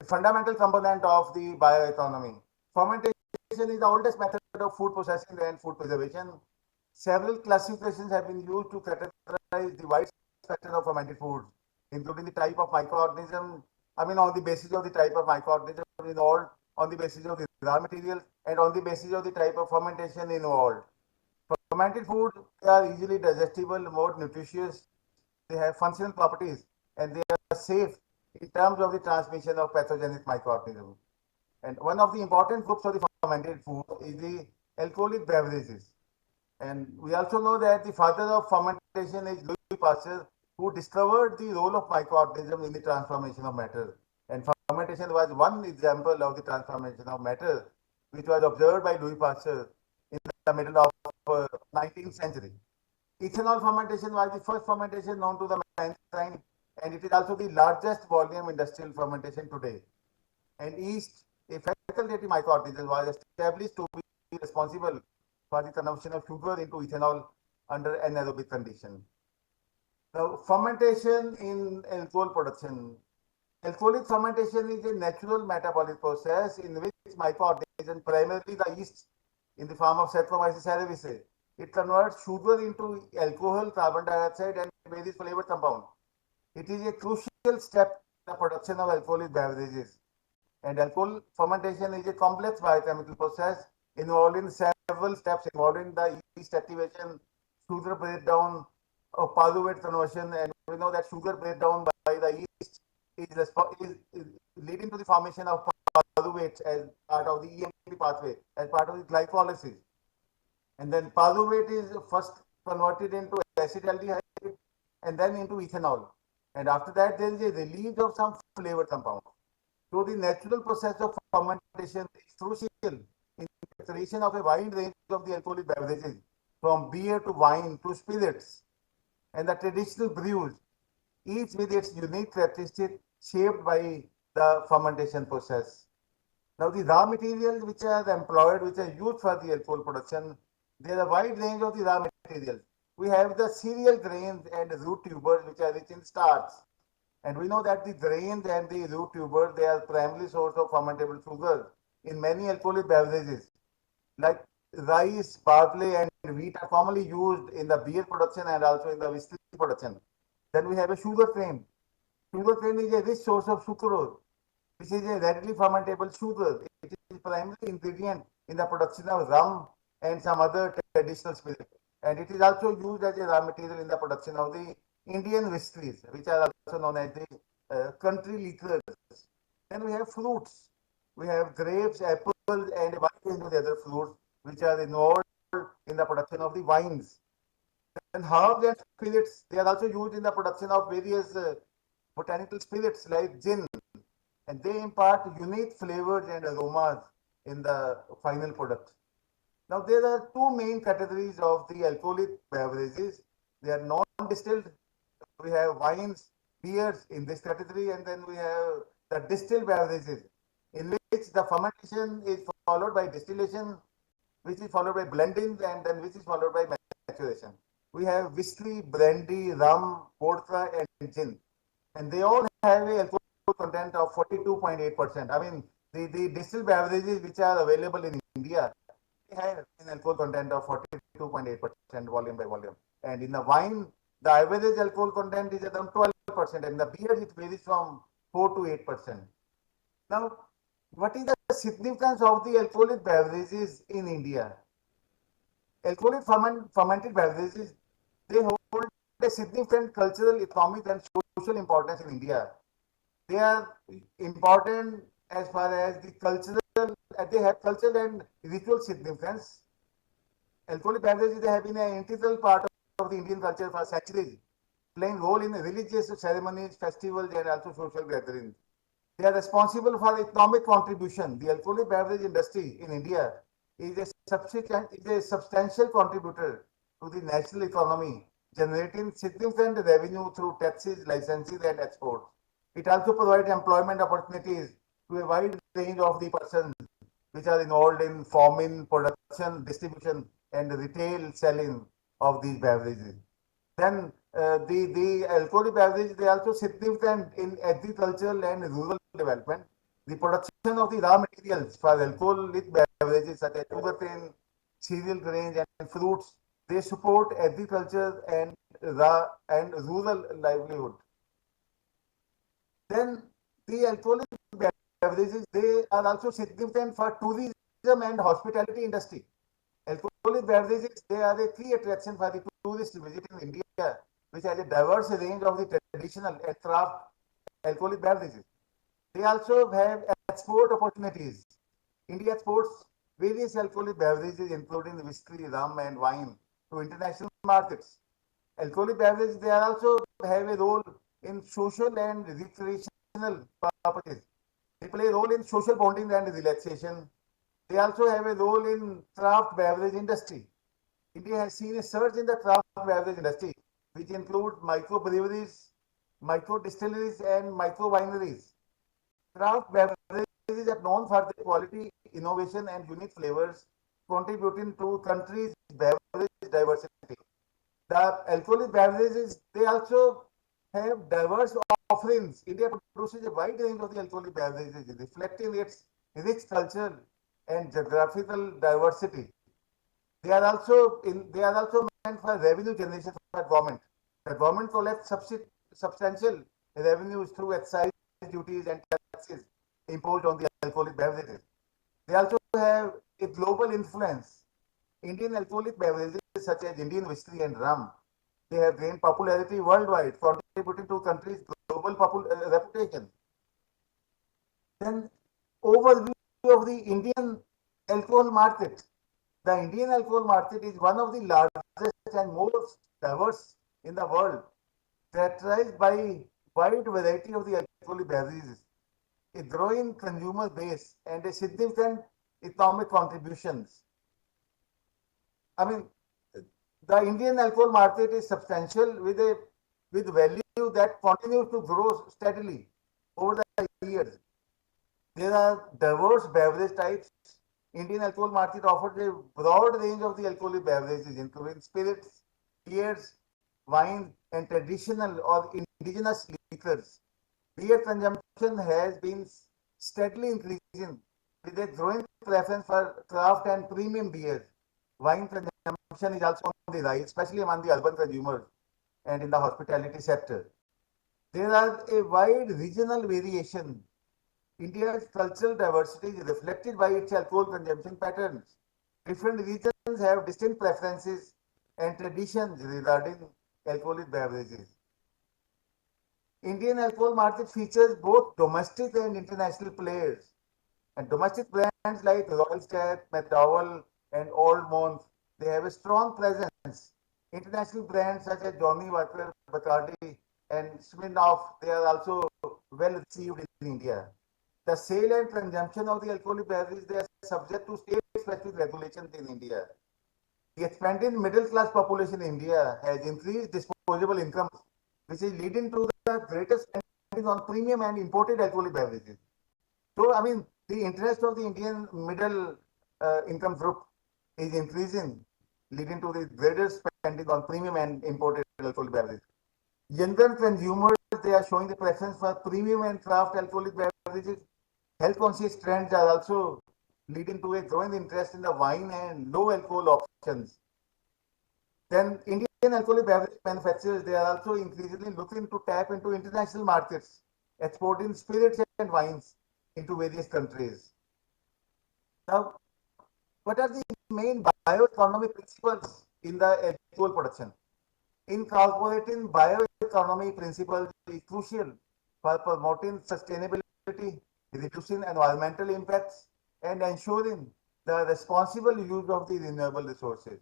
a fundamental component of the bioeconomy. Fermentation is the oldest method of food processing and food preservation. Several classifications have been used to categorize the wide spectrum of fermented foods, including the type of microorganism, on the basis of the type of microorganism involved, on the basis of the raw material, and on the basis of the type of fermentation involved. Fermented foods are easily digestible, more nutritious, they have functional properties, and they are safe in terms of the transmission of pathogenic microorganisms. And one of the important groups of the fermented food is the alcoholic beverages. And we also know that the father of fermentation is Louis Pasteur, who discovered the role of microorganisms in the transformation of matter. And fermentation was one example of the transformation of matter, which was observed by Louis Pasteur in the middle of 19th century. Ethanol fermentation was the first fermentation known to the mankind, and it is also the largest volume industrial fermentation today. And yeast, a facultative microorganism, was established to be responsible for the conversion of sugar into ethanol under anaerobic condition. Now, fermentation in alcohol production. Alcoholic fermentation is a natural metabolic process in which microorganisms, primarily the yeast in the form of Saccharomyces cerevisiae, it converts sugar into alcohol, carbon dioxide, and various flavored compounds. It is a crucial step in the production of alcoholic beverages. And alcohol fermentation is a complex biochemical process involving several steps involving the yeast activation, sugar breakdown, pyruvate conversion, and we know that sugar breakdown by the yeast is leading to the formation of pyruvate as part of the EMP pathway, as part of the glycolysis. And then pyruvate is first converted into acetaldehyde and then into ethanol. And after that, there is a release of some flavored compounds. So the natural process of fermentation is crucial in the creation of a wide range of the alcoholic beverages, from beer to wine to spirits, and the traditional brews, each with its unique characteristic shaped by the fermentation process. Now, the raw materials which are employed, which are used for the alcohol production, there are a wide range of the raw materials. We have the cereal grains and root tubers, which are rich in starch. And we know that the grains and the root tubers, they are primary source of fermentable sugar in many alcoholic beverages. Like rice, barley, and wheat are commonly used in the beer production and also in the whiskey production. Then we have a sugar cane. Sugarcane is a rich source of sucrose, which is a readily fermentable sugar. It is primary ingredient in the production of rum and some other traditional spirits. And it is also used as a raw material in the production of the Indian whiskeys, which are also known as the country liquors. Then we have fruits. We have grapes, apples, and a wide range of the other fruits which are involved in the production of the wines. And herbs and spirits, they are also used in the production of various botanical spirits like gin, and they impart unique flavors and aromas in the final product. Now, there are two main categories of the alcoholic beverages. They are non-distilled. We have wines, beers in this category, and then we have the distilled beverages, in which the fermentation is followed by distillation, which is followed by blending, and then which is followed by maturation. We have whiskey, brandy, rum, vodka, and gin, and they all have a alcohol content of 42.8%. I mean, the distilled beverages which are available in India, they have an alcohol content of 42.8% volume by volume. And in the wine, the average alcohol content is around 12%, and the beer it varies from 4 to 8%. Now, what is the significance of the alcoholic beverages in India? Alcoholic fermented beverages, they hold a significant cultural, economic, and social importance in India. They are important as far as the cultural, they have cultural and ritual significance. Alcoholic beverages, they have been an integral part of the Indian culture for centuries, playing role in religious ceremonies, festivals, and also social gatherings. They are responsible for economic contribution. The alcoholic beverage industry in India is a substantial contributor to the national economy, generating significant revenue through taxes, licenses, and exports. It also provides employment opportunities to a wide range of the persons which are involved in forming, production, distribution, and retail selling of these beverages. Then the alcoholic beverages, they are also significant in agricultural and rural development. The production of the raw materials for alcoholic beverages such as sugarcane, cereal grains, and fruits, they support agriculture and rural livelihood. Then the alcoholic beverages, they are also significant for tourism and hospitality industry. Alcoholic beverages, they are a key attraction for the tourists visiting India, which has a diverse range of the traditional and craft alcoholic beverages. They also have export opportunities. India exports various alcoholic beverages, including whiskey, rum, and wine, to international markets. Alcoholic beverages, they also have a role in social and recreational purposes. They play a role in social bonding and relaxation. They also have a role in craft beverage industry. India has seen a surge in the craft beverage industry, which include micro breweries, micro distilleries, and micro wineries. Craft beverages are known for their quality, innovation, and unique flavors, contributing to country's beverage diversity. The alcoholic beverages, they also have diverse offerings. India produces a wide range of the alcoholic beverages, reflecting its rich culture and geographical diversity. They are also meant for revenue generation for government. The government collects substantial revenues through excise duties and taxes imposed on the alcoholic beverages. They also have a global influence. Indian alcoholic beverages such as Indian whiskey and rum, they have gained popularity worldwide, contributing to country's global reputation. Then, overview of the Indian alcohol market. The Indian alcohol market is one of the largest and most diverse in the world, characterized by wide variety of the alcoholic beverages, a growing consumer base, and a significant economic contributions. I mean, the Indian alcohol market is substantial with value that continues to grow steadily over the years. There are diverse beverage types. Indian alcohol market offers a broad range of the alcoholic beverages, including spirits, beers, wines, and traditional or indigenous liquors. Beer consumption has been steadily increasing with a growing preference for craft and premium beers. Wine consumption is also on the rise, especially among the urban consumers and in the hospitality sector. There are a wide regional variation. India's cultural diversity is reflected by its alcohol consumption patterns. Different regions have distinct preferences and traditions regarding alcoholic beverages. Indian alcohol market features both domestic and international players. And domestic brands like Royal Stag, McDowell, and Old Month, they have a strong presence. International brands such as Johnny Walker, Bacardi, and Smirnoff, they are also well received in India. The sale and consumption of the alcoholic beverages, they are subject to state-specific regulations in India. The expanding middle class population in India has increased disposable income, which is leading to the greatest spending on premium and imported alcoholic beverages. So, I mean, the interest of the Indian middle income group is increasing, leading to the greater spending on premium and imported alcoholic beverages. Younger consumers, they are showing the preference for premium and craft alcoholic beverages. Health conscious trends are also leading to a growing interest in the wine and low alcohol options. Then Indian alcoholic beverage manufacturers, they are also increasingly looking to tap into international markets, exporting spirits and wines into various countries. Now, what are the main bioeconomy principles in the alcohol production? Incorporating bioeconomy principles is crucial for promoting sustainability, reducing environmental impacts, and ensuring the responsible use of the renewable resources.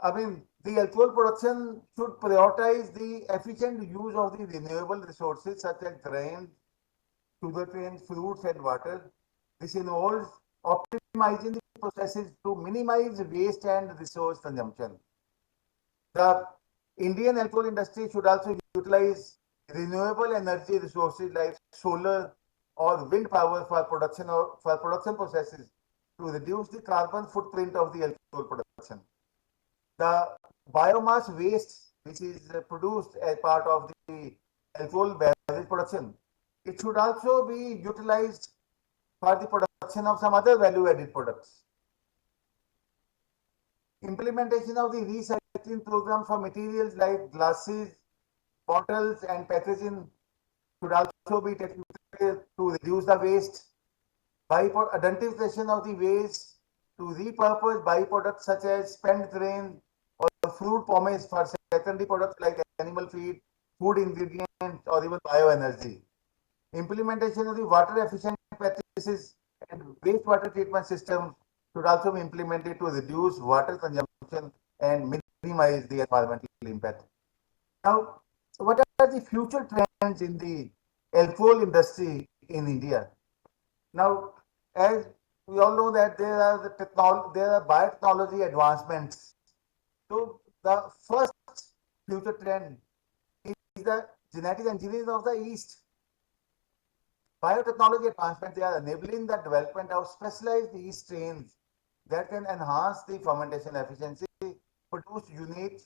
I mean, the alcohol production should prioritize the efficient use of the renewable resources such as grain, sugarcane, fruits, and water. This involves optimizing the processes to minimize waste and resource consumption. The Indian alcohol industry should also utilize renewable energy resources like solar or wind power for production processes to reduce the carbon footprint of the alcohol production. The biomass waste, which is produced as part of the alcohol beverage production, it should also be utilized for the production of some other value-added products. Implementation of the recycling program for materials like glasses, bottles, and packaging should also be taken to reduce the waste. Identification of the waste to repurpose byproducts such as spent grain or fruit pomades for secondary products like animal feed, food ingredients, or even bioenergy. Implementation of the water efficient practices and wastewater treatment systems should also be implemented to reduce water consumption and minimize the environmental impact. Now, what are the future trends in the alcohol industry in India? Now, as we all know that there are biotechnology advancements. So the first future trend is the genetic engineering of the yeast. Biotechnology advancements, they are enabling the development of specialized yeast strains that can enhance the fermentation efficiency, produce unique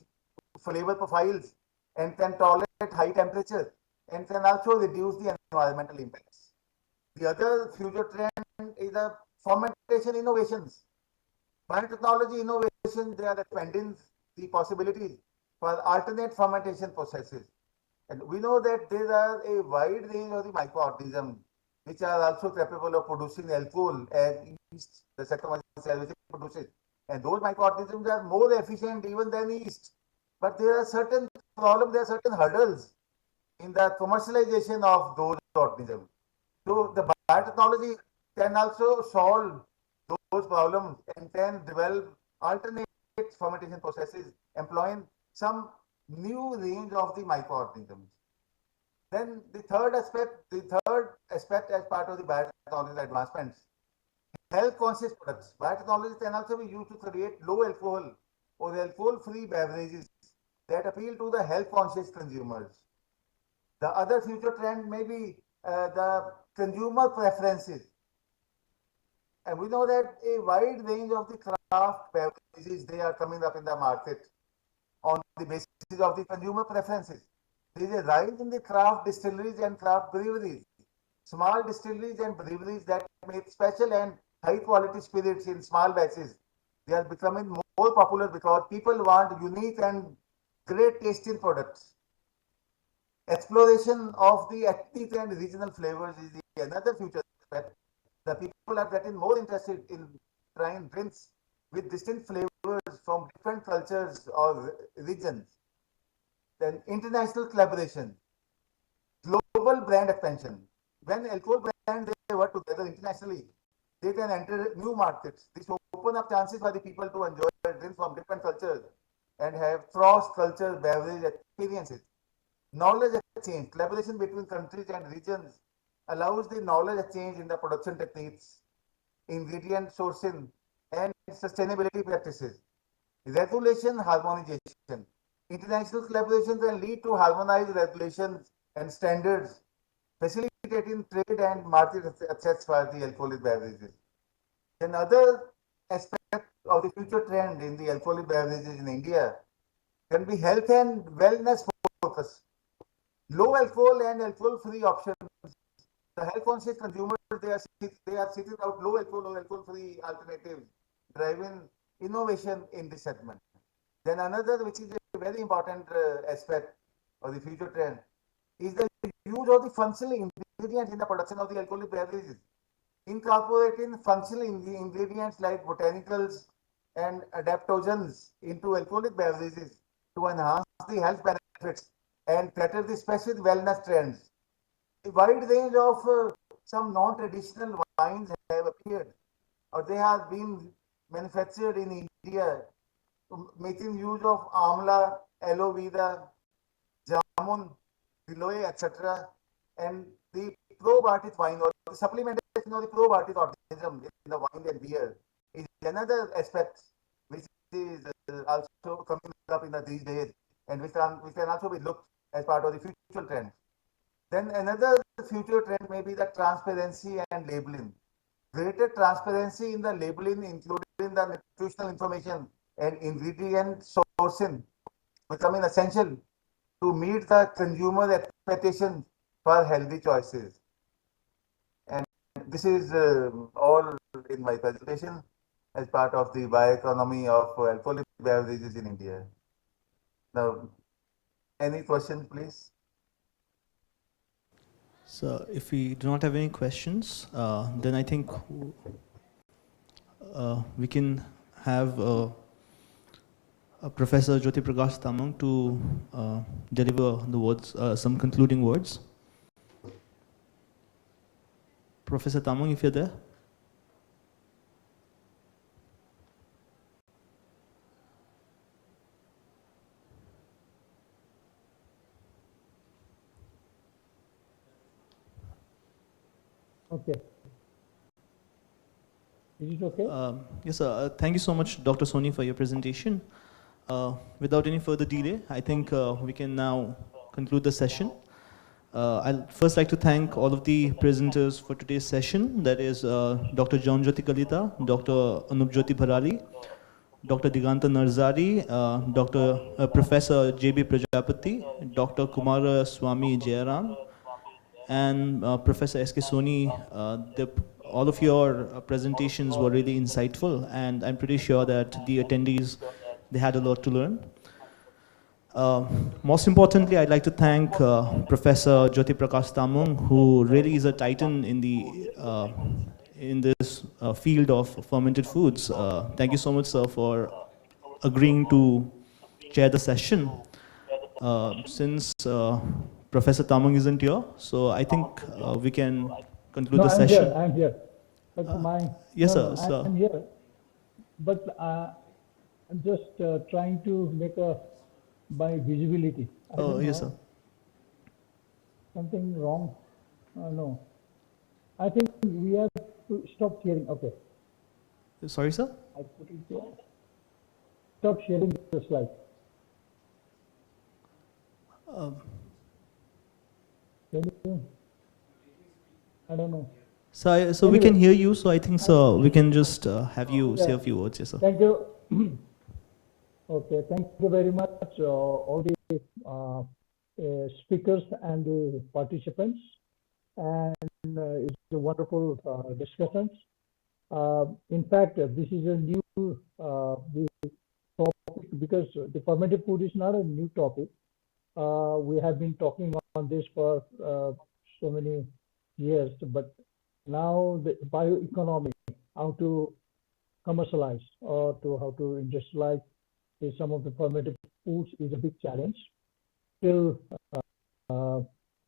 flavor profiles, and can tolerate high temperature, and can also reduce the environmental impacts. The other future trend is the fermentation innovations. Biotechnology innovation, they are expanding the possibilities for alternate fermentation processes. And we know that there are a wide range of the microorganisms which are also capable of producing alcohol as yeast, the Saccharomyces cerevisiae produces. And those microorganisms are more efficient even than yeast. But there are certain problems, there are certain hurdles in the commercialization of those organisms. So the biotechnology can also solve those problems and can develop alternate fermentation processes employing some new range of the microorganisms. Then the third aspect as part of the biotechnology advancements, health conscious products. Biotechnology can also be used to create low alcohol or alcohol-free beverages that appeal to the health conscious consumers. The other future trend may be the consumer preferences. And we know that a wide range of the craft beverages, they are coming up in the market on the basis of the consumer preferences. There is a rise in the craft distilleries and craft breweries. Small distilleries and breweries that make special and high quality spirits in small batches. They are becoming more popular because people want unique and great tasting products. Exploration of the ethnic and regional flavors is the another future aspect. The people are getting more interested in trying drinks with distinct flavors from different cultures or regions. Then international collaboration, global brand expansion. When alcohol brands they work together internationally, they can enter new markets. This open up chances for the people to enjoy drinks from different cultures and have cross-cultural beverage experiences. Knowledge exchange, collaboration between countries and regions allows the knowledge exchange in the production techniques, ingredient sourcing, and sustainability practices. Regulation harmonization. International collaboration can lead to harmonized regulations and standards, facilitating trade and market access for the alcoholic beverages. Another aspect of the future trend in the alcoholic beverages in India can be health and wellness focus. Low alcohol and alcohol-free options. The health-conscious consumers they are seeking out low alcohol or alcohol-free alternatives, driving innovation in this segment. Then another, which is a very important aspect of the future trend, is the use of the functional ingredients in the production of the alcoholic beverages. Incorporating functional ingredients like botanicals and adaptogens into alcoholic beverages to enhance the health benefits and cater the specific wellness trends. A wide range of some non-traditional wines have appeared, or they have been manufactured in India, making use of amla, aloe vera, jamun, giloy, etc. And the probiotic wine or the supplementation of the probiotic organism in the wine and beer is another aspect which is also coming up in these days and which can also be looked as part of the future trend. Then another future trend may be the transparency and labeling. Greater transparency in the labeling, including the nutritional information and ingredient sourcing, becoming essential to meet the consumer expectations for healthy choices. And this is all in my presentation as part of the bioeconomy of alcoholic beverages in India. Now, any questions, please? So if we do not have any questions, then I think we can have Professor Jyoti Prakash Tamang to deliver the words, some concluding words. Professor Tamang, if you're there. Okay. Is it okay? Yes, sir. Thank you so much, Dr. Soni, for your presentation. Without any further delay, I think we can now conclude the session. I'd first like to thank all of the presenters for today's session. That is Dr. John Jyoti Kalita, Dr. Anup Jyoti Bharali, Dr. Diganta Narzari, Professor J.B. Prajapati, Dr. Kumara Swami Jayaram, and Professor S.K. Soni. All of your presentations were really insightful, and I'm pretty sure that the attendees, they had a lot to learn. Most importantly, I'd like to thank Professor Jyoti Prakash Tamang, who really is a titan in this field of fermented foods. Thank you so much, sir, for agreeing to chair the session. Since Professor Tamang isn't here, so I think we can conclude the session. I'm here. But yes, sir. I'm here. But I'm just trying to make my visibility. Oh, yes, sir. Something wrong? No. I think we have to stop sharing. Okay. Sorry, sir? I put it here. Stop sharing the slide. I don't know. So Anyway. we can hear you, so I think, sir, we can just have you say a few words, yes, sir. Thank you. Okay, thank you very much, all the speakers and the participants. And it's a wonderful discussions. In fact, this is a new the topic because the fermented food is not a new topic. We have been talking on this for so many years, but now the bioeconomy, how to commercialize or to how to industrialize some of the fermented foods is a big challenge. Still, a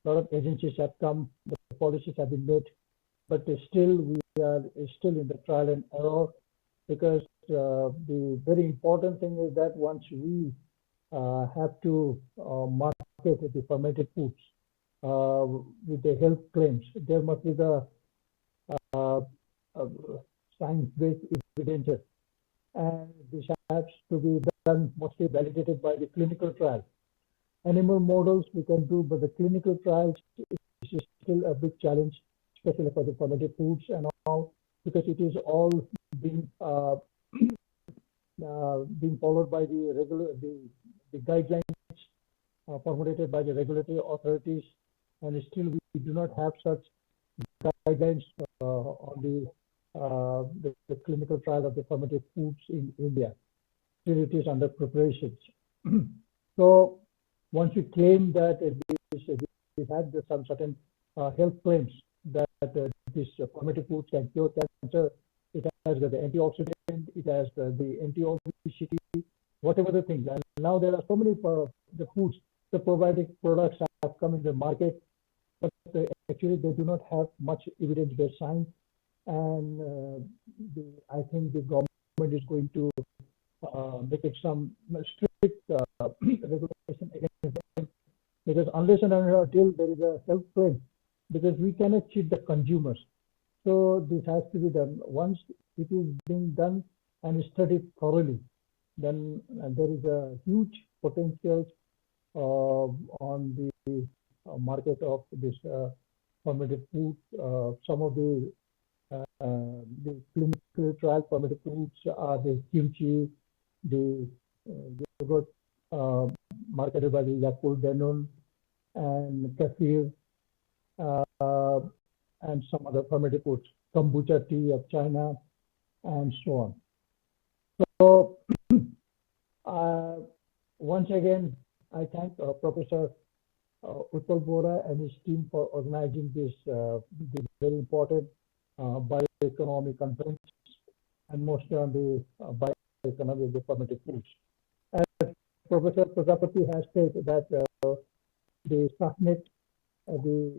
lot of agencies have come, the policies have been made, but still we are still in the trial and error because the very important thing is that once we have to market the fermented foods with the health claims, there must be the uh, uh, science-based evidence, and this has to be done mostly validated by the clinical trial. Animal models we can do, but the clinical trials is still a big challenge, especially for the fermented foods and all, because it is all being being followed by the guidelines formulated by the regulatory authorities, and still we do not have such guidelines on the clinical trial of the fermented foods in India. Still, it is under preparations. So, once we claim that this had some certain health claims that this fermented foods can cure cancer, it has got the antioxidant, it has the anti-obesity, whatever the things. And now there are so many the foods, the probiotic products have come in the market, but actually they do not have much evidence-based science. And I think the government is going to make it some strict regulation against them, because unless and until there is a health claim, because we cannot cheat the consumers. So this has to be done. Once it is being done and studied thoroughly, then there is a huge potential on the market of this fermented food. Some of the clinical trial fermented foods are the kimchi, the yogurt marketed by the Yakult, Danone, and kefir, and some other fermented foods, kombucha tea of China, and so on. So once again, I thank Professor Utpal Bora and his team for organizing this very important bioeconomy conference, and mostly on the bioeconomy of the fermented foods. As Professor Prajapati has stated that the SAFNET, the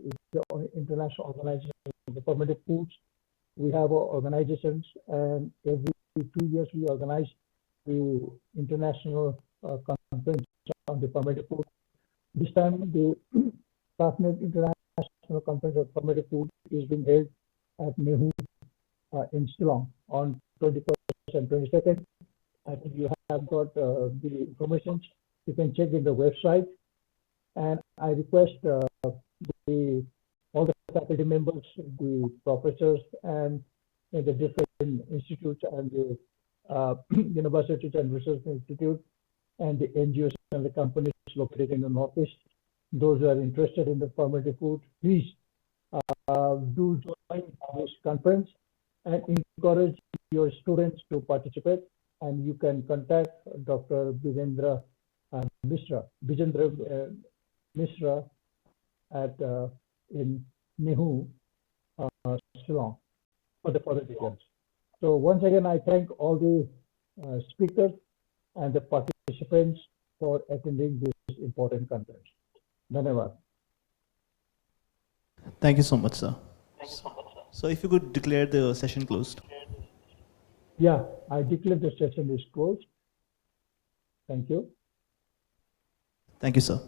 international organization of the fermented foods, we have organizations, and every 2 years we organize the international conference on the fermented food. This time the SAFNET International Conference of Fermented Food is being held at Mehu in Shillong on 21st and 22nd. I think you have got the information. You can check in the website. And I request all the faculty members, the professors, and the different institutes and the universities and research institutes, and the NGOs and the companies located in the Northeast, those who are interested in the fermented food, please do join this conference and encourage your students to participate. And you can contact Dr. Bijendra Mishra at in Mehu, Shillong, for the further details. So once again, I thank all the speakers and the participants for attending this important conference. Dhanyavad. Thank you so much, sir. So if you could declare the session closed. Yeah, I declare the session is closed. Thank you. Thank you, sir.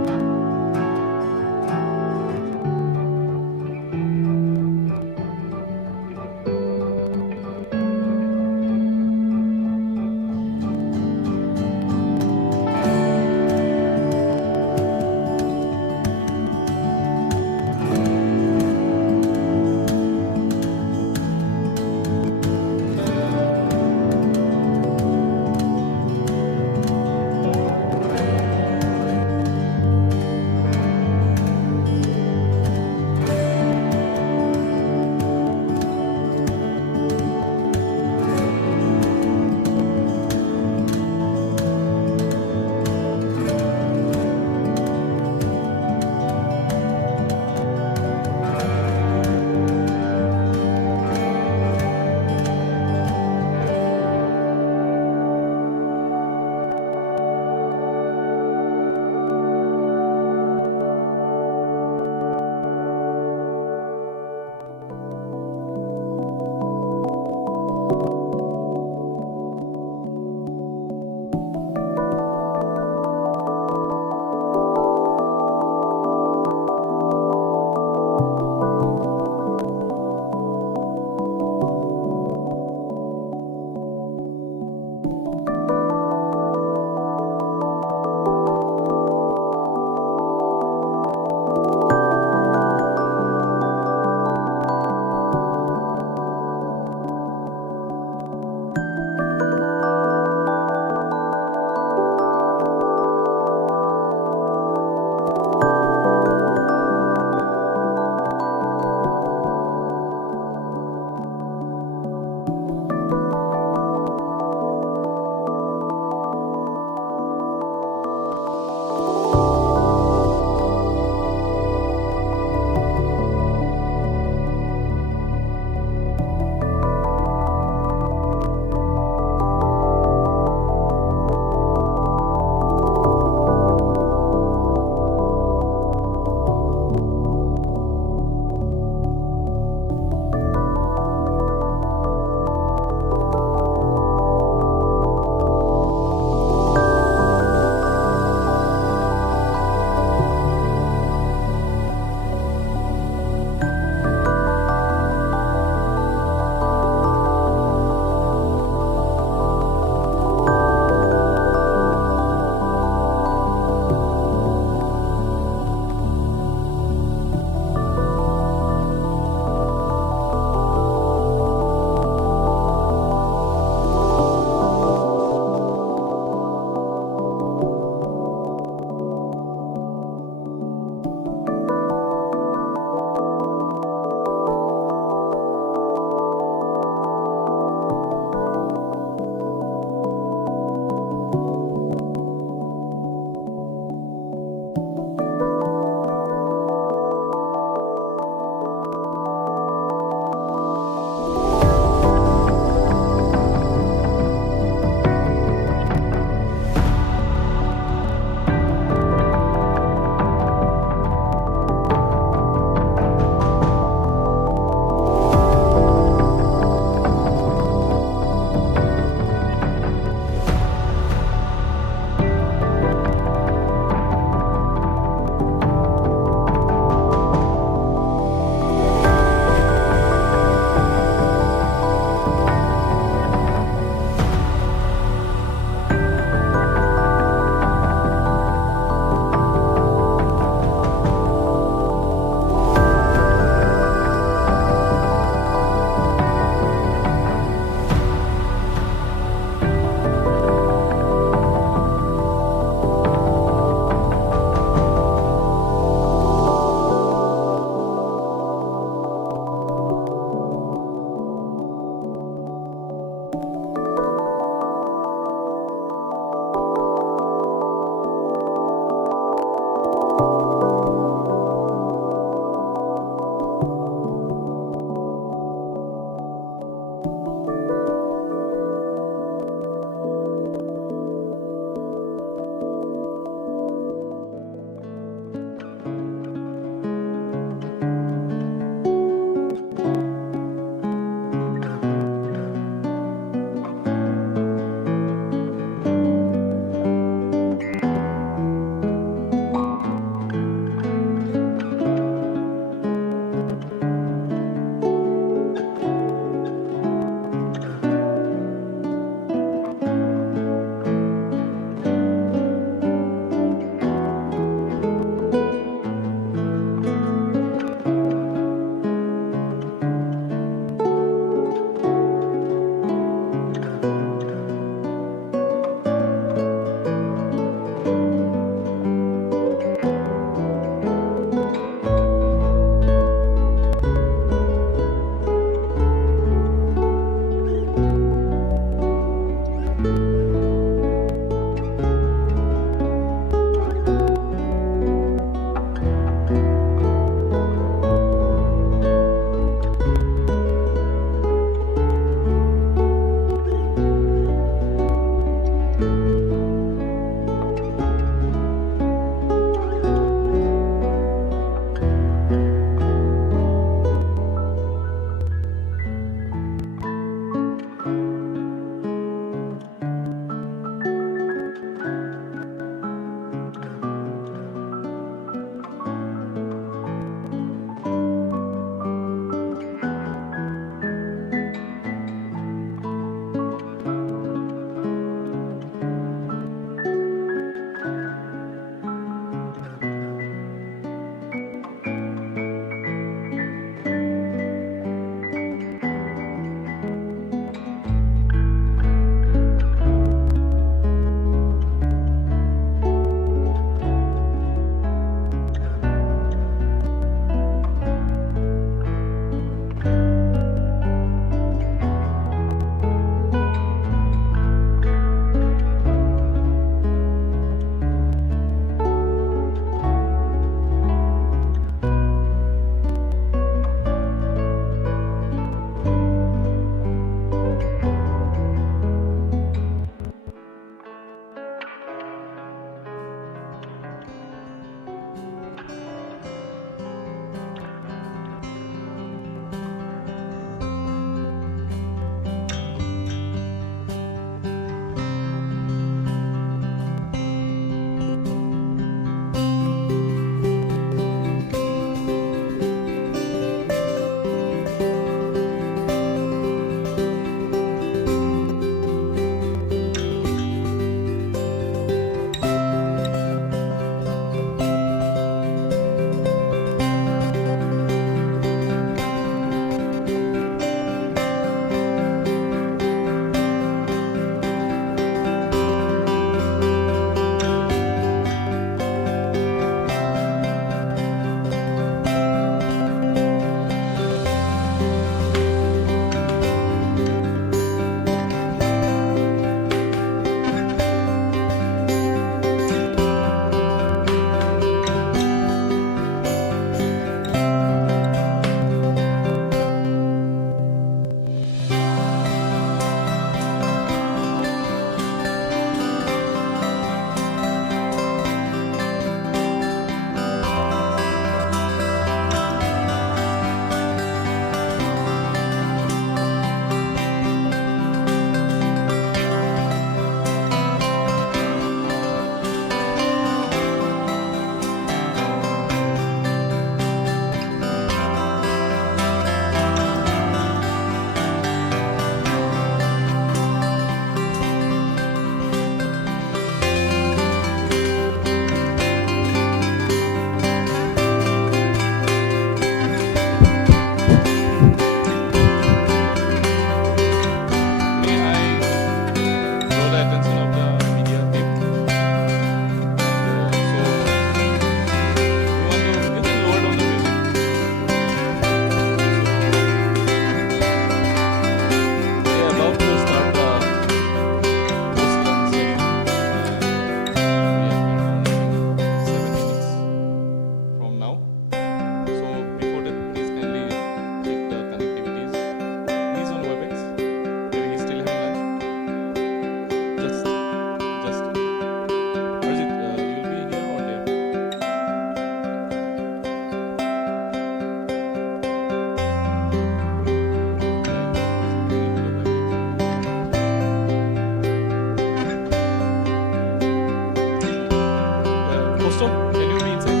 Kostom, can you be inside?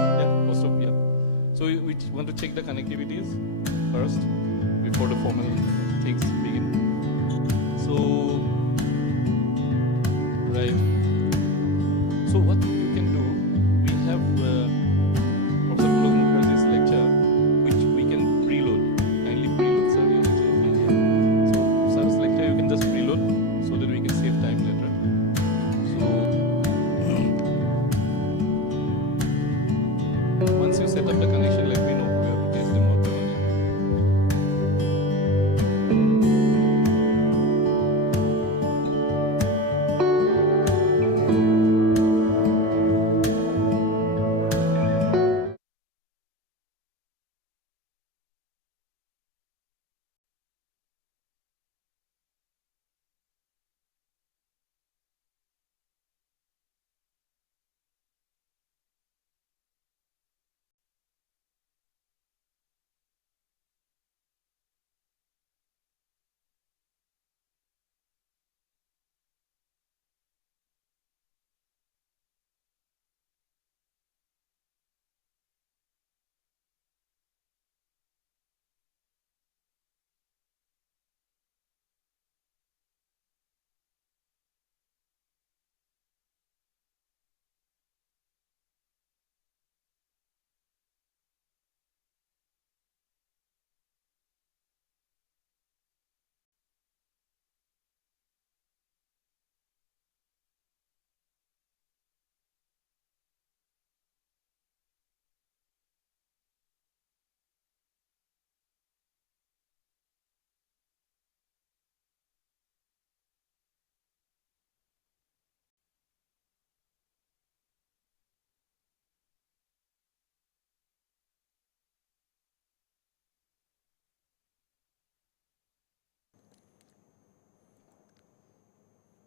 Yeah, Kostom, yeah. So we want to check the connectivities first before the formal things begin. So, right. So what you can do, we have Professor Pulok Mukherjee's lecture, which we can preload. Kindly preload, sir, your lecture. Yeah. So, sir's lecture you can just preload so that we can save time later. So, once you set up the connection, let me know. We have to test them what we're running.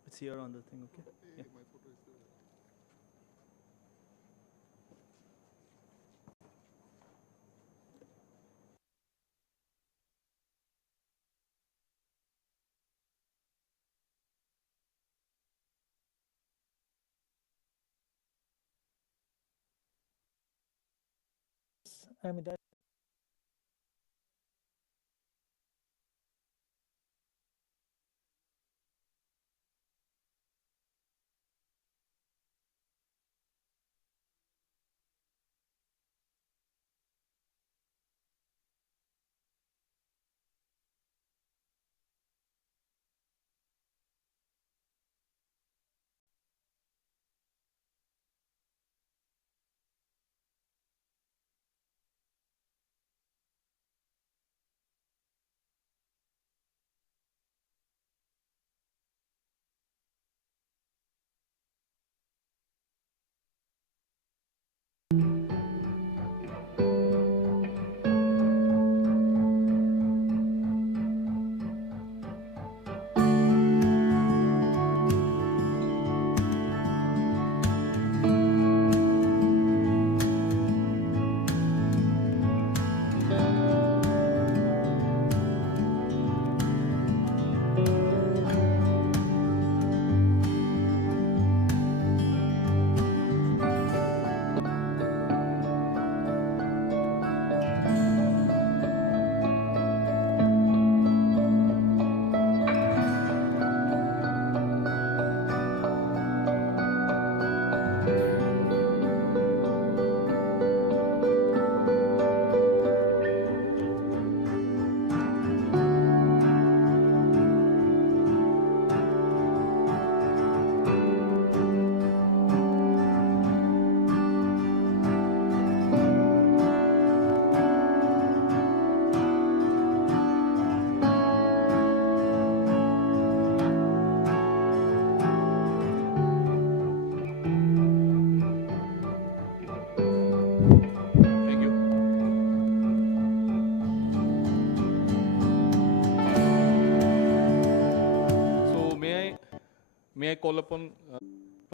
It's here on the thing, okay? Yeah. I mean, that Thank you. So may I call upon